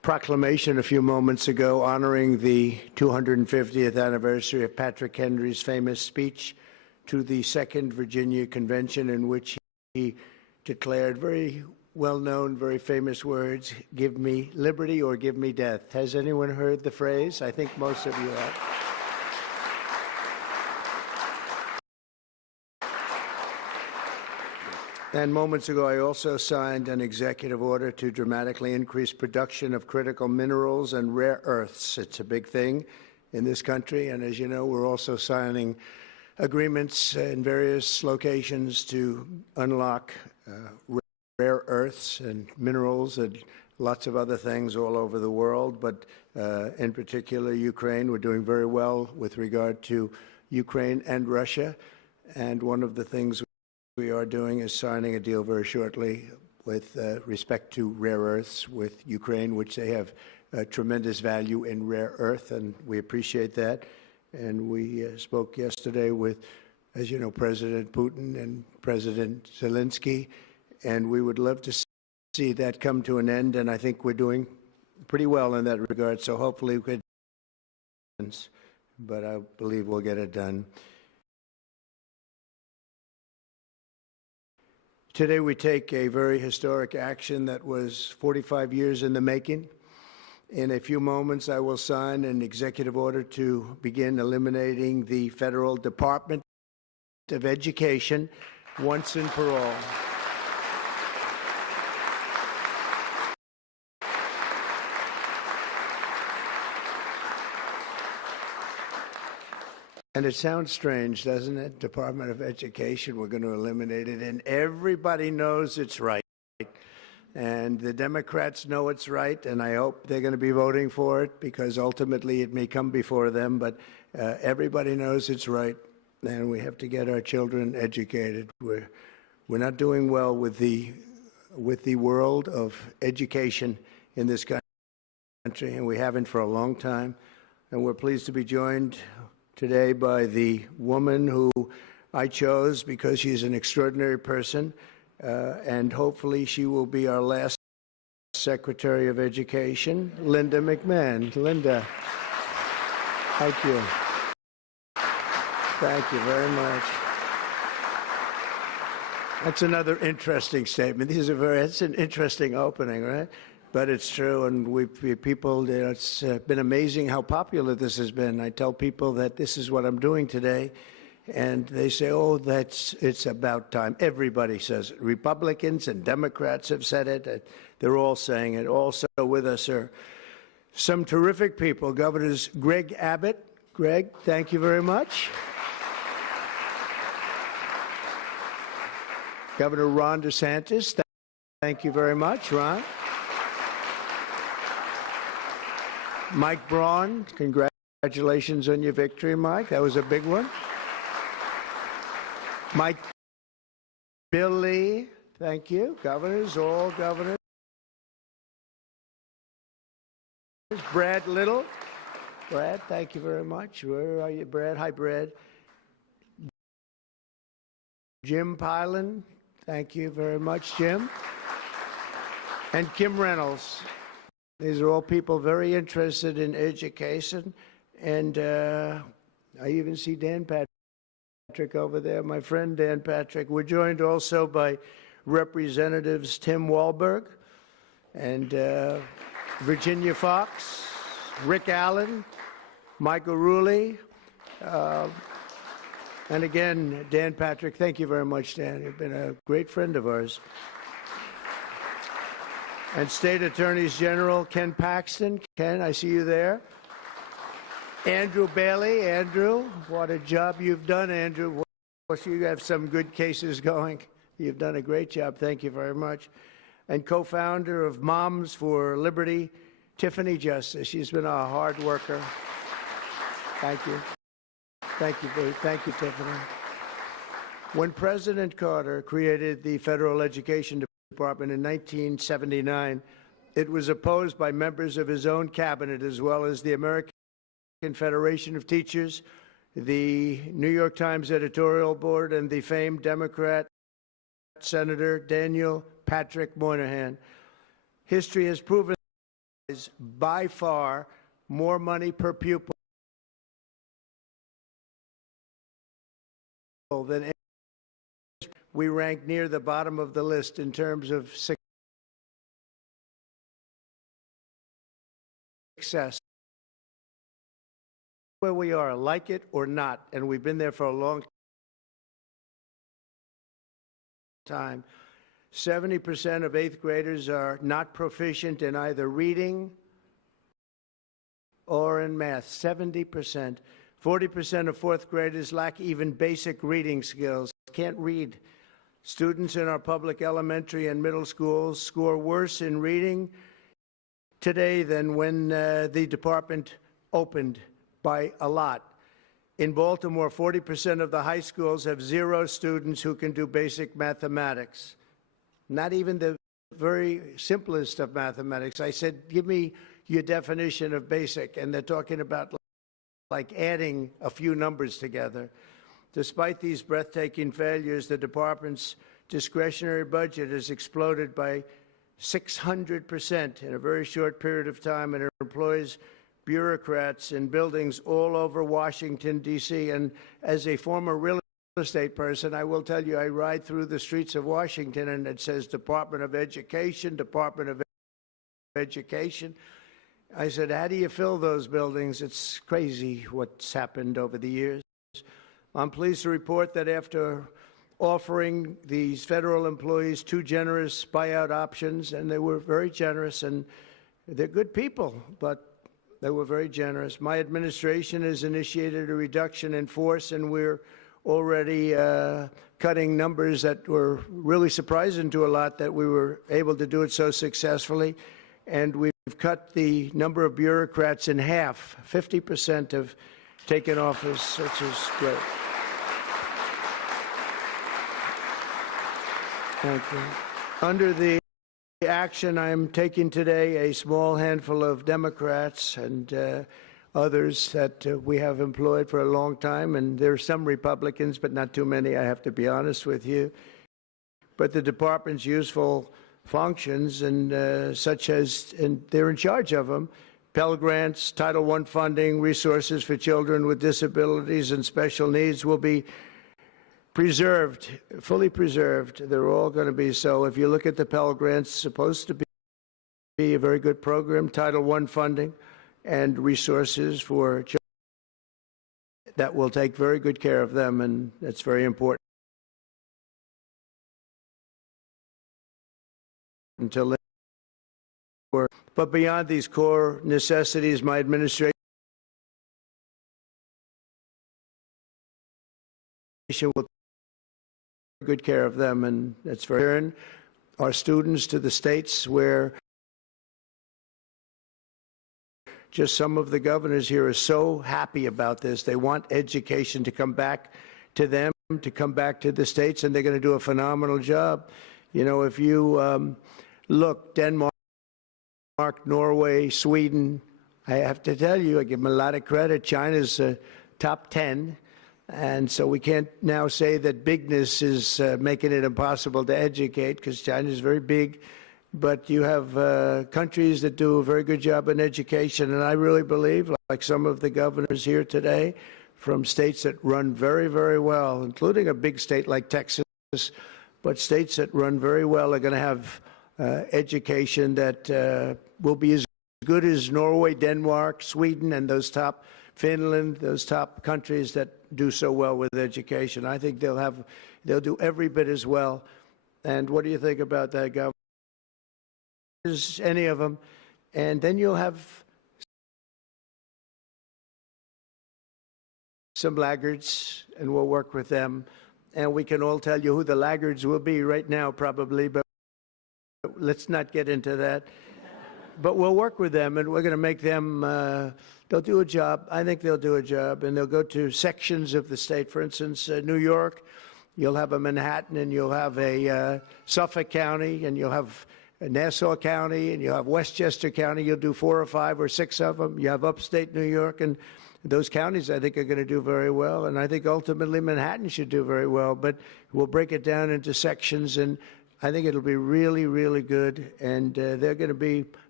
proclamation a few moments ago honoring the 250th anniversary of Patrick Henry's famous speech to the Second Virginia Convention, in which he declared very well-known, very famous words, "Give me liberty or give me death." Has anyone heard the phrase? I think most of you have. And moments ago, I also signed an executive order to dramatically increase production of critical minerals and rare earths. It's a big thing in this country, and as you know, we're also signing agreements in various locations to unlock rare earths and minerals and lots of other things all over the world, but in particular Ukraine. We're doing very well with regard to Ukraine and Russia, and one of the things we are doing is signing a deal very shortly with respect to rare earths with Ukraine, which they have tremendous value in rare earth, and we appreciate that. And we spoke yesterday with, as you know, President Putin and President Zelensky, and we would love to see that come to an end, and I think we're doing pretty well in that regard, so hopefully we could, but I believe we'll get it done. Today we take a very historic action that was 45 years in the making. In a few moments, I will sign an executive order to begin eliminating the Federal Department of Education once and for all. And it sounds strange, doesn't it? Department of Education, we're going to eliminate it, and everybody knows it's right. And the Democrats know it's right, and I hope they're going to be voting for it, because ultimately it may come before them, but everybody knows it's right, and we have to get our children educated. We're not doing well with the world of education in this country, and we haven't for a long time. And we're pleased to be joined today by the woman who I chose because she's an extraordinary person, and hopefully she will be our last Secretary of Education, Linda McMahon. Linda, thank you. Thank you very much. That's another interesting statement. It's an interesting opening, right? But it's true, and it's been amazing how popular this has been. I tell people that this is what I'm doing today, and they say, "Oh, it's about time." Everybody says it. Republicans and Democrats have said it. They're all saying it. Also with us are some terrific people. Governors Greg Abbott. Greg, thank you very much. Governor Ron DeSantis, thank you very much, Ron. Mike Braun, congratulations on your victory, Mike. That was a big one. Mike, Bill Lee, thank you. Governors, all governors. Brad Little. Brad, thank you very much. Where are you, Brad? Hi, Brad. Jim Pilan, thank you very much, Jim. And Kim Reynolds. These are all people very interested in education, and I even see Dan Patrick over there, my friend Dan Patrick. We're joined also by Representatives Tim Walberg and Virginia Fox, Rick Allen, Michael Rulli, and again, Dan Patrick. Thank you very much, Dan. You've been a great friend of ours. And State Attorneys General Ken Paxton. Ken, I see you there. Andrew Bailey. Andrew, what a job you've done, Andrew. You have some good cases going. You've done a great job. Thank you very much. And co-founder of Moms for Liberty, Tiffany Justice. She's been a hard worker. Thank you. Thank you, Tiffany. When President Carter created the Federal Education Department in 1979, it was opposed by members of his own cabinet, as well as the American Federation of Teachers, the New York Times editorial board, and the famed Democrat Senator Daniel Patrick Moynihan. History has proven by far more money per pupil than any. We rank near the bottom of the list in terms of success. Where we are, like it or not, and we've been there for a long time. 70% of 8th graders are not proficient in either reading or in math. 70%. 40% of 4th graders lack even basic reading skills, can't read. Students in our public elementary and middle schools score worse in reading today than when the department opened, by a lot. In Baltimore, 40% of the high schools have 0 students who can do basic mathematics. Not even the very simplest of mathematics. I said, give me your definition of basic, and they're talking about like adding a few numbers together. Despite these breathtaking failures, the department's discretionary budget has exploded by 600% in a very short period of time, and it employs bureaucrats in buildings all over Washington, D.C. And as a former real estate person, I will tell you, I ride through the streets of Washington, and it says Department of Education, Department of Education. I said, how do you fill those buildings? It's crazy what's happened over the years. I'm pleased to report that after offering these federal employees 2 generous buyout options, and they were very generous, and they're good people, but they were very generous. My administration has initiated a reduction in force, and we're already cutting numbers that were really surprising to a lot that we were able to do it so successfully. And we've cut the number of bureaucrats in half. 50% have taken office, which is great. Thank you. Under the action I'm taking today, a small handful of Democrats and others that we have employed for a long time, and there are some Republicans, but not too many, I have to be honest with you. But the department's useful functions, and such as, and they're in charge of them, Pell Grants, Title I funding, resources for children with disabilities and special needs will be preserved, fully preserved. They're all going to be so. If you look at the Pell Grants, supposed to be a very good program, Title I funding and resources for children that will take very good care of them, and that's very important. Until but beyond these core necessities, my administration will take good care of them, and that's very important. Our students to the states where just some of the governors here are so happy about this. They want education to come back to them, to come back to the states, and they're going to do a phenomenal job. You know, if you look, Denmark, Norway, Sweden, I have to tell you, I give them a lot of credit. China's top 10, and so we can't now say that bigness is making it impossible to educate, because China's very big. But you have countries that do a very good job in education, and I really believe, like some of the governors here today, from states that run very, very well, including a big state like Texas, but states that run very well are going to have education that will be as good as Norway, Denmark, Sweden, and those top, Finland, those top countries that do so well with education. I think they'll do every bit as well. And what do you think about that, Governor? Any of them, and then you'll have some laggards, and we'll work with them, and we can all tell you who the laggards will be right now, probably, but let's not get into that. But we'll work with them, and we're going to make them, they'll do a job. I think they'll do a job, and they'll go to sections of the state. For instance, New York, you'll have a Manhattan, and you'll have a Suffolk County, and you'll have Nassau County, and you have Westchester County. You'll do 4 or 5 or 6 of them. You have upstate New York, and those counties, I think, are going to do very well. And I think ultimately Manhattan should do very well. But we'll break it down into sections, and I think it'll be really, really good. And they're going to be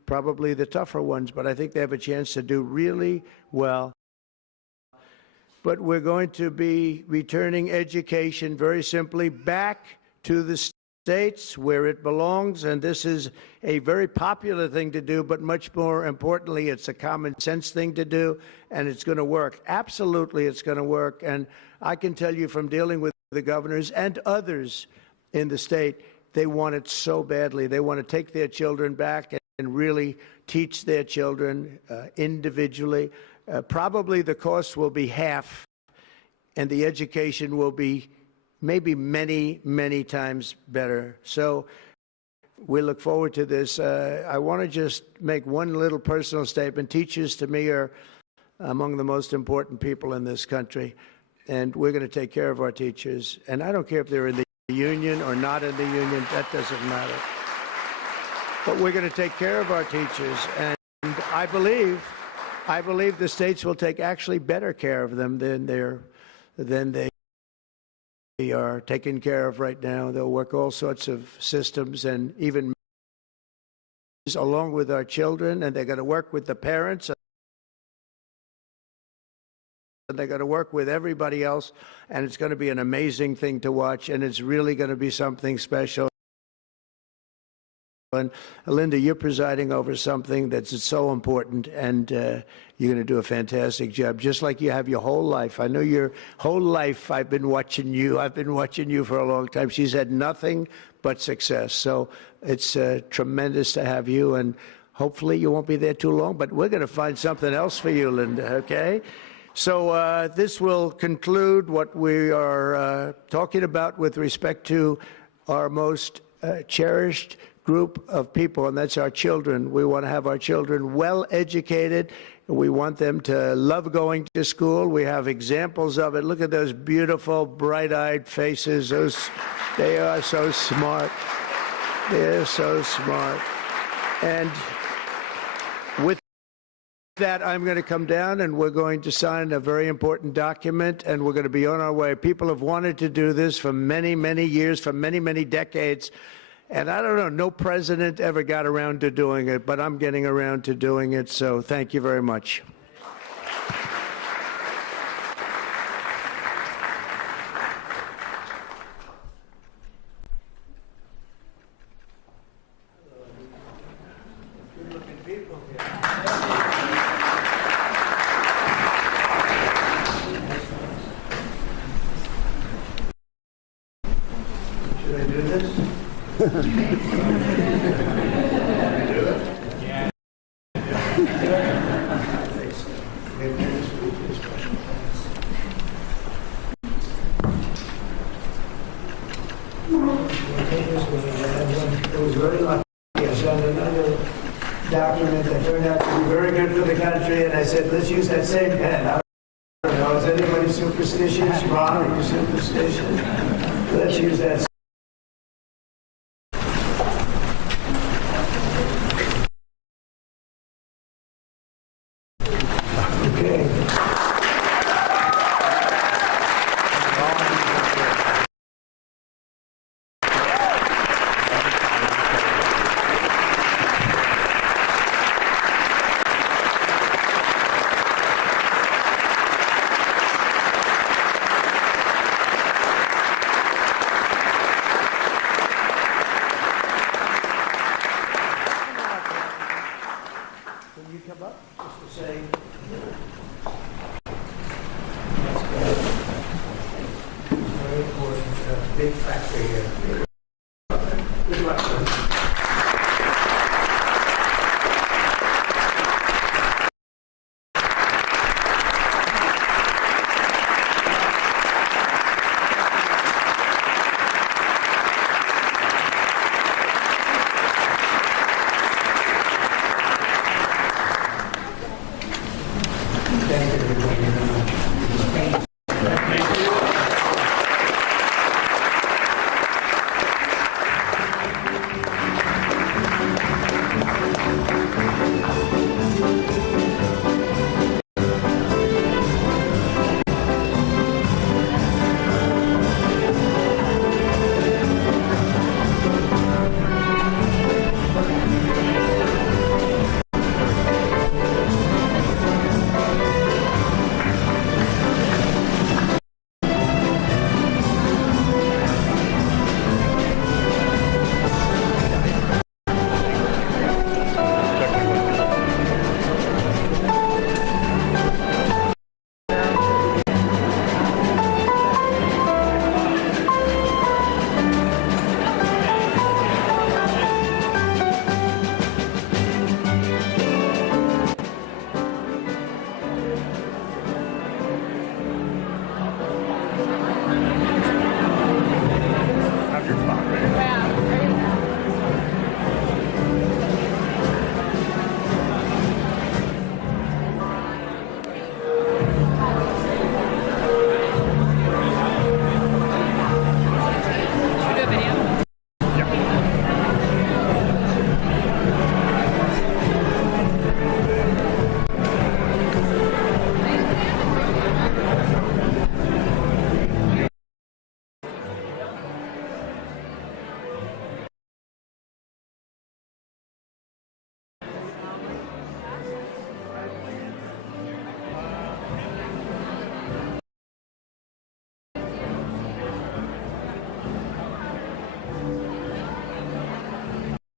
probably the tougher ones, but I think they have a chance to do really well. But we're going to be returning education very simply back to the states where it belongs, and this is a very popular thing to do, but much more importantly, it's a common sense thing to do, and it's going to work. Absolutely, it's going to work, and I can tell you from dealing with the governors and others in the state, they want it so badly. They want to take their children back and really teach their children individually. Probably the cost will be half, and the education will be maybe many, many times better. So we look forward to this. I want to just make one little personal statement. Teachers, to me, are among the most important people in this country, and we're going to take care of our teachers. And I don't care if they're in the union or not in the union. That doesn't matter. But we're going to take care of our teachers, and I believe the states will take actually better care of them than they are taken care of right now. They'll work all sorts of systems and even along with our children, and they're going to work with the parents, and they're going to work with everybody else, and it's going to be an amazing thing to watch, and it's really going to be something special. And Linda, you're presiding over something that's so important, and you're going to do a fantastic job, just like you have your whole life. I know your whole life I've been watching you. I've been watching you for a long time. She's had nothing but success. So it's tremendous to have you, and hopefully you won't be there too long, but we're going to find something else for you, Linda, okay? So this will conclude what we are talking about with respect to our most cherished group of people, and that's our children. We want to have our children well educated. We want them to love going to school. We have examples of it. Look at those beautiful, bright-eyed faces. They are so smart. They're so smart. And with that, I'm going to come down and we're going to sign a very important document, and we're going to be on our way. People have wanted to do this for many, many years, for many, many decades. And I don't know, no president ever got around to doing it, but I'm getting around to doing it, so thank you very much. Good-looking people here. Should I do this? It was very lucky. I signed another document that turned out to be very good for the country, and I said, let's use that same pen. I don't know, is anybody superstitious? Ron, are you superstitious? Let's use that. Big factor here. Good luck, sir.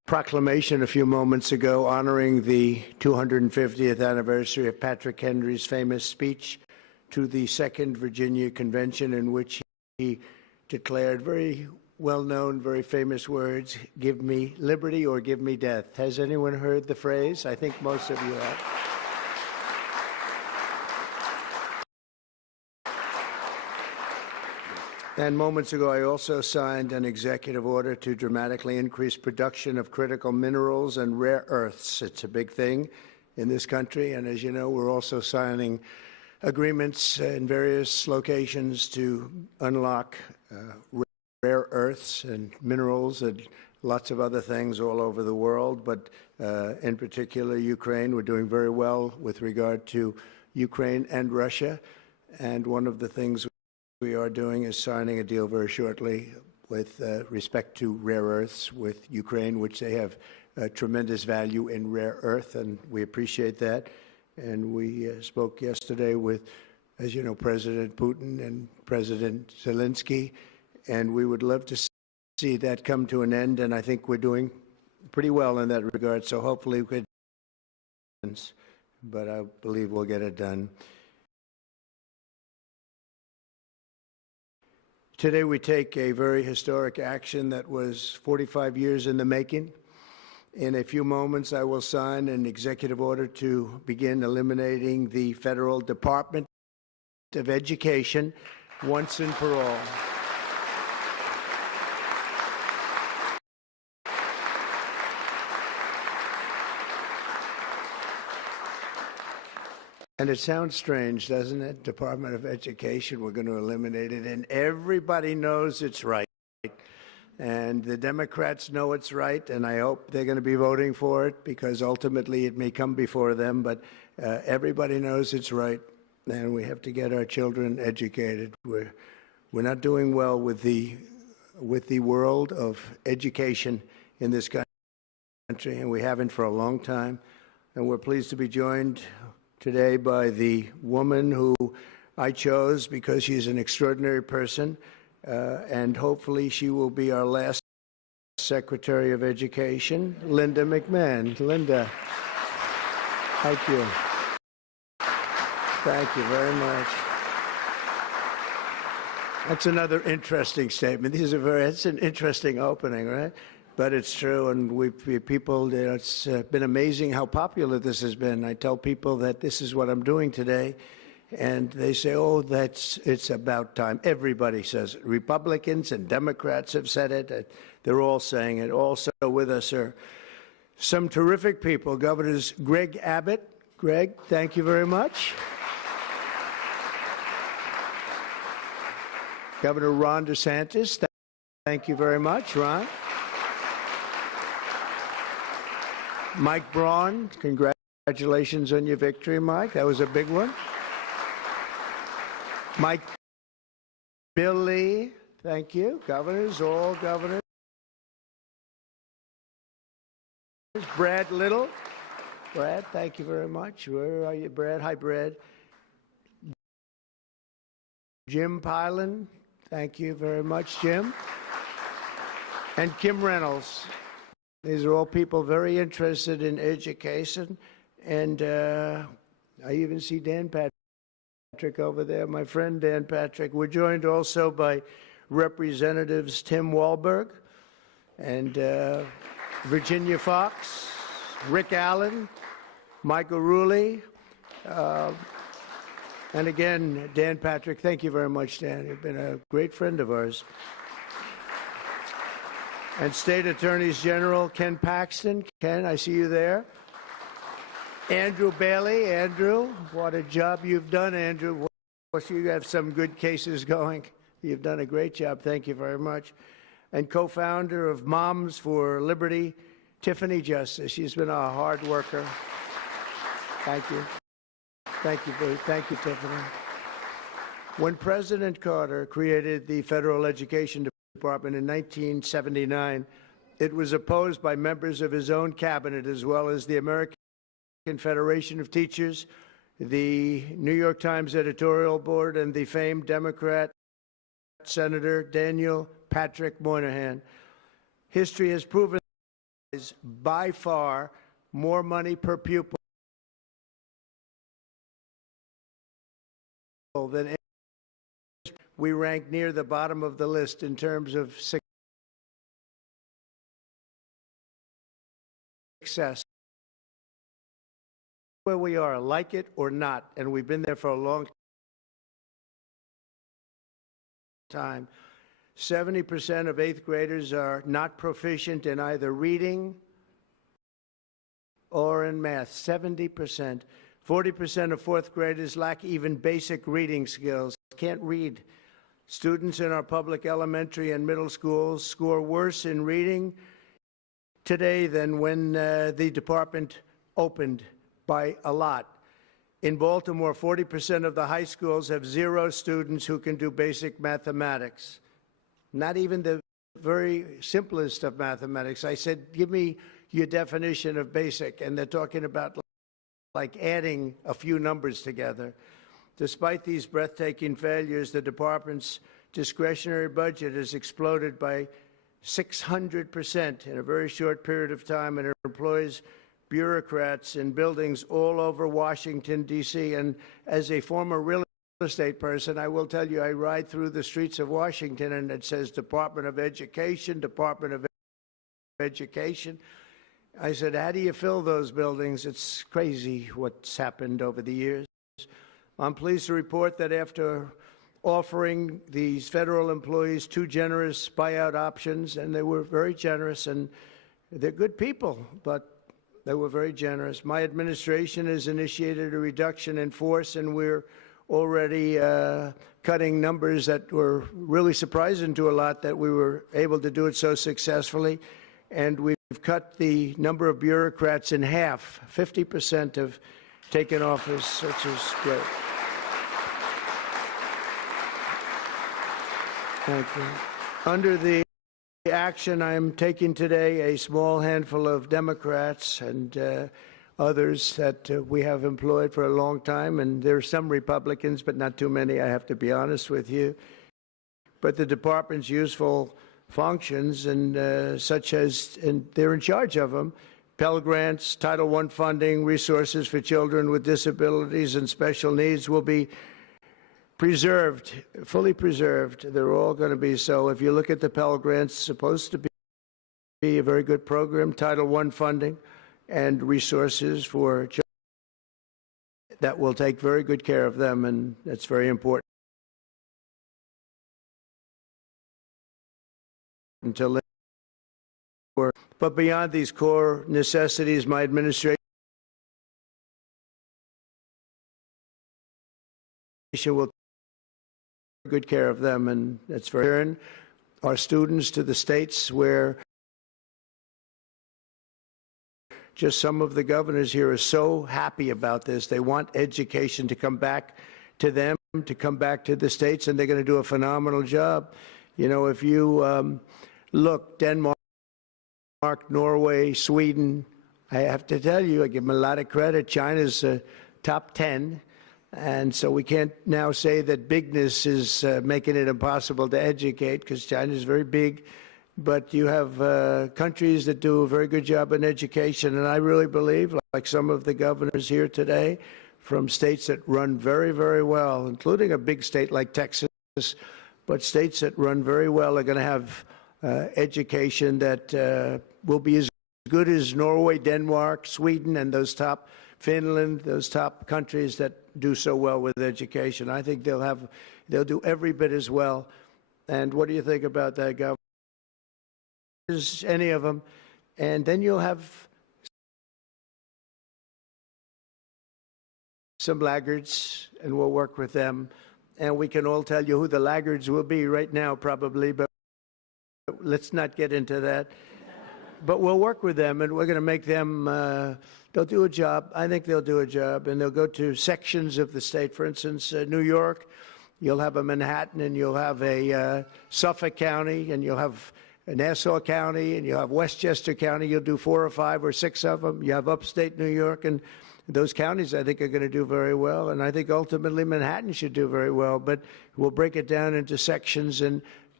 proclamation a few moments ago honoring the 250th anniversary of Patrick Henry's famous speech to the Second Virginia Convention, in which he declared very well-known, very famous words, "Give me liberty or give me death." Has anyone heard the phrase? I think most of you have. And moments ago, I also signed an executive order to dramatically increase production of critical minerals and rare earths. It's a big thing in this country, and as you know, we're also signing agreements in various locations to unlock rare earths and minerals and lots of other things all over the world, but in particular Ukraine. We're doing very well with regard to Ukraine and Russia, and one of the things we are doing is signing a deal very shortly with respect to rare earths with Ukraine, which they have tremendous value in rare earth, and we appreciate that. And we spoke yesterday with, as you know, President Putin and President Zelensky, and we would love to see that come to an end, and I think we're doing pretty well in that regard, so hopefully we could, but I believe we'll get it done. Today we take a very historic action that was 45 years in the making. In a few moments, I will sign an executive order to begin eliminating the Federal Department of Education once and for all. And it sounds strange, doesn't it? Department of Education, we're going to eliminate it, and everybody knows it's right. And the Democrats know it's right, and I hope they're going to be voting for it, because ultimately it may come before them, but everybody knows it's right, and we have to get our children educated. We're not doing well with the world of education in this country, and we haven't for a long time. And we're pleased to be joined today by the woman who I chose because she's an extraordinary person, and hopefully she will be our last Secretary of Education, Linda McMahon. Linda, thank you. Thank you very much. That's another interesting statement. It's an interesting opening, right? But it's true, and it's been amazing how popular this has been. I tell people that this is what I'm doing today, and they say, "Oh, it's about time." Everybody says it. Republicans and Democrats have said it. They're all saying it. Also with us are some terrific people. Governors Greg Abbott. Greg, thank you very much. Governor Ron DeSantis, thank you very much, Ron. Mike Braun, congratulations on your victory, Mike. That was a big one. Mike Billy, thank you. Governors, all governors. Brad Little. Brad, thank you very much. Where are you, Brad? Hi, Brad. Jim Pilan, thank you very much, Jim. And Kim Reynolds. These are all people very interested in education, and I even see Dan Patrick over there, my friend Dan Patrick. We're joined also by Representatives Tim Walberg and Virginia Fox, Rick Allen, Michael Rulli, and again, Dan Patrick. Thank you very much, Dan. You've been a great friend of ours. And State Attorneys General Ken Paxton. Ken, I see you there. Andrew Bailey. Andrew, what a job you've done, Andrew. You have some good cases going. You've done a great job. Thank you very much. And co-founder of Moms for Liberty, Tiffany Justice. She's been a hard worker. Thank you. Thank you, Tiffany. When President Carter created the Federal Education Department in 1979, it was opposed by members of his own cabinet, as well as the American Federation of Teachers, the New York Times editorial board, and the famed Democrat Senator Daniel Patrick Moynihan. History has proven is by far more money per pupil than any. We rank near the bottom of the list in terms of success. Where we are, like it or not, and we've been there for a long time. 70% of 8th graders are not proficient in either reading or in math. 70%. 40% of 4th graders lack even basic reading skills, can't read. Students in our public elementary and middle schools score worse in reading today than when the department opened by a lot. In Baltimore, 40% of the high schools have 0 students who can do basic mathematics. Not even the very simplest of mathematics. I said, give me your definition of basic, and they're talking about like adding a few numbers together. Despite these breathtaking failures, the department's discretionary budget has exploded by 600% in a very short period of time, and it employs bureaucrats in buildings all over Washington, D.C. And as a former real estate person, I will tell you, I ride through the streets of Washington and it says Department of Education, Department of Education. I said, how do you fill those buildings? It's crazy what's happened over the years. I'm pleased to report that after offering these federal employees 2 generous buyout options, and they were very generous, and they're good people, but they were very generous. My administration has initiated a reduction in force, and we're already cutting numbers that were really surprising to a lot that we were able to do it so successfully. And we've cut the number of bureaucrats in half. 50% have taken office, which is great. Thank you. Under the action I'm taking today, a small handful of Democrats and others that we have employed for a long time, and there are some Republicans, but not too many, I have to be honest with you. But the department's useful functions, and such as, and they're in charge of them, Pell Grants, Title I funding, resources for children with disabilities and special needs will be preserved, fully preserved. They're all going to be so. If you look at the Pell Grants, it's supposed to be a very good program, Title I funding and resources for children that will take very good care of them, and that's very important. Until but beyond these core necessities, my administration will take good care of them, and that's very important. Our students to the states where just some of the governors here are so happy about this. They want education to come back to them, to come back to the states, and they're going to do a phenomenal job. You know, if you look, Denmark, Norway, Sweden, I have to tell you, I give them a lot of credit. China's top 10, and so we can't now say that bigness is making it impossible to educate, because China's very big. But you have countries that do a very good job in education, and I really believe, like some of the governors here today, from states that run very, very well, including a big state like Texas, but states that run very well are going to have education that will be as good as Norway, Denmark, Sweden, and those top, Finland, those top countries that do so well with education. I think they'll do every bit as well. And what do you think about that, Governor? Any of them, and then you'll have some laggards, and we'll work with them, and we can all tell you who the laggards will be right now, probably, but let's not get into that. But we'll work with them, and we're going to make them, they'll do a job. I think they'll do a job, and they'll go to sections of the state. For instance, New York, you'll have a Manhattan, and you'll have a Suffolk County, and you'll have Nassau County, and you have Westchester County. You'll do 4 or 5 or 6 of them. You have upstate New York, and those counties, I think, are going to do very well. And I think ultimately Manhattan should do very well. But we'll break it down into sections, and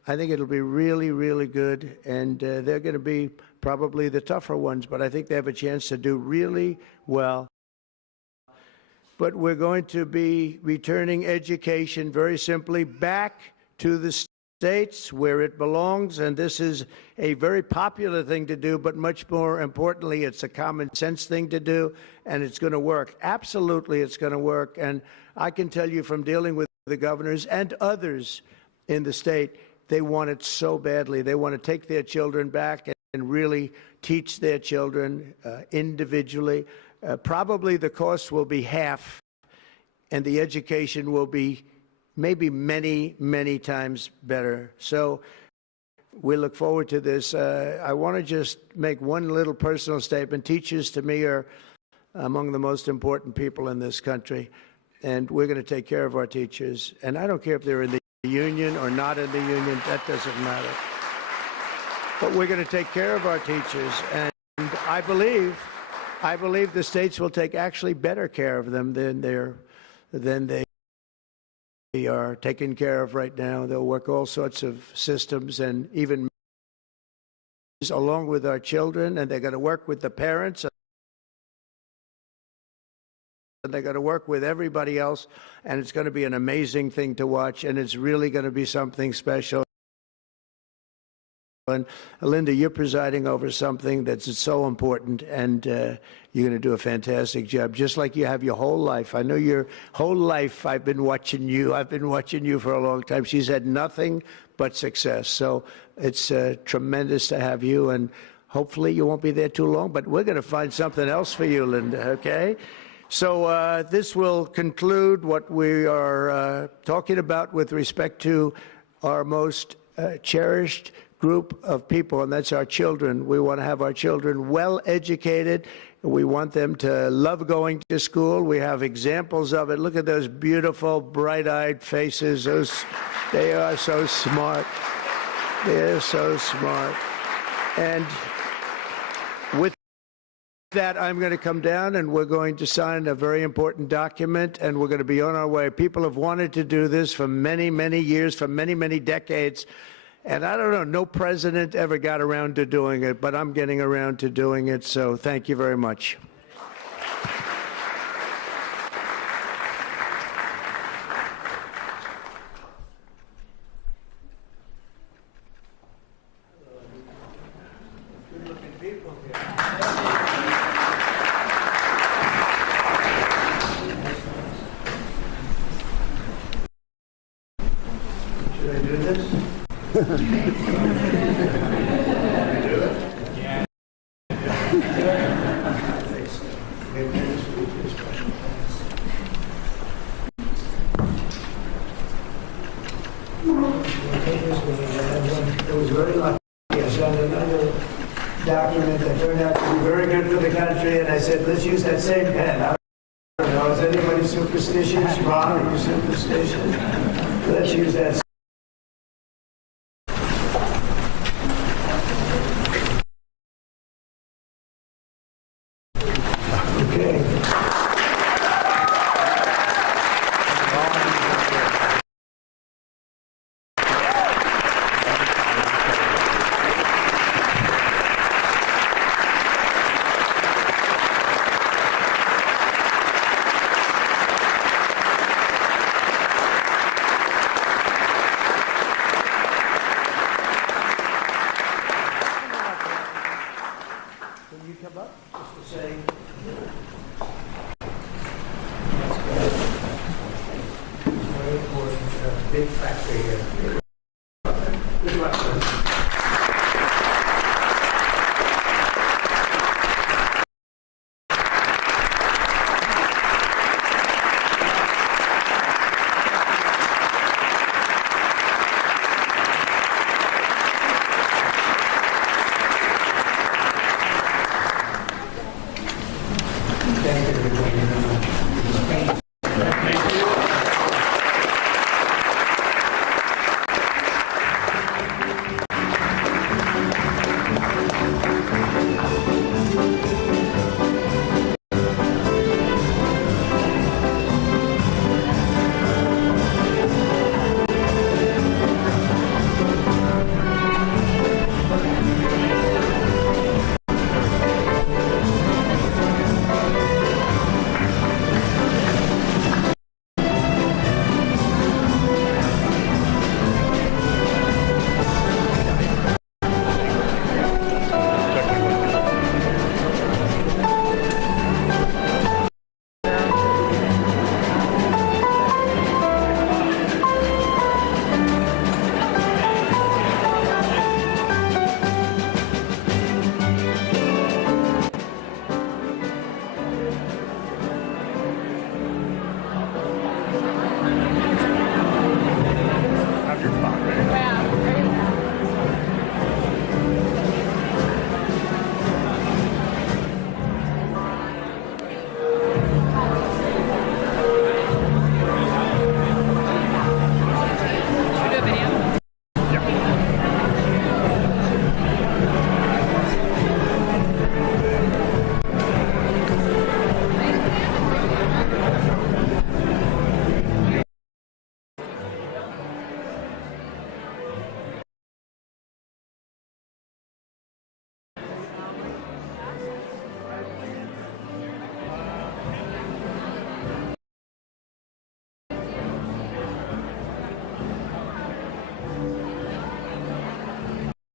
I think it'll be really, really good, and they're going to be probably the tougher ones, but I think they have a chance to do really well. But we're going to be returning education very simply back to the states where it belongs, and this is a very popular thing to do, but much more importantly, it's a common sense thing to do, and it's going to work. Absolutely, it's going to work, and I can tell you from dealing with the governors and others in the state, they want it so badly. They want to take their children back and really teach their children individually. Probably the cost will be half, and the education will be maybe many, many times better. So we look forward to this. I want to just make one little personal statement. Teachers, to me, are among the most important people in this country, and we're going to take care of our teachers. And I don't care if they're in the union or not in the union. That doesn't matter. But we're going to take care of our teachers, and I believe the states will take actually better care of them than they are taken care of right now. They'll work all sorts of systems and even along with our children, and they're going to work with the parents, and they're going to work with everybody else, and it's going to be an amazing thing to watch, and it's really going to be something special. And Linda, you're presiding over something that's so important, and you're going to do a fantastic job, just like you have your whole life. I know your whole life I've been watching you. I've been watching you for a long time. She's had nothing but success. So it's tremendous to have you, and hopefully you won't be there too long, but we're going to find something else for you, Linda, okay? So this will conclude what we are talking about with respect to our most cherished group of people, and that's our children. We want to have our children well educated. We want them to love going to school. We have examples of it. Look at those beautiful, bright-eyed faces. They are so smart. They're so smart. And with that, I'm going to come down and we're going to sign a very important document, and we're going to be on our way. People have wanted to do this for many, many years, for many, many decades. And I don't know, no president ever got around to doing it, but I'm getting around to doing it, so thank you very much. Good-looking people here. Should I do this? It was very lucky. I signed another document that turned out to be very good for the country, and I said, let's use that same pen. I don't know, is anybody superstitious? Bob, are you superstitious? Let's use that. Big factory here. Good luck, sir.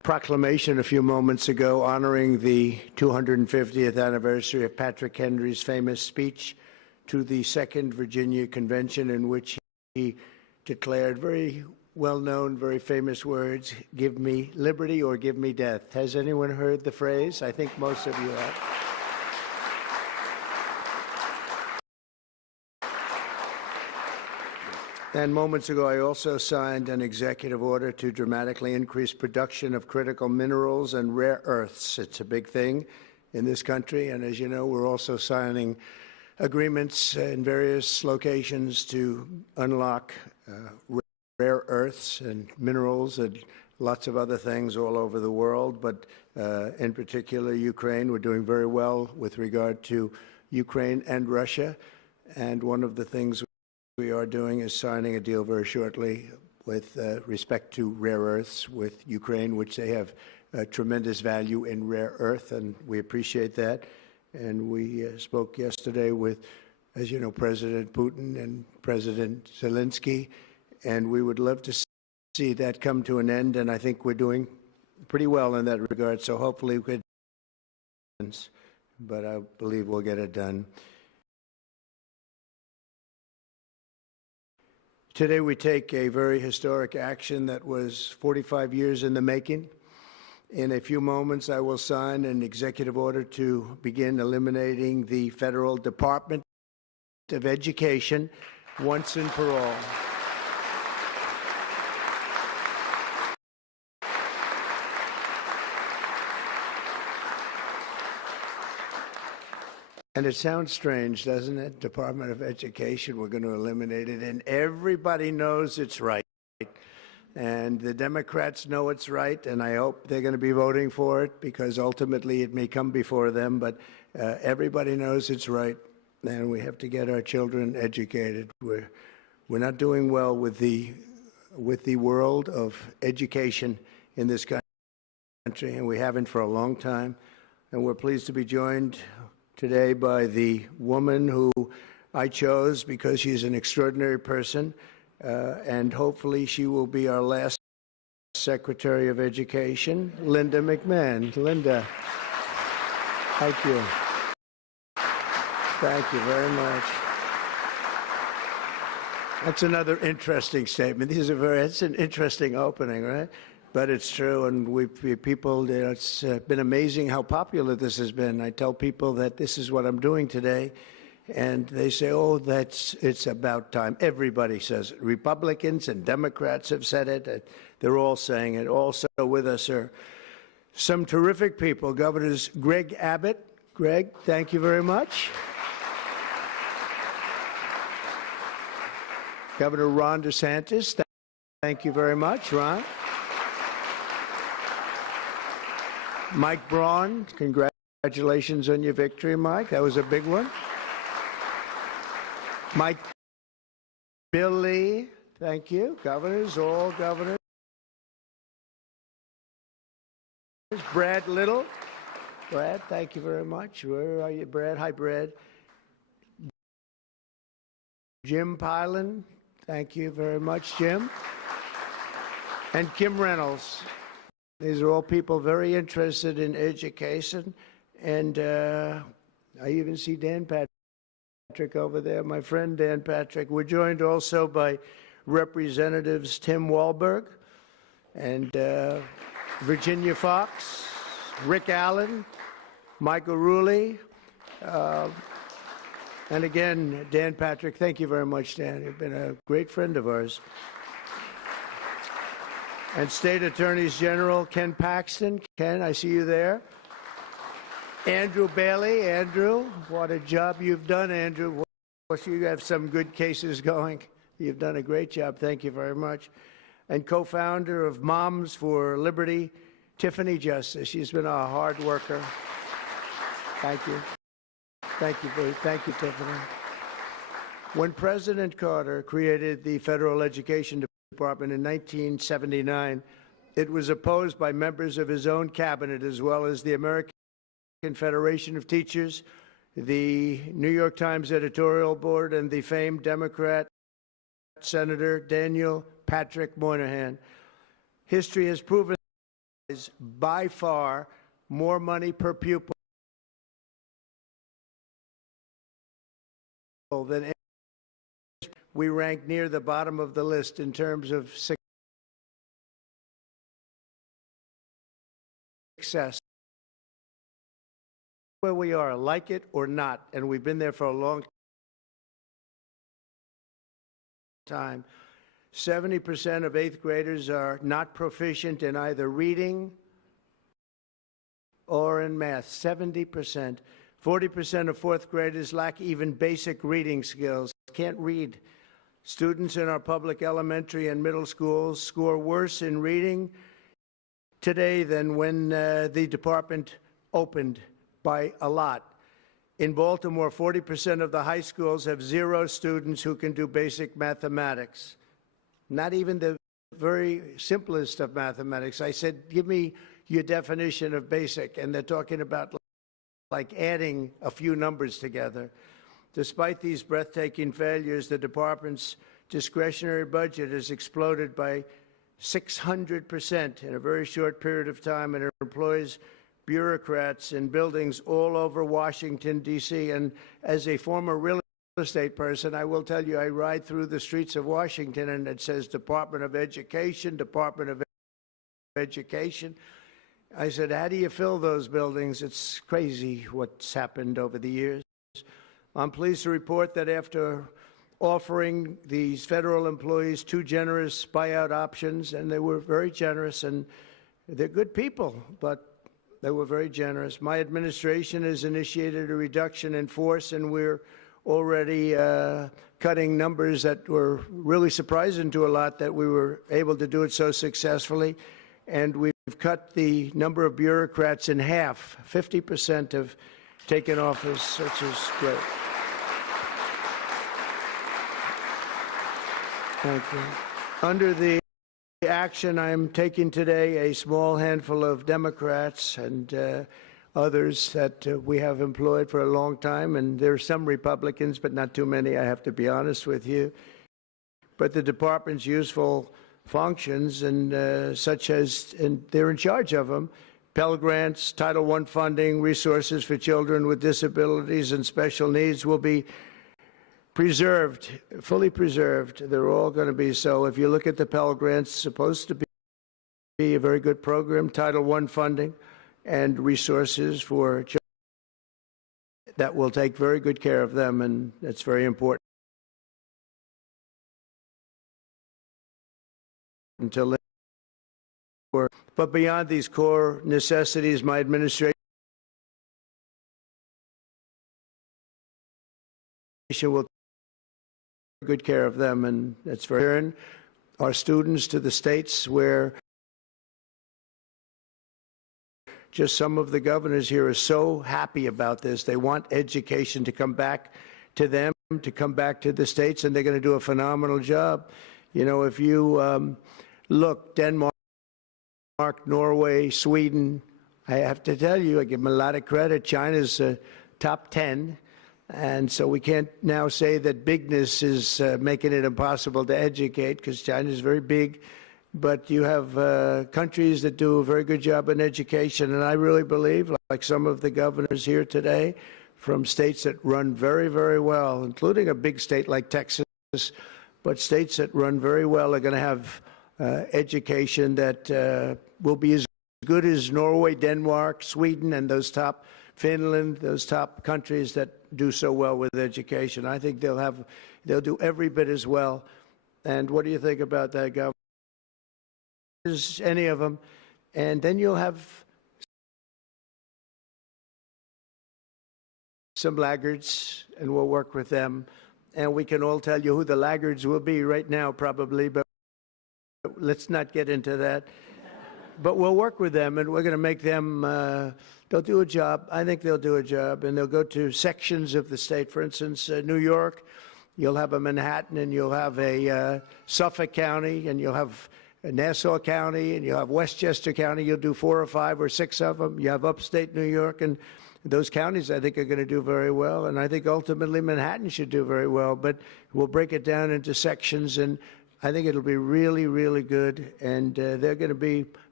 proclamation a few moments ago honoring the 250th anniversary of Patrick Henry's famous speech to the Second Virginia Convention, in which he declared very well-known, very famous words, "Give me liberty or give me death." Has anyone heard the phrase? I think most of you have. And moments ago, I also signed an executive order to dramatically increase production of critical minerals and rare earths. It's a big thing in this country, and as you know, we're also signing agreements in various locations to unlock rare earths and minerals and lots of other things all over the world, but in particular Ukraine. We're doing very well with regard to Ukraine and Russia, and one of the things we are doing is signing a deal very shortly with respect to rare earths with Ukraine, which they have tremendous value in rare earth, and we appreciate that. And we spoke yesterday with, as you know, President Putin and President Zelensky, and we would love to see that come to an end, and I think we're doing pretty well in that regard, so hopefully we could, but I believe we'll get it done. Today we take a very historic action that was 45 years in the making. In a few moments, I will sign an executive order to begin eliminating the Federal Department of Education once and for all. And it sounds strange, doesn't it? Department of Education, we're going to eliminate it, and everybody knows it's right. And the Democrats know it's right, and I hope they're going to be voting for it, because ultimately it may come before them, but everybody knows it's right, and we have to get our children educated. We're not doing well with the world of education in this country, and we haven't for a long time. And we're pleased to be joined today by the woman who I chose because she's an extraordinary person, and hopefully she will be our last Secretary of Education, Linda McMahon. Linda, thank you. Thank you very much. That's another interesting statement. It's an interesting opening, right? But it's true, and people, it's been amazing how popular this has been. I tell people that this is what I'm doing today, and they say, oh, it's about time. Everybody says it. Republicans and Democrats have said it. They're all saying it. Also with us are some terrific people. Governors Greg Abbott. Greg, thank you very much. Governor Ron DeSantis, thank you very much, Ron. Mike Braun, congratulations on your victory, Mike. That was a big one. Mike Billy, thank you. Governors, all governors. Brad Little. Brad, thank you very much. Where are you, Brad? Hi, Brad. Jim Pilan, thank you very much, Jim. And Kim Reynolds. These are all people very interested in education, and I even see Dan Patrick over there, my friend Dan Patrick. We're joined also by Representatives Tim Walberg and Virginia Fox, Rick Allen, Michael Rulli, and again, Dan Patrick. Thank you very much, Dan. You've been a great friend of ours. And State Attorneys General Ken Paxton. Ken, I see you there. Andrew Bailey. Andrew, what a job you've done, Andrew. Of course, you have some good cases going. You've done a great job. Thank you very much. And co-founder of Moms for Liberty, Tiffany Justice. She's been a hard worker. Thank you. Thank you, Tiffany. When President Carter created the Federal Education Department in 1979, it was opposed by members of his own cabinet, as well as the American Federation of Teachers, the New York Times editorial board, and the famed Democrat Senator Daniel Patrick Moynihan. History has proven is by far more money per pupil than any. We rank near the bottom of the list in terms of success. Where we are, like it or not, and we've been there for a long time. 70% of eighth graders are not proficient in either reading or in math. 70%. 40% of fourth graders lack even basic reading skills, can't read. Students in our public elementary and middle schools score worse in reading today than when the department opened by a lot. In Baltimore, 40% of the high schools have 0 students who can do basic mathematics. Not even the very simplest of mathematics. I said, give me your definition of basic, and they're talking about like adding a few numbers together. Despite these breathtaking failures, the department's discretionary budget has exploded by 600% in a very short period of time, and it employs bureaucrats in buildings all over Washington, D.C. And as a former real estate person, I will tell you, I ride through the streets of Washington and it says Department of Education, Department of Education. I said, how do you fill those buildings? It's crazy what's happened over the years. I'm pleased to report that after offering these federal employees 2 generous buyout options, and they were very generous, and they're good people, but they were very generous. My administration has initiated a reduction in force, and we're already cutting numbers that were really surprising to a lot that we were able to do it so successfully. And we've cut the number of bureaucrats in half. 50% have taken office, which is great. Thank you. Under the action I'm taking today, a small handful of Democrats and others that we have employed for a long time, and there are some Republicans, but not too many, I have to be honest with you. But the department's useful functions, and such as, and they're in charge of them, Pell Grants, Title I funding, resources for children with disabilities and special needs will be preserved, fully preserved. They're all going to be so. If you look at the Pell Grants, it's supposed to be a very good program, Title I funding and resources for children that will take very good care of them, and that's very important. Until but beyond these core necessities, my administration will take good care of them, and that's very important. Our students to the states where just some of the governors here are so happy about this. They want education to come back to them, to come back to the states, and they're going to do a phenomenal job. You know, if you look, Denmark, Norway, Sweden, I have to tell you, I give them a lot of credit. China's top 10, and so we can't now say that bigness is making it impossible to educate, because China's very big. But you have countries that do a very good job in education, and I really believe, like some of the governors here today, from states that run very, very well, including a big state like Texas, but states that run very well are going to have education that will be as good as Norway, Denmark, Sweden, and those top, Finland, those top countries that do so well with education. I think they'll do every bit as well. And what do you think about that, Governor? Any of them, and then you'll have some laggards, and we'll work with them, and we can all tell you who the laggards will be right now, probably, but let's not get into that. But we'll work with them, and we're going to make them, they'll do a job. I think they'll do a job, and they'll go to sections of the state. For instance, New York, you'll have a Manhattan, and you'll have a Suffolk County, and you'll have Nassau County, and you have Westchester County. You'll do 4 or 5 or 6 of them. You have upstate New York, and those counties, I think, are going to do very well. And I think ultimately Manhattan should do very well. But we'll break it down into sections, and I think it'll be really, really good. And they're going to be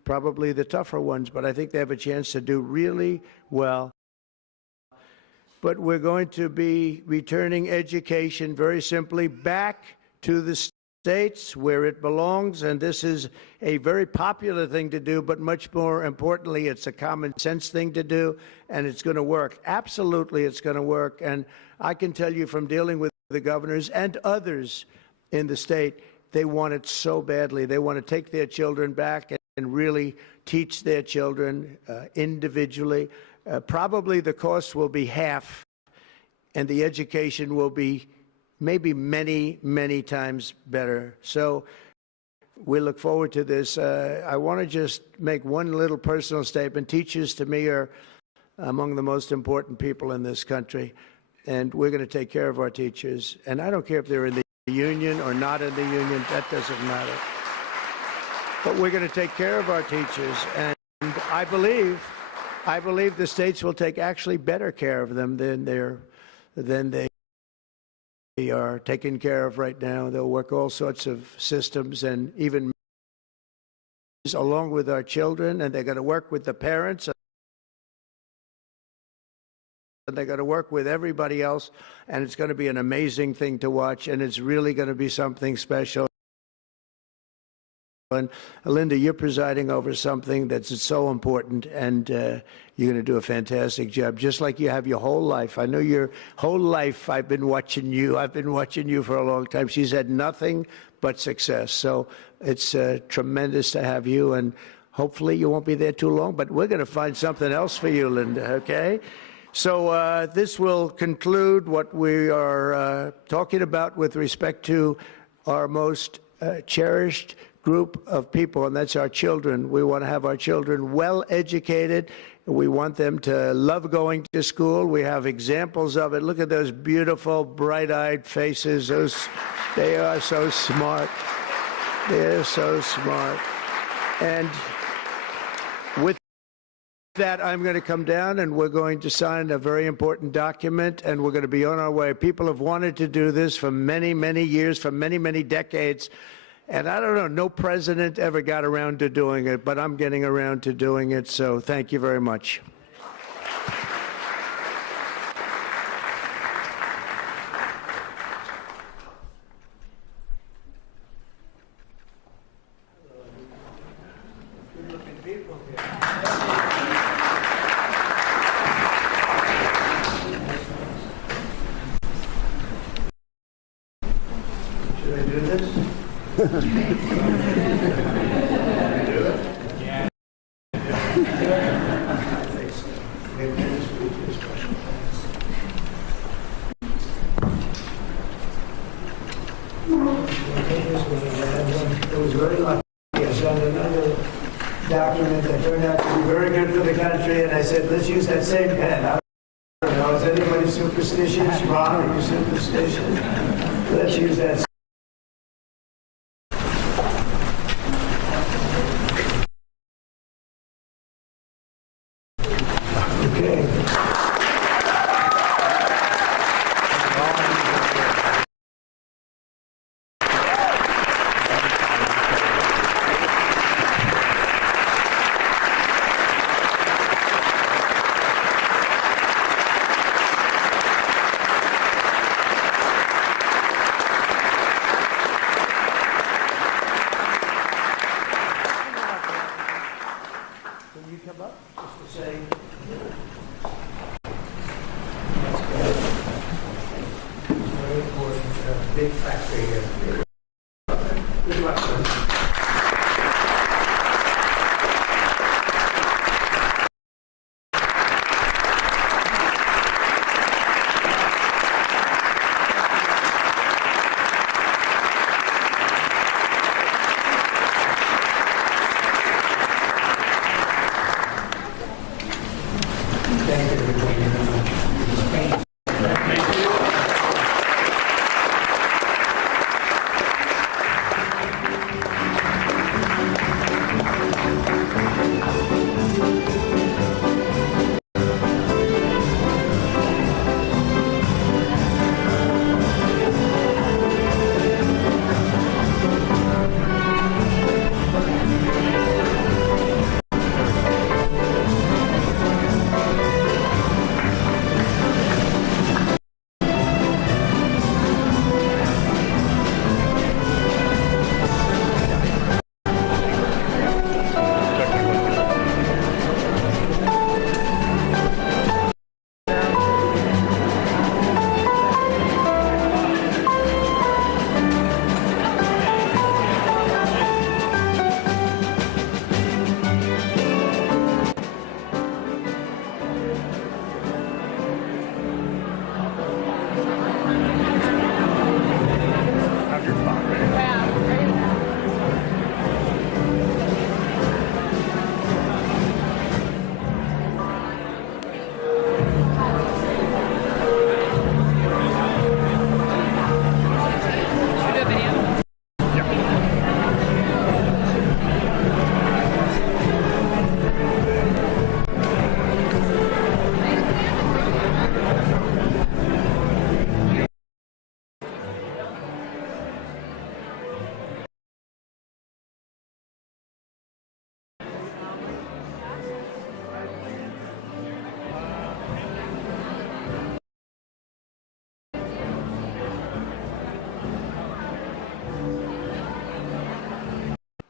probably the tougher ones, but I think they have a chance to do really well. But we're going to be returning education very simply back to the states where it belongs, and this is a very popular thing to do, but much more importantly, it's a common sense thing to do, and it's going to work. Absolutely, it's going to work. And I can tell you from dealing with the governors and others in the state, they want it so badly. They want to take their children back and really teach their children individually. Probably the cost will be half, and the education will be maybe many, many times better. So we look forward to this. I want to just make one little personal statement. Teachers, to me, are among the most important people in this country, and we're going to take care of our teachers. And I don't care if they're in the union or not in the union. That doesn't matter. But we're going to take care of our teachers, and I believe the states will take actually better care of them than they are taken care of right now. They'll work all sorts of systems and even along with our children, and they're going to work with the parents, and they're going to work with everybody else, and it's going to be an amazing thing to watch, and it's really going to be something special. And Linda, you're presiding over something that's so important, and you're going to do a fantastic job, just like you have your whole life. I know your whole life I've been watching you. I've been watching you for a long time. She's had nothing but success. So it's tremendous to have you, and hopefully you won't be there too long, but we're going to find something else for you, Linda, okay? So this will conclude what we are talking about with respect to our most cherished group of people, and that's our children. We want to have our children well educated. We want them to love going to school. We have examples of it. Look at those beautiful, bright-eyed faces. They are so smart. They're so smart. And with that, I'm going to come down and we're going to sign a very important document, and we're going to be on our way. People have wanted to do this for many, many years, for many, many decades. And I don't know, no president ever got around to doing it, but I'm getting around to doing it, so thank you very much. Should I do this? It was very lucky. I signed another document that turned out to be very good for the country, and I said, let's use that same pen. I don't know, is anybody superstitious? Ron, are you superstitious? Let's use that. Big factory here. Good luck, sir. Thank you.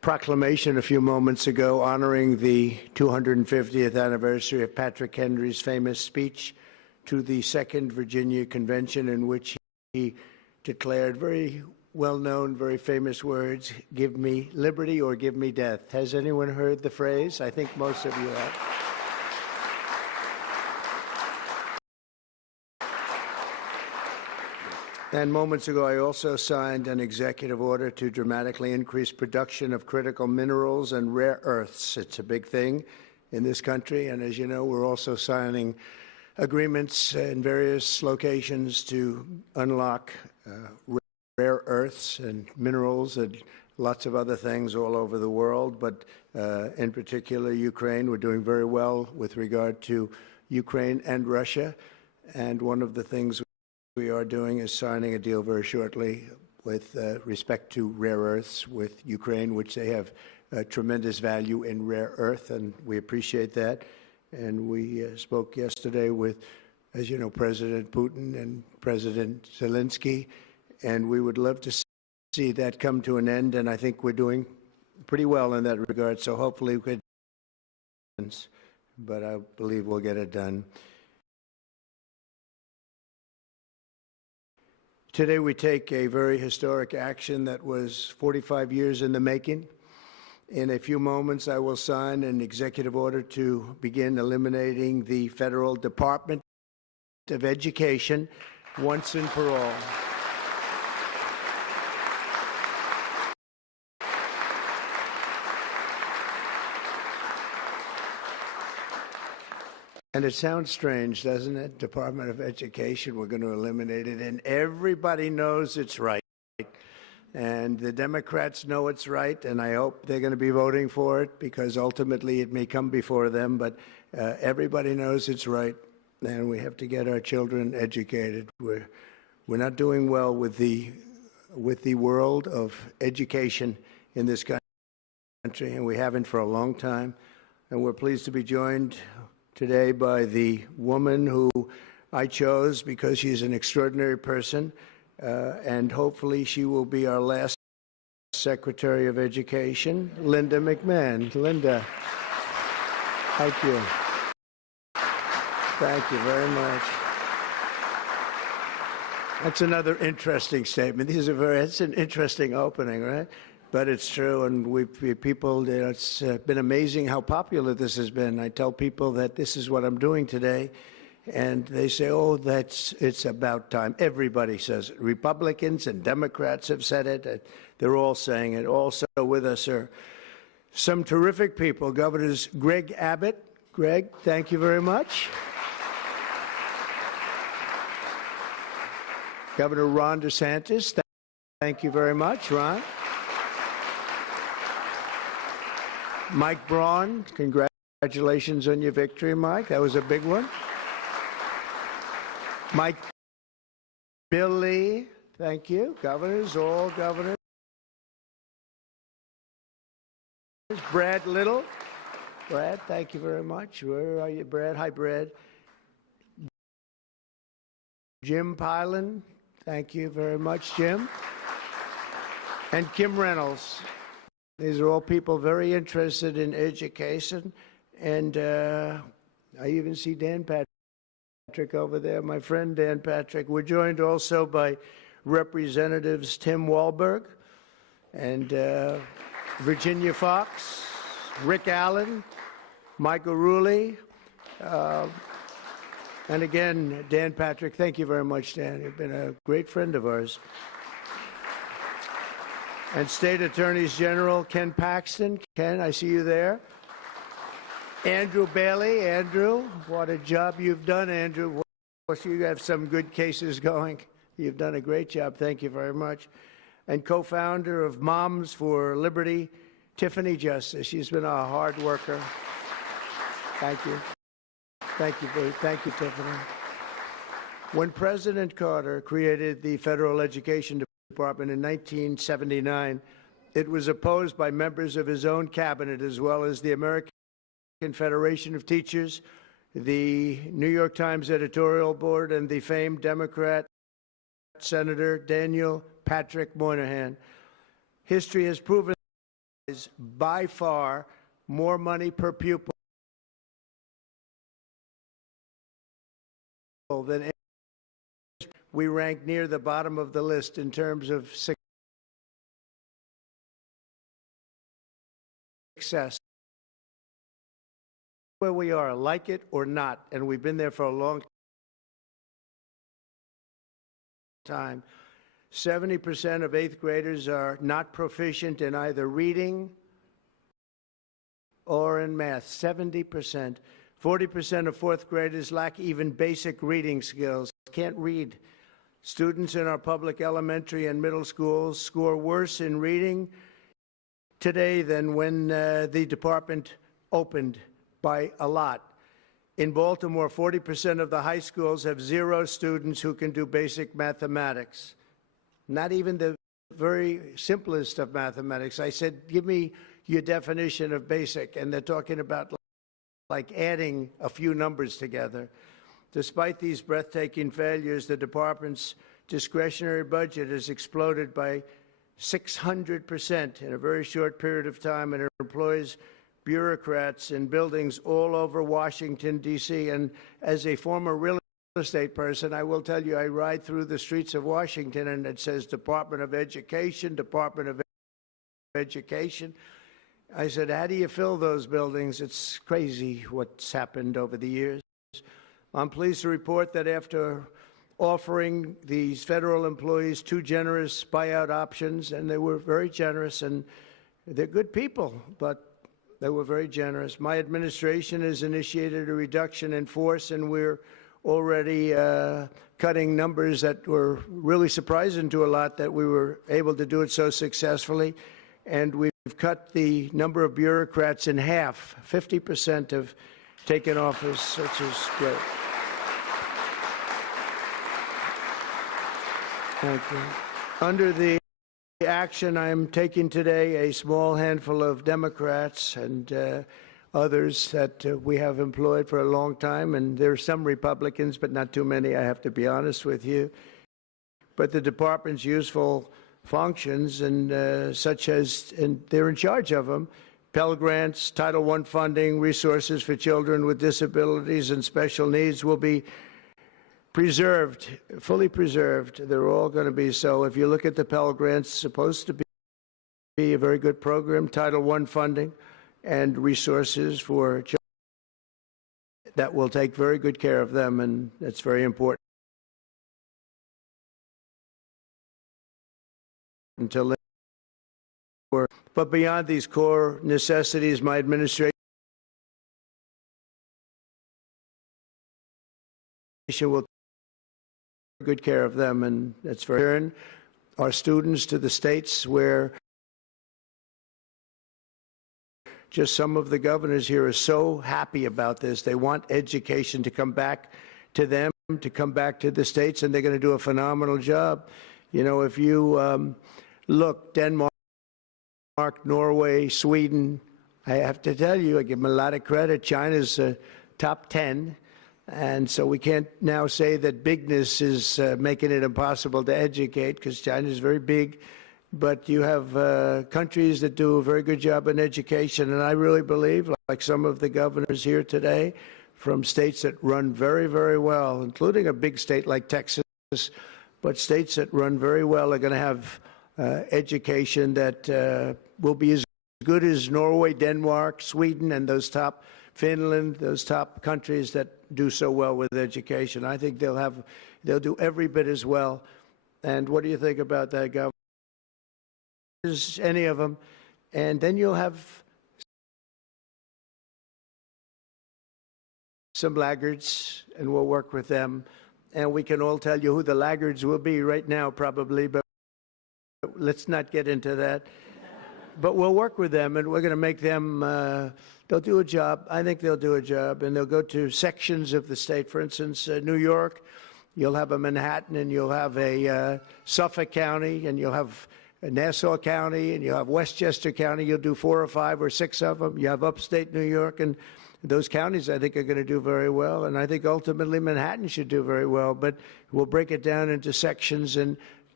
proclamation a few moments ago honoring the 250th anniversary of Patrick Henry's famous speech to the Second Virginia Convention, in which he declared very well-known, very famous words, "Give me liberty or give me death." Has anyone heard the phrase? I think most of you have. And moments ago, I also signed an executive order to dramatically increase production of critical minerals and rare earths. It's a big thing in this country, and as you know, we're also signing agreements in various locations to unlock rare earths and minerals and lots of other things all over the world, but in particular Ukraine. We're doing very well with regard to Ukraine and Russia, and one of the things we are doing is signing a deal very shortly with respect to rare earths with Ukraine, which they have tremendous value in rare earth, and we appreciate that. And we spoke yesterday with, as you know, President Putin and President Zelensky, and we would love to see that come to an end, and I think we're doing pretty well in that regard, so hopefully we could, but I believe we'll get it done. Today we take a very historic action that was 45 years in the making. In a few moments, I will sign an executive order to begin eliminating the Federal Department of Education once and for all. And it sounds strange, doesn't it? Department of Education, we're going to eliminate it. And everybody knows it's right. And the Democrats know it's right, and I hope they're going to be voting for it, because ultimately it may come before them. But everybody knows it's right, and we have to get our children educated. We're not doing well with the world of education in this country, and we haven't for a long time. And we're pleased to be joined today by the woman who I chose because she's an extraordinary person, and hopefully she will be our last Secretary of Education, Linda McMahon. Linda, thank you. Thank you very much. That's another interesting statement. It's an interesting opening, right? But it's true, and people, it's been amazing how popular this has been. I tell people that this is what I'm doing today, and they say, oh, it's about time. Everybody says it. Republicans and Democrats have said it. They're all saying it. Also with us are some terrific people. Governors Greg Abbott. Greg, thank you very much. Governor Ron DeSantis, thank you very much, Ron. Mike Braun, congratulations on your victory, Mike. That was a big one. Mike Billy, thank you. Governors, all governors. Brad Little. Brad, thank you very much. Where are you, Brad? Hi, Brad. Jim Pilan, thank you very much, Jim. And Kim Reynolds. These are all people very interested in education, and I even see Dan Patrick over there, my friend Dan Patrick. We're joined also by Representatives Tim Walberg and Virginia Fox, Rick Allen, Michael Rulli, and again, Dan Patrick. Thank you very much, Dan. You've been a great friend of ours. And State Attorneys General Ken Paxton. Ken, I see you there. Andrew Bailey. Andrew, what a job you've done, Andrew. Of course, you have some good cases going. You've done a great job. Thank you very much. And co-founder of Moms for Liberty, Tiffany Justice. She's been a hard worker. Thank you. Thank you, Tiffany. When President Carter created the Federal Education Department in 1979, it was opposed by members of his own cabinet, as well as the American Federation of Teachers, the New York Times editorial board, and the famed Democrat Senator Daniel Patrick Moynihan. History has proven by far more money per pupil than any. We rank near the bottom of the list in terms of success. Where we are, like it or not, and we've been there for a long time. 70% of 8th graders are not proficient in either reading or in math. 70%. 40% of 4th graders lack even basic reading skills. Can't read. Students in our public elementary and middle schools score worse in reading today than when the department opened by a lot. In Baltimore, 40% of the high schools have 0 students who can do basic mathematics. Not even the very simplest of mathematics. I said, give me your definition of basic, and they're talking about like adding a few numbers together. Despite these breathtaking failures, the department's discretionary budget has exploded by 600% in a very short period of time, and it employs bureaucrats in buildings all over Washington, D.C. And as a former real estate person, I will tell you, I ride through the streets of Washington, and it says Department of Education, Department of Education. I said, how do you fill those buildings? It's crazy what's happened over the years. I'm pleased to report that after offering these federal employees 2 generous buyout options, and they were very generous, and they're good people, but they were very generous. My administration has initiated a reduction in force, and we're already cutting numbers that were really surprising to a lot that we were able to do it so successfully. And we've cut the number of bureaucrats in half. 50% have taken office, which is great. Thank you. Under the action I'm taking today, a small handful of Democrats and others that we have employed for a long time, and there are some Republicans, but not too many, I have to be honest with you. But the department's useful functions, and such as, and they're in charge of them, Pell Grants, Title I funding, resources for children with disabilities and special needs will be preserved, fully preserved. They're all going to be so. If you look at the Pell Grants, it's supposed to be a very good program, Title I funding and resources for children that will take very good care of them, and that's very important. Until but beyond these core necessities, my administration will take good care of them, and that's very important. Our students to the states where just some of the governors here are so happy about this. They want education to come back to them, to come back to the states, and they're going to do a phenomenal job. You know, if you look, Denmark, Norway, Sweden, I have to tell you, I give them a lot of credit. China's top 10, and so we can't now say that bigness is making it impossible to educate, because China's very big. But you have countries that do a very good job in education, and I really believe, like some of the governors here today, from states that run very, very well, including a big state like Texas, but states that run very well are going to have education that will be as good as Norway, Denmark, Sweden, and those top, Finland, those top countries that do so well with education. I think they'll do every bit as well. And what do you think about that, Governor? Any of them, and then you'll have some laggards, and we'll work with them, and we can all tell you who the laggards will be right now, probably, but let's not get into that. But we'll work with them, and we're going to make them, they'll do a job. I think they'll do a job, and they'll go to sections of the state. For instance, New York, you'll have a Manhattan, and you'll have a Suffolk County, and you'll have Nassau County, and you have Westchester County. You'll do 4 or 5 or 6 of them. You have upstate New York, and those counties, I think, are going to do very well. And I think ultimately Manhattan should do very well. But we'll break it down into sections, and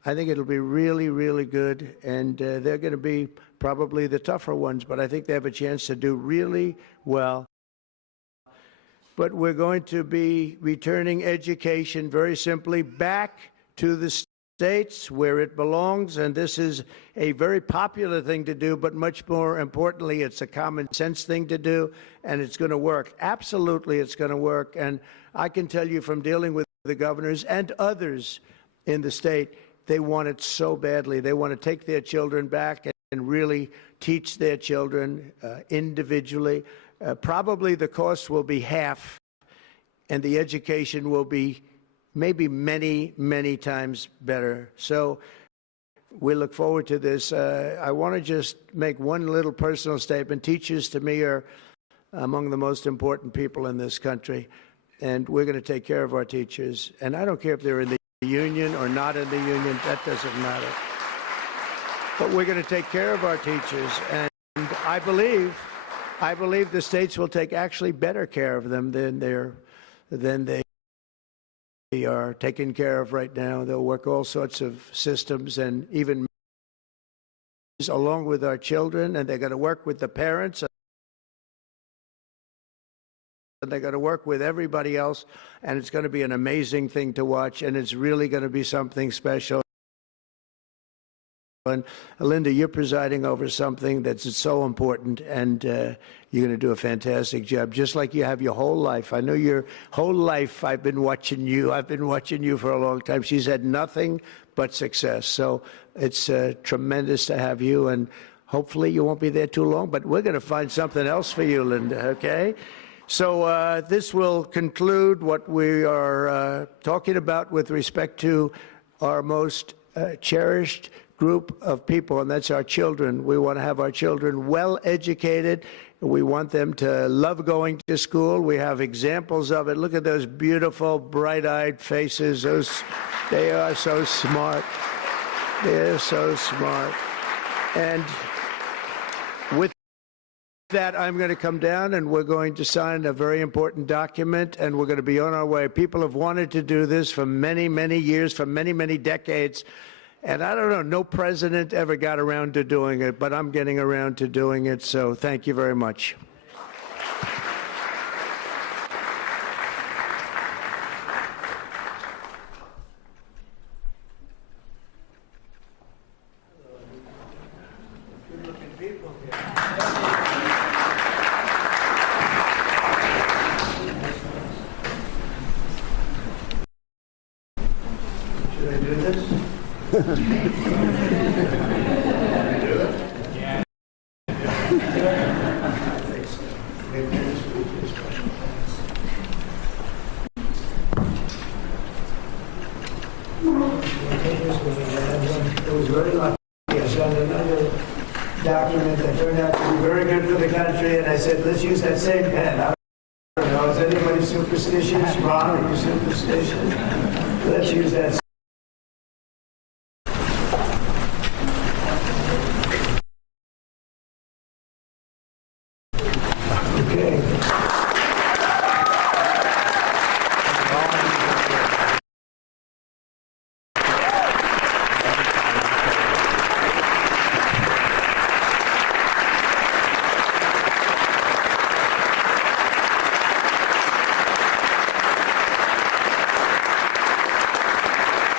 I think it'll be really, really good, and they're going to be probably the tougher ones, but I think they have a chance to do really well. But we're going to be returning education very simply back to the states where it belongs, and this is a very popular thing to do, but much more importantly, it's a common sense thing to do, and it's going to work. Absolutely, it's going to work, and I can tell you from dealing with the governors and others in the state, they want it so badly. They want to take their children back and really teach their children individually. Probably the cost will be half, and the education will be maybe many, many times better. So we look forward to this. I want to just make one little personal statement. Teachers, to me, are among the most important people in this country, and we're going to take care of our teachers. And I don't care if they're in the union or not in the union. That doesn't matter. But we're going to take care of our teachers, and I believe the states will take actually better care of them than they are taken care of right now. They'll work all sorts of systems and even along with our children, and they're going to work with the parents, and they're going to work with everybody else, and it's going to be an amazing thing to watch, and it's really going to be something special. And Linda, you're presiding over something that's so important, and you're going to do a fantastic job, just like you have your whole life. I know your whole life I've been watching you. I've been watching you for a long time. She's had nothing but success. So it's tremendous to have you, and hopefully you won't be there too long, but we're going to find something else for you, Linda, okay? So this will conclude what we are talking about with respect to our most cherished group of people, and that's our children. We want to have our children well educated. We want them to love going to school. We have examples of it. Look at those beautiful, bright-eyed faces. They are so smart. They're so smart. And with that, I'm going to come down and we're going to sign a very important document, and we're going to be on our way. People have wanted to do this for many, many years, for many, many decades. And I don't know, no president ever got around to doing it, but I'm getting around to doing it, so thank you very much. Should I do this? It was very lucky. I signed another document that turned out to be very good for the country, and I said, let's use that same pen. I don't know, is anybody superstitious? Ron, are you superstitious? Let's use that. Okay.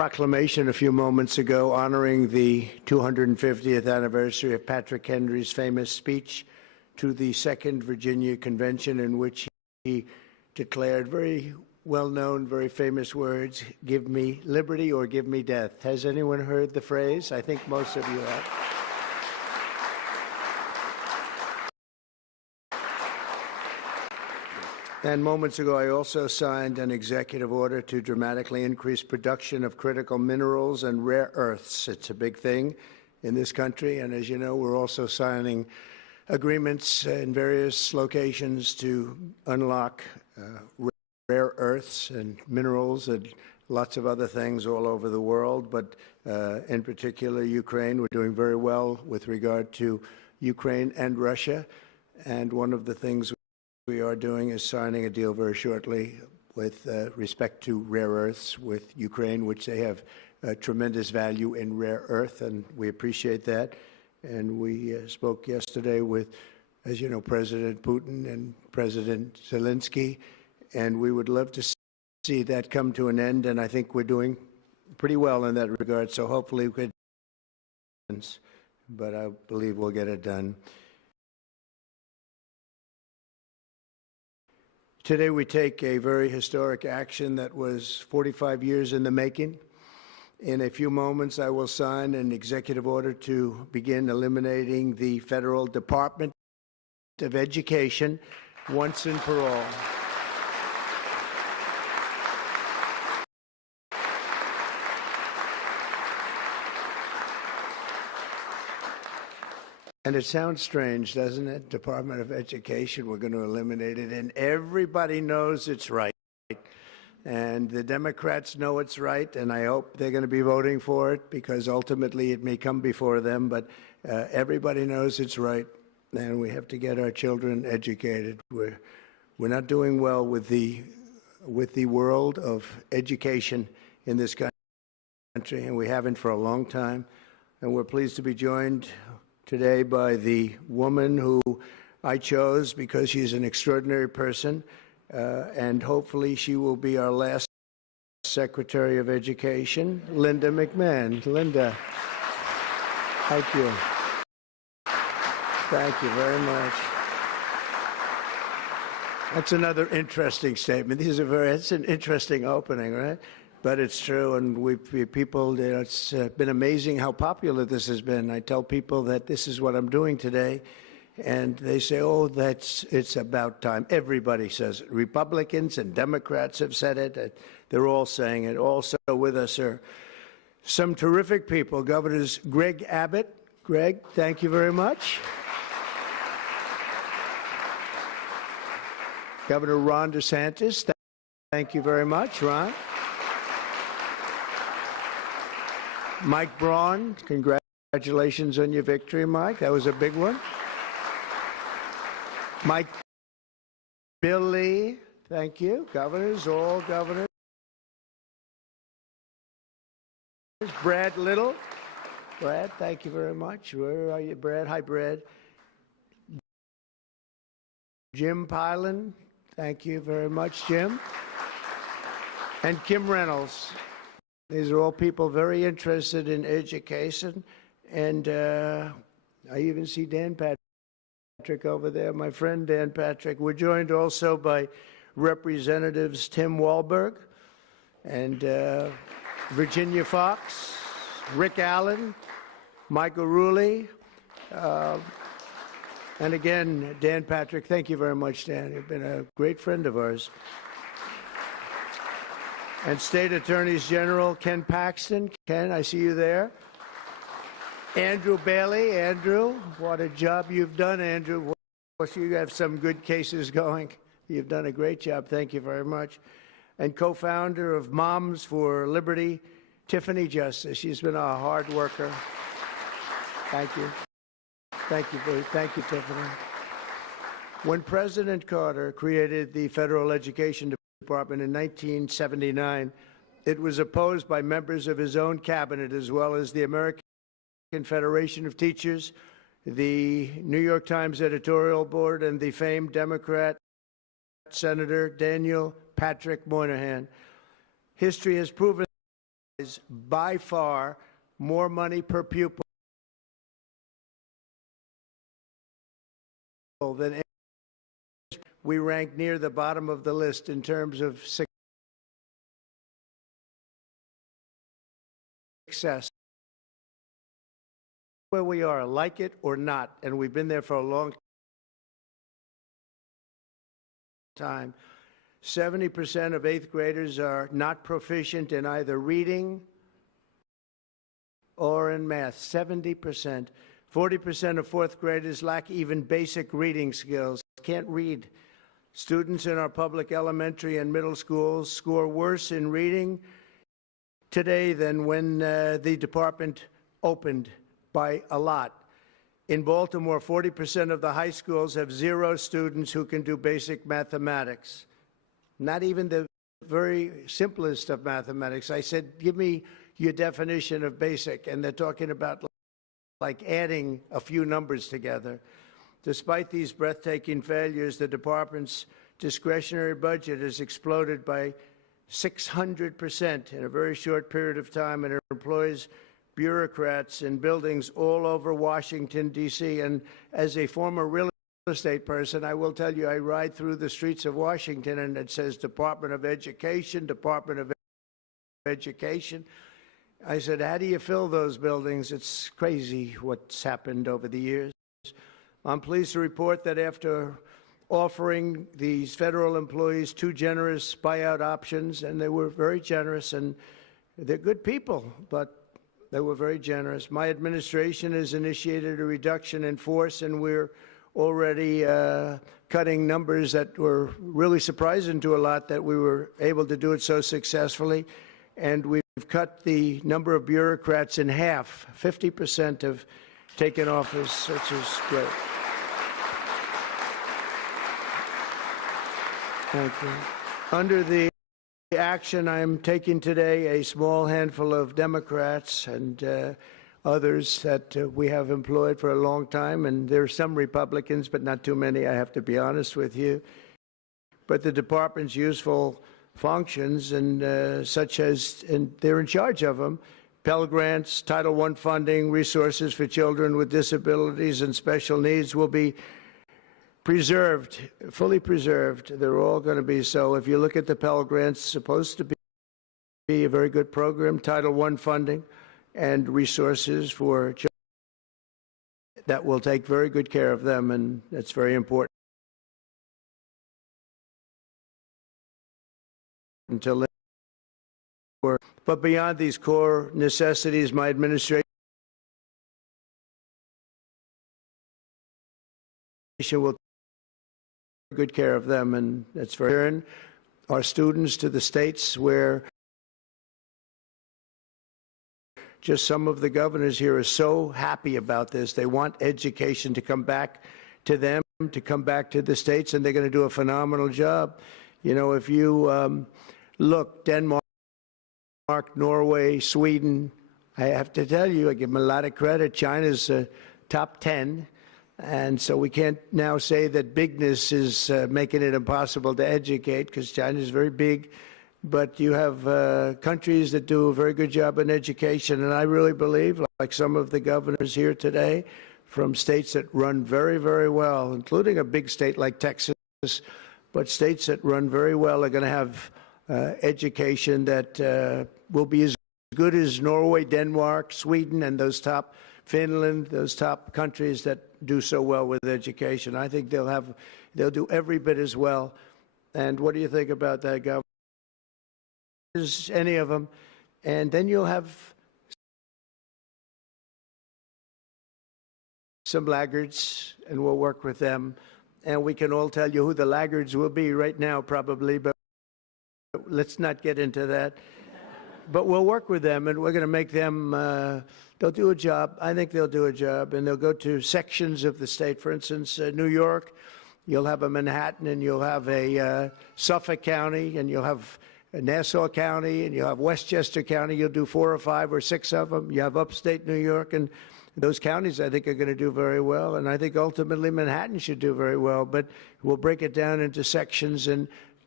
proclamation a few moments ago honoring the 250th anniversary of Patrick Henry's famous speech to the Second Virginia Convention, in which he declared very well-known, very famous words, "Give me liberty or give me death." Has anyone heard the phrase? I think most of you have. And moments ago, I also signed an executive order to dramatically increase production of critical minerals and rare earths. It's a big thing in this country, and as you know, we're also signing agreements in various locations to unlock rare earths and minerals and lots of other things all over the world, but in particular Ukraine. We're doing very well with regard to Ukraine and Russia, and one of the things we are doing is signing a deal very shortly with respect to rare earths with Ukraine, which they have tremendous value in rare earth, and we appreciate that. And we spoke yesterday with, as you know, President Putin and President Zelensky, and we would love to see that come to an end, and I think we're doing pretty well in that regard, so hopefully we could, but I believe we'll get it done. Today we take a very historic action that was 45 years in the making. In a few moments, I will sign an executive order to begin eliminating the Federal Department of Education once and for all. And it sounds strange, doesn't it? Department of Education, we're going to eliminate it. And everybody knows it's right. And the Democrats know it's right, and I hope they're going to be voting for it, because ultimately it may come before them. But everybody knows it's right, and we have to get our children educated. We're not doing well with the world of education in this country, and we haven't for a long time. And we're pleased to be joined today by the woman who I chose because she's an extraordinary person, and hopefully she will be our last Secretary of Education, Linda McMahon. Linda, thank you. Thank you very much. That's another interesting statement. It's an interesting opening, right? But it's true, and people, it's been amazing how popular this has been. I tell people that this is what I'm doing today, and they say, oh, it's about time. Everybody says it. Republicans and Democrats have said it. They're all saying it. Also with us are some terrific people. Governors Greg Abbott. Greg, thank you very much. Governor Ron DeSantis, thank you very much, Ron. Mike Braun, congratulations on your victory, Mike. That was a big one. Mike Billy, thank you. Governors, all governors. Brad Little. Brad, thank you very much. Where are you, Brad? Hi, Brad. Jim Pilan, thank you very much, Jim. And Kim Reynolds. These are all people very interested in education, and I even see Dan Patrick over there, my friend Dan Patrick. We're joined also by Representatives Tim Walberg and Virginia Fox, Rick Allen, Michael Rulli, and again, Dan Patrick. Thank you very much, Dan. You've been a great friend of ours. And State Attorneys General Ken Paxton. Ken, I see you there. Andrew Bailey. Andrew, what a job you've done, Andrew. You have some good cases going. You've done a great job. Thank you very much. And co-founder of Moms for Liberty, Tiffany Justice. She's been a hard worker. Thank you. Thank you, Tiffany. When President Carter created the Federal Education Department in 1979, it was opposed by members of his own cabinet, as well as the American Federation of Teachers, the New York Times editorial board, and the famed Democrat Senator Daniel Patrick Moynihan. History has proven by far more money per pupil than any. We rank near the bottom of the list in terms of success. Where we are, like it or not, and we've been there for a long time. 70% of 8th graders are not proficient in either reading or in math. 70%. 40% of 4th graders lack even basic reading skills, can't read. Students in our public elementary and middle schools score worse in reading today than when the department opened by a lot. In Baltimore, 40% of the high schools have 0 students who can do basic mathematics. Not even the very simplest of mathematics. I said, give me your definition of basic, and they're talking about like adding a few numbers together. Despite these breathtaking failures, the department's discretionary budget has exploded by 600% in a very short period of time, and it employs bureaucrats in buildings all over Washington, D.C. And as a former real estate person, I will tell you, I ride through the streets of Washington and it says Department of Education, Department of Education. I said, how do you fill those buildings? It's crazy what's happened over the years. I'm pleased to report that after offering these federal employees 2 generous buyout options, and they were very generous, and they're good people, but they were very generous. My administration has initiated a reduction in force, and we're already cutting numbers that were really surprising to a lot that we were able to do it so successfully. And we've cut the number of bureaucrats in half. 50% have taken office, which is great. Thank you. Under the action I'm taking today, a small handful of Democrats and others that we have employed for a long time, and there are some Republicans, but not too many, I have to be honest with you. But the department's useful functions, and such as, and they're in charge of them, Pell Grants, Title I funding, resources for children with disabilities and special needs will be preserved, fully preserved. They're all going to be so. If you look at the Pell Grants, it's supposed to be a very good program, Title I funding and resources for children that will take very good care of them, and that's very important. Until but beyond these core necessities, my administration will take good care of them, and that's very important. Our students to the states where just some of the governors here are so happy about this. They want education to come back to them, to come back to the states, and they're going to do a phenomenal job. You know, if you look, Denmark, Norway, Sweden, I have to tell you, I give them a lot of credit. China's top 10, and so we can't now say that bigness is making it impossible to educate, because China's very big. But you have countries that do a very good job in education, and I really believe, like some of the governors here today, from states that run very, very well, including a big state like Texas, but states that run very well are going to have education that will be as good as Norway, Denmark, Sweden, and those top, Finland, those top countries that do so well with education. I think they'll do every bit as well. And what do you think about that, Governor? Any of them, and then you'll have some laggards, and we'll work with them, and we can all tell you who the laggards will be right now, probably, but let's not get into that. But we'll work with them, and we're going to make them, they'll do a job. I think they'll do a job, and they'll go to sections of the state. For instance, New York, you'll have a Manhattan, and you'll have a Suffolk County, and you'll have Nassau County, and you'll have Westchester County. You'll do 4 or 5 or 6 of them. You have upstate New York, and those counties, I think, are going to do very well. And I think ultimately Manhattan should do very well. But we'll break it down into sections, and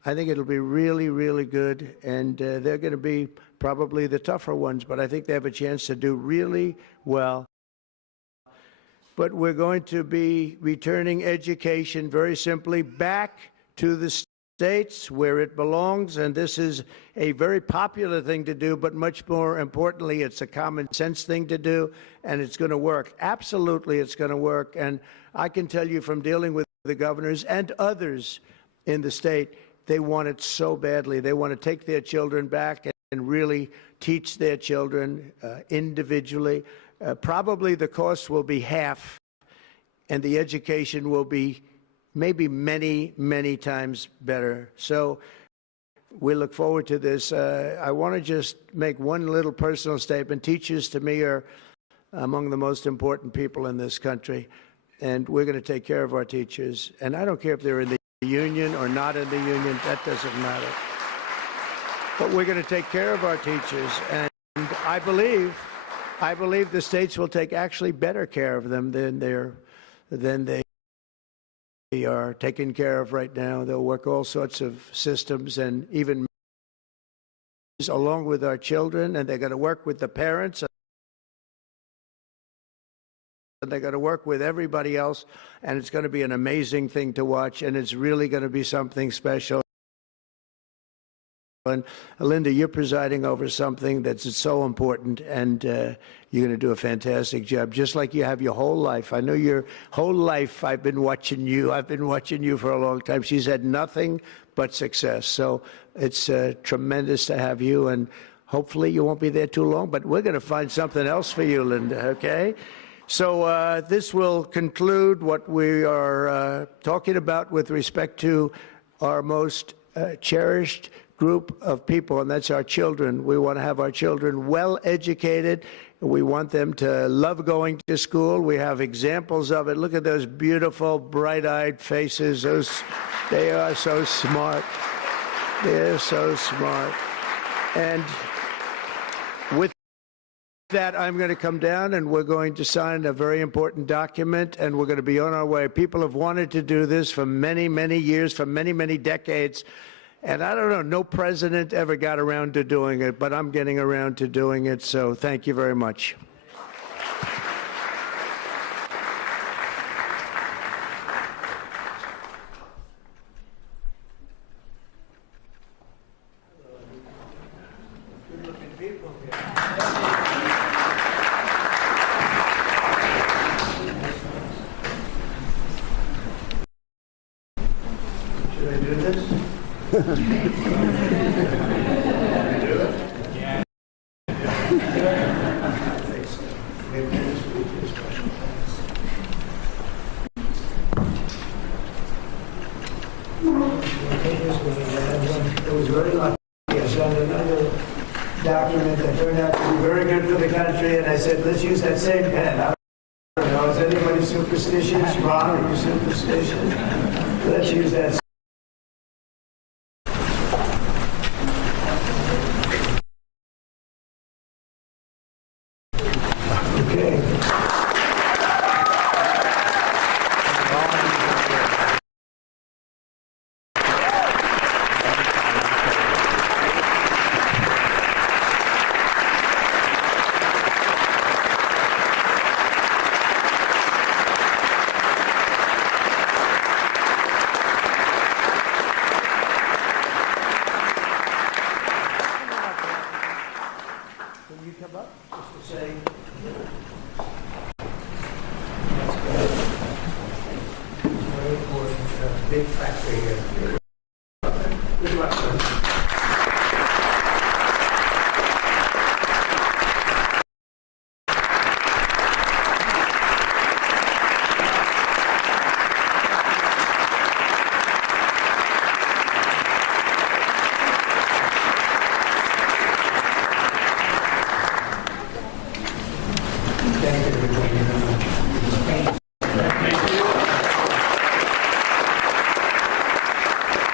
I think it'll be really, really good, and they're going to be probably the tougher ones, but I think they have a chance to do really well. But we're going to be returning education very simply back to the states where it belongs, and this is a very popular thing to do, but much more importantly, it's a common sense thing to do, and it's going to work. Absolutely, it's going to work, and I can tell you from dealing with the governors and others in the state, they want it so badly. They want to take their children back and really teach their children individually. Probably the cost will be half, and the education will be maybe many, many times better. So we look forward to this. I want to just make one little personal statement. Teachers, to me, are among the most important people in this country, and we're going to take care of our teachers. And I don't care if they're in the union or not in the union. That doesn't matter. But we're going to take care of our teachers, and I believe the states will take actually better care of them than they are taken care of right now. They'll work all sorts of systems and even along with our children, and they're going to work with the parents, and they're going to work with everybody else, and it's going to be an amazing thing to watch, and it's really going to be something special. And Linda, you're presiding over something that's so important, and you're going to do a fantastic job, just like you have your whole life. I know your whole life I've been watching you. I've been watching you for a long time. She's had nothing but success. So it's tremendous to have you, and hopefully you won't be there too long, but we're going to find something else for you, Linda, okay? So this will conclude what we are talking about with respect to our most cherished group of people, and that's our children. We want to have our children well educated. We want them to love going to school. We have examples of it. Look at those beautiful, bright-eyed faces. They are so smart. They're so smart. And with that, I'm going to come down and we're going to sign a very important document, and we're going to be on our way. People have wanted to do this for many, many years, for many, many decades. And I don't know, no president ever got around to doing it, but I'm getting around to doing it, so thank you very much. Should I do this? It was very lucky. I signed another document that turned out to be very good for the country, and I said, let's use that same pen. I don't know, is anybody superstitious? Ron, are you superstitious? Let's use that. Big factory here. Good luck, son.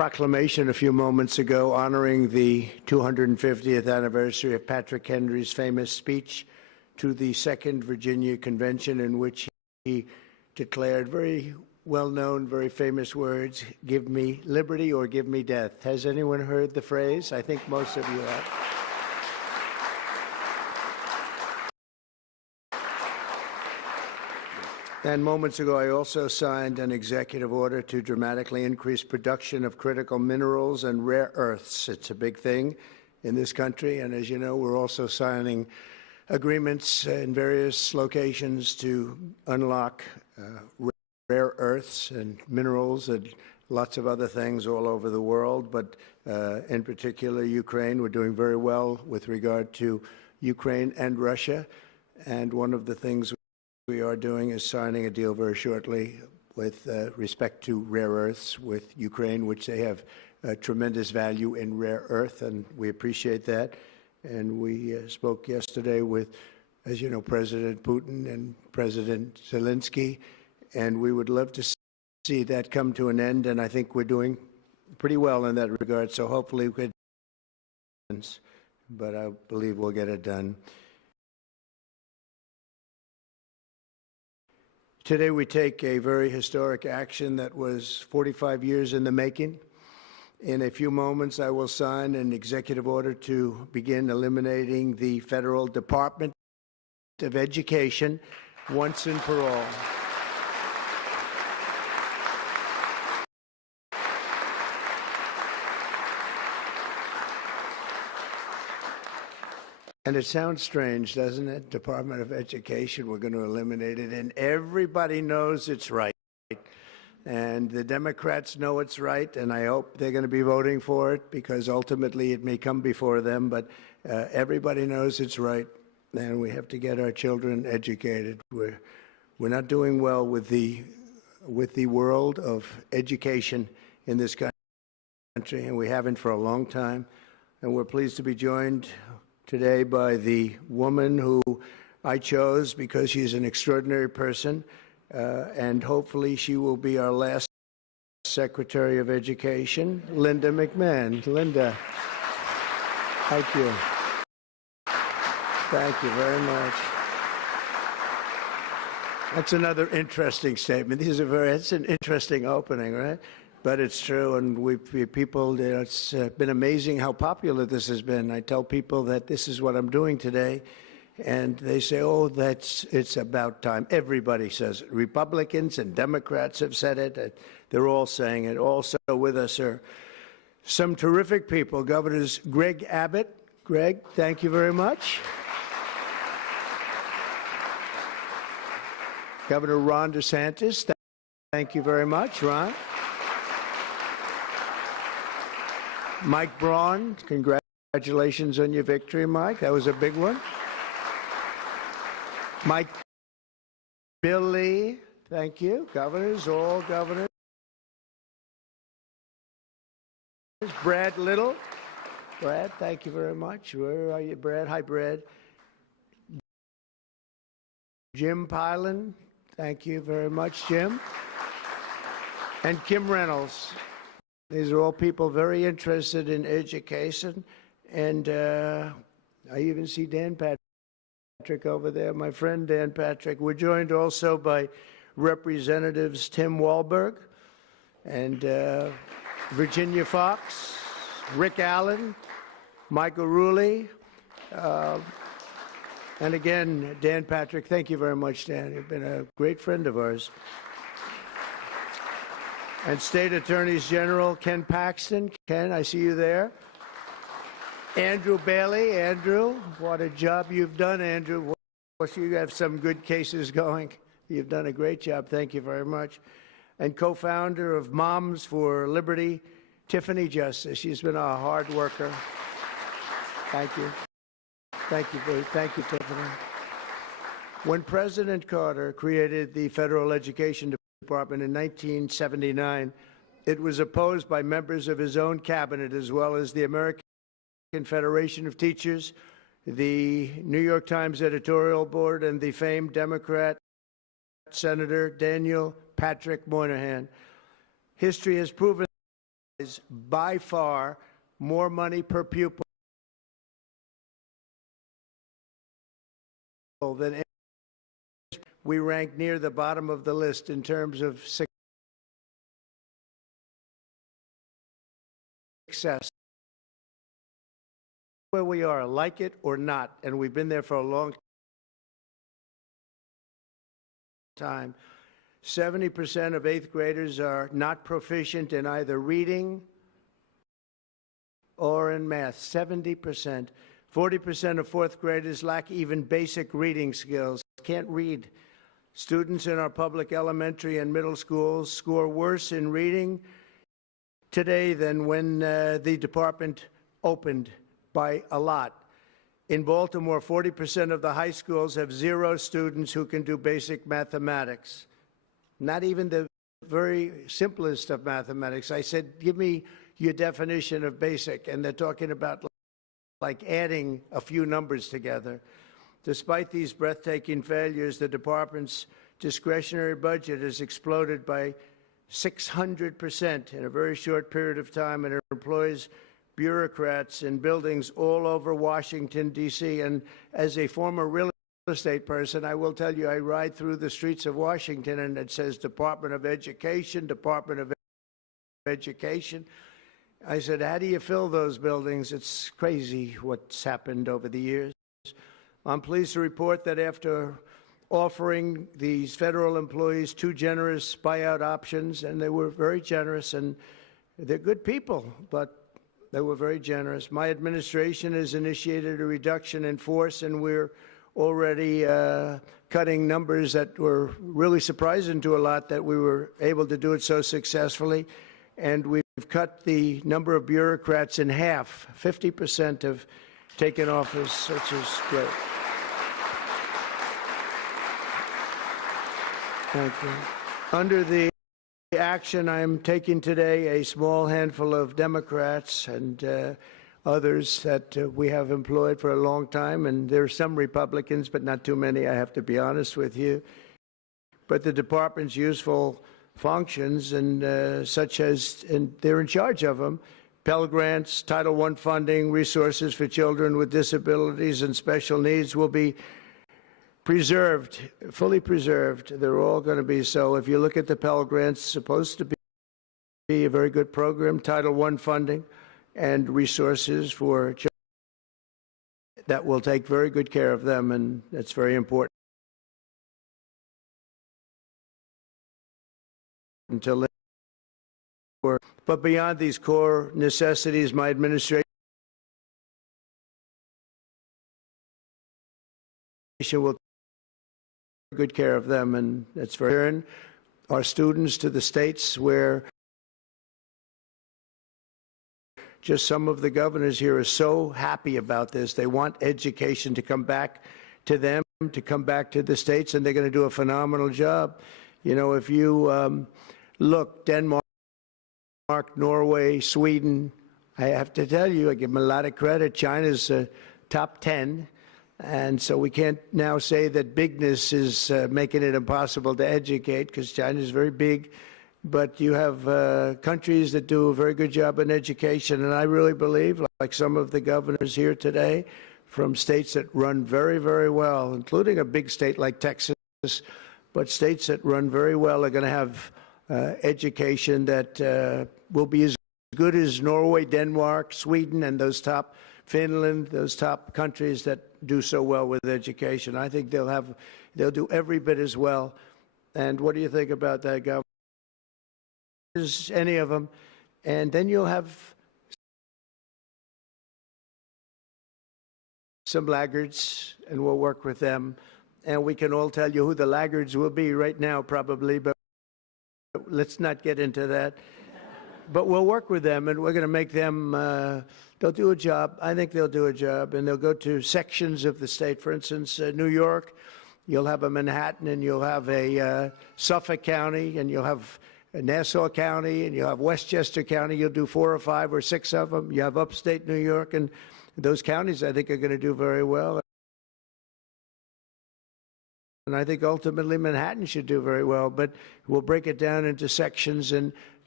proclamation a few moments ago honoring the 250th anniversary of Patrick Henry's famous speech to the Second Virginia Convention, in which he declared very well-known, very famous words, "Give me liberty or give me death." Has anyone heard the phrase? I think most of you have. And moments ago, I also signed an executive order to dramatically increase production of critical minerals and rare earths. It's a big thing in this country, and as you know, we're also signing agreements in various locations to unlock rare earths and minerals and lots of other things all over the world, but in particular Ukraine. We're doing very well with regard to Ukraine and Russia, and one of the things we are doing is signing a deal very shortly with respect to rare earths with Ukraine, which they have tremendous value in rare earth, and we appreciate that. And we spoke yesterday with, as you know, President Putin and President Zelensky, and we would love to see that come to an end, and I think we're doing pretty well in that regard, so hopefully we could, but I believe we'll get it done. Today we take a very historic action that was 45 years in the making. In a few moments, I will sign an executive order to begin eliminating the Federal Department of Education once and for all. And it sounds strange, doesn't it? Department of Education, we're going to eliminate it. And everybody knows it's right. And the Democrats know it's right, and I hope they're going to be voting for it, because ultimately it may come before them. But everybody knows it's right, and we have to get our children educated. We're not doing well with the world of education in this country, and we haven't for a long time. And we're pleased to be joined today by the woman who I chose because she's an extraordinary person, and hopefully she will be our last Secretary of Education, Linda McMahon. Linda, thank you. Thank you very much. That's another interesting statement. It's an interesting opening, right? But it's true, and it's been amazing how popular this has been. I tell people that this is what I'm doing today, and they say, oh, it's about time. Everybody says it. Republicans and Democrats have said it. They're all saying it. Also with us are some terrific people. Governors Greg Abbott. Greg, thank you very much. Governor Ron DeSantis, thank you very much, Ron. Mike Braun, congratulations on your victory, Mike. That was a big one. Mike Billy, thank you. Governors, all governors. Brad Little. Brad, thank you very much. Where are you, Brad? Hi, Brad. Jim Pilan, thank you very much, Jim. And Kim Reynolds. These are all people very interested in education, and I even see Dan Patrick over there, my friend Dan Patrick. We're joined also by Representatives Tim Walberg and Virginia Fox, Rick Allen, Michael Rulli, and again, Dan Patrick. Thank you very much, Dan. You've been a great friend of ours. And State Attorneys General Ken Paxton. Ken, I see you there. Andrew Bailey. Andrew, what a job you've done, Andrew. You have some good cases going. You've done a great job. Thank you very much. And co-founder of Moms for Liberty, Tiffany Justice. She's been a hard worker. Thank you. Thank you, Tiffany. When President Carter created the Federal Education Department in 1979, it was opposed by members of his own cabinet, as well as the American Federation of Teachers, the New York Times editorial board, and the famed Democrat Senator Daniel Patrick Moynihan. History has proven by far more money per pupil than any. We rank near the bottom of the list in terms of success. Where we are, like it or not, and we've been there for a long time. 70% of 8th graders are not proficient in either reading or in math. 70%. 40% of 4th graders lack even basic reading skills, can't read. Students in our public elementary and middle schools score worse in reading today than when the department opened by a lot. In Baltimore, 40% of the high schools have 0 students who can do basic mathematics. Not even the very simplest of mathematics. I said, give me your definition of basic, and they're talking about like adding a few numbers together. Despite these breathtaking failures, the department's discretionary budget has exploded by 600% in a very short period of time, and it employs bureaucrats in buildings all over Washington, D.C. And as a former real estate person, I will tell you, I ride through the streets of Washington and it says Department of Education, Department of Education. I said, how do you fill those buildings? It's crazy what's happened over the years. I'm pleased to report that after offering these federal employees 2 generous buyout options, and they were very generous, and they're good people, but they were very generous. My administration has initiated a reduction in force, and we're already cutting numbers that were really surprising to a lot that we were able to do it so successfully. And we've cut the number of bureaucrats in half. 50% have taken office, which is great. Thank you. Under the action I'm taking today, a small handful of Democrats and others that we have employed for a long time, and there are some Republicans, but not too many, I have to be honest with you. But the department's useful functions, and such as, and they're in charge of them, Pell Grants, Title I funding, resources for children with disabilities and special needs will be preserved, fully preserved. They're all going to be so. If you look at the Pell Grants, it's supposed to be a very good program. Title I funding and resources for children that will take very good care of them, and that's very important. But beyond these core necessities, my administration will take good care of them, and that's very important. Our students to the states where just some of the governors here are so happy about this. They want education to come back to them, to come back to the states, and they're going to do a phenomenal job. You know, if you look, Denmark, Norway, Sweden, I have to tell you, I give them a lot of credit. China's top 10. And so we can't now say that bigness is making it impossible to educate, because China is very big. But you have countries that do a very good job in education. And I really believe, like some of the governors here today, from states that run very, very well, including a big state like Texas, but states that run very well are going to have education that will be as good as Norway, Denmark, Sweden, and those top, Finland, those top countries that do so well with education. I think they'll do every bit as well. And what do you think about that, Governor? Any of them? And then you'll have some laggards, and we'll work with them. And we can all tell you who the laggards will be right now, probably, but let's not get into that. But we'll work with them, and we're going to make them, they'll do a job. I think they'll do a job, and they'll go to sections of the state. For instance, New York, you'll have a Manhattan, and you'll have a Suffolk County, and you'll have Nassau County, and you'll have Westchester County. You'll do 4 or 5 or 6 of them. You have upstate New York, and those counties, I think, are going to do very well. And I think ultimately Manhattan should do very well, but we'll break it down into sections, and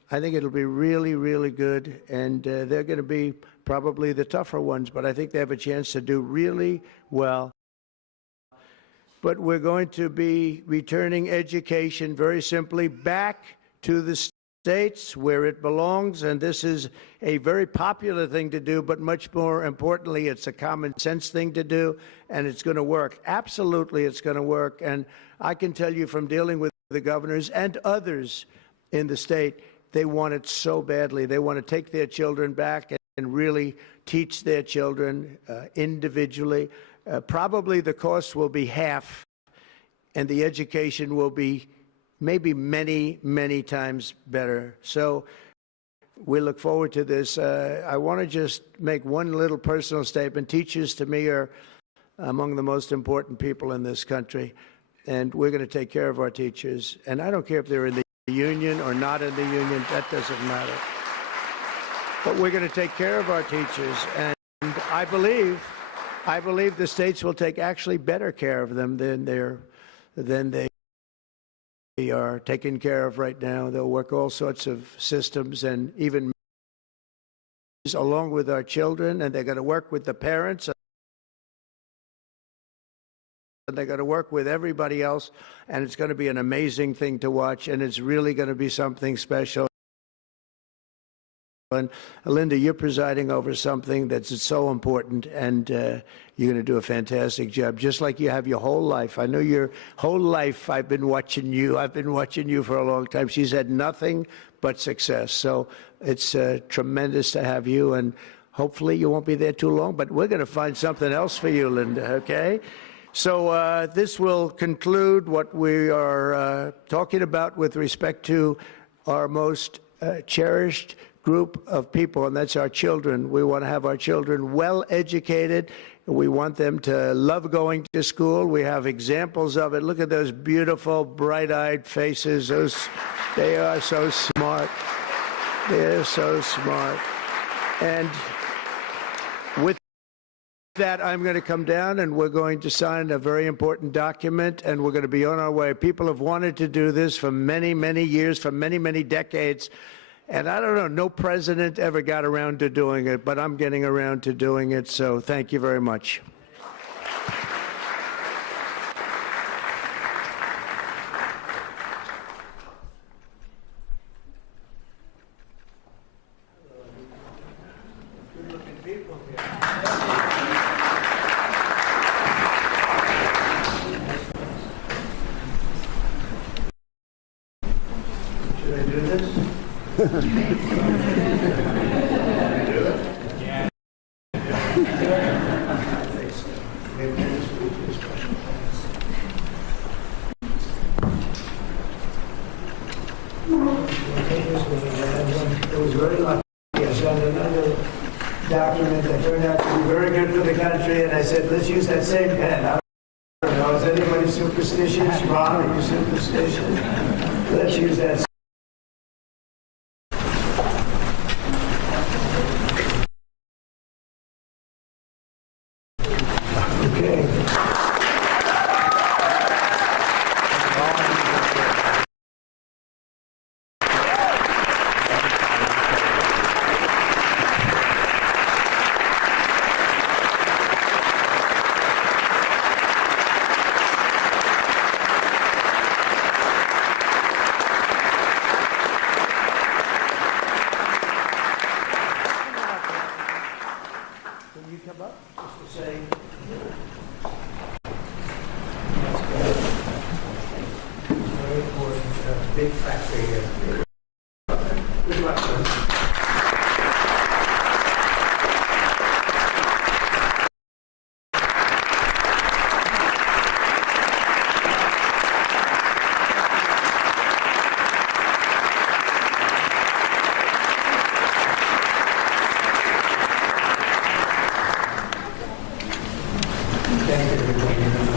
I think it'll be really, really good, and they're going to be probably the tougher ones, but I think they have a chance to do really well. But we're going to be returning education very simply back to the states where it belongs, and this is a very popular thing to do, but much more importantly, it's a common sense thing to do, and it's going to work. Absolutely, it's going to work, and I can tell you from dealing with the governors and others in the state, they want it so badly. They want to take their children back and really teach their children individually. Probably the cost will be half, and the education will be maybe many, many times better. So we look forward to this. I want to just make one little personal statement. Teachers, to me, are among the most important people in this country, and we're going to take care of our teachers. And I don't care if they're in the union or not in the union. That doesn't matter. But we're going to take care of our teachers, and I believe the states will take actually better care of them than they are taken care of right now. They'll work all sorts of systems and even along with our children, and they're going to work with the parents, and they're going to work with everybody else, and it's going to be an amazing thing to watch, and it's really going to be something special. And Linda, you're presiding over something that's so important, and you're going to do a fantastic job, just like you have your whole life. I know your whole life I've been watching you. I've been watching you for a long time. She's had nothing but success. So it's tremendous to have you, and hopefully you won't be there too long, but we're going to find something else for you, Linda, okay? So this will conclude what we are talking about with respect to our most cherished group of people, and that's our children. We want to have our children well educated. We want them to love going to school. We have examples of it. Look at those beautiful, bright-eyed faces. They are so smart. They're so smart. And with that, I'm going to come down and we're going to sign a very important document, and we're going to be on our way. People have wanted to do this for many, many years, for many, many decades. And I don't know, no president ever got around to doing it, but I'm getting around to doing it, so thank you very much. Good-looking people here. Should I do this? It was very lucky. I signed another document that turned out to be very good for the country, and I said, let's use that same pen. I don't know, is anybody superstitious? Ron, are you superstitious? Let's use that. Big factor here. Good luck, sir. Thank you, everybody.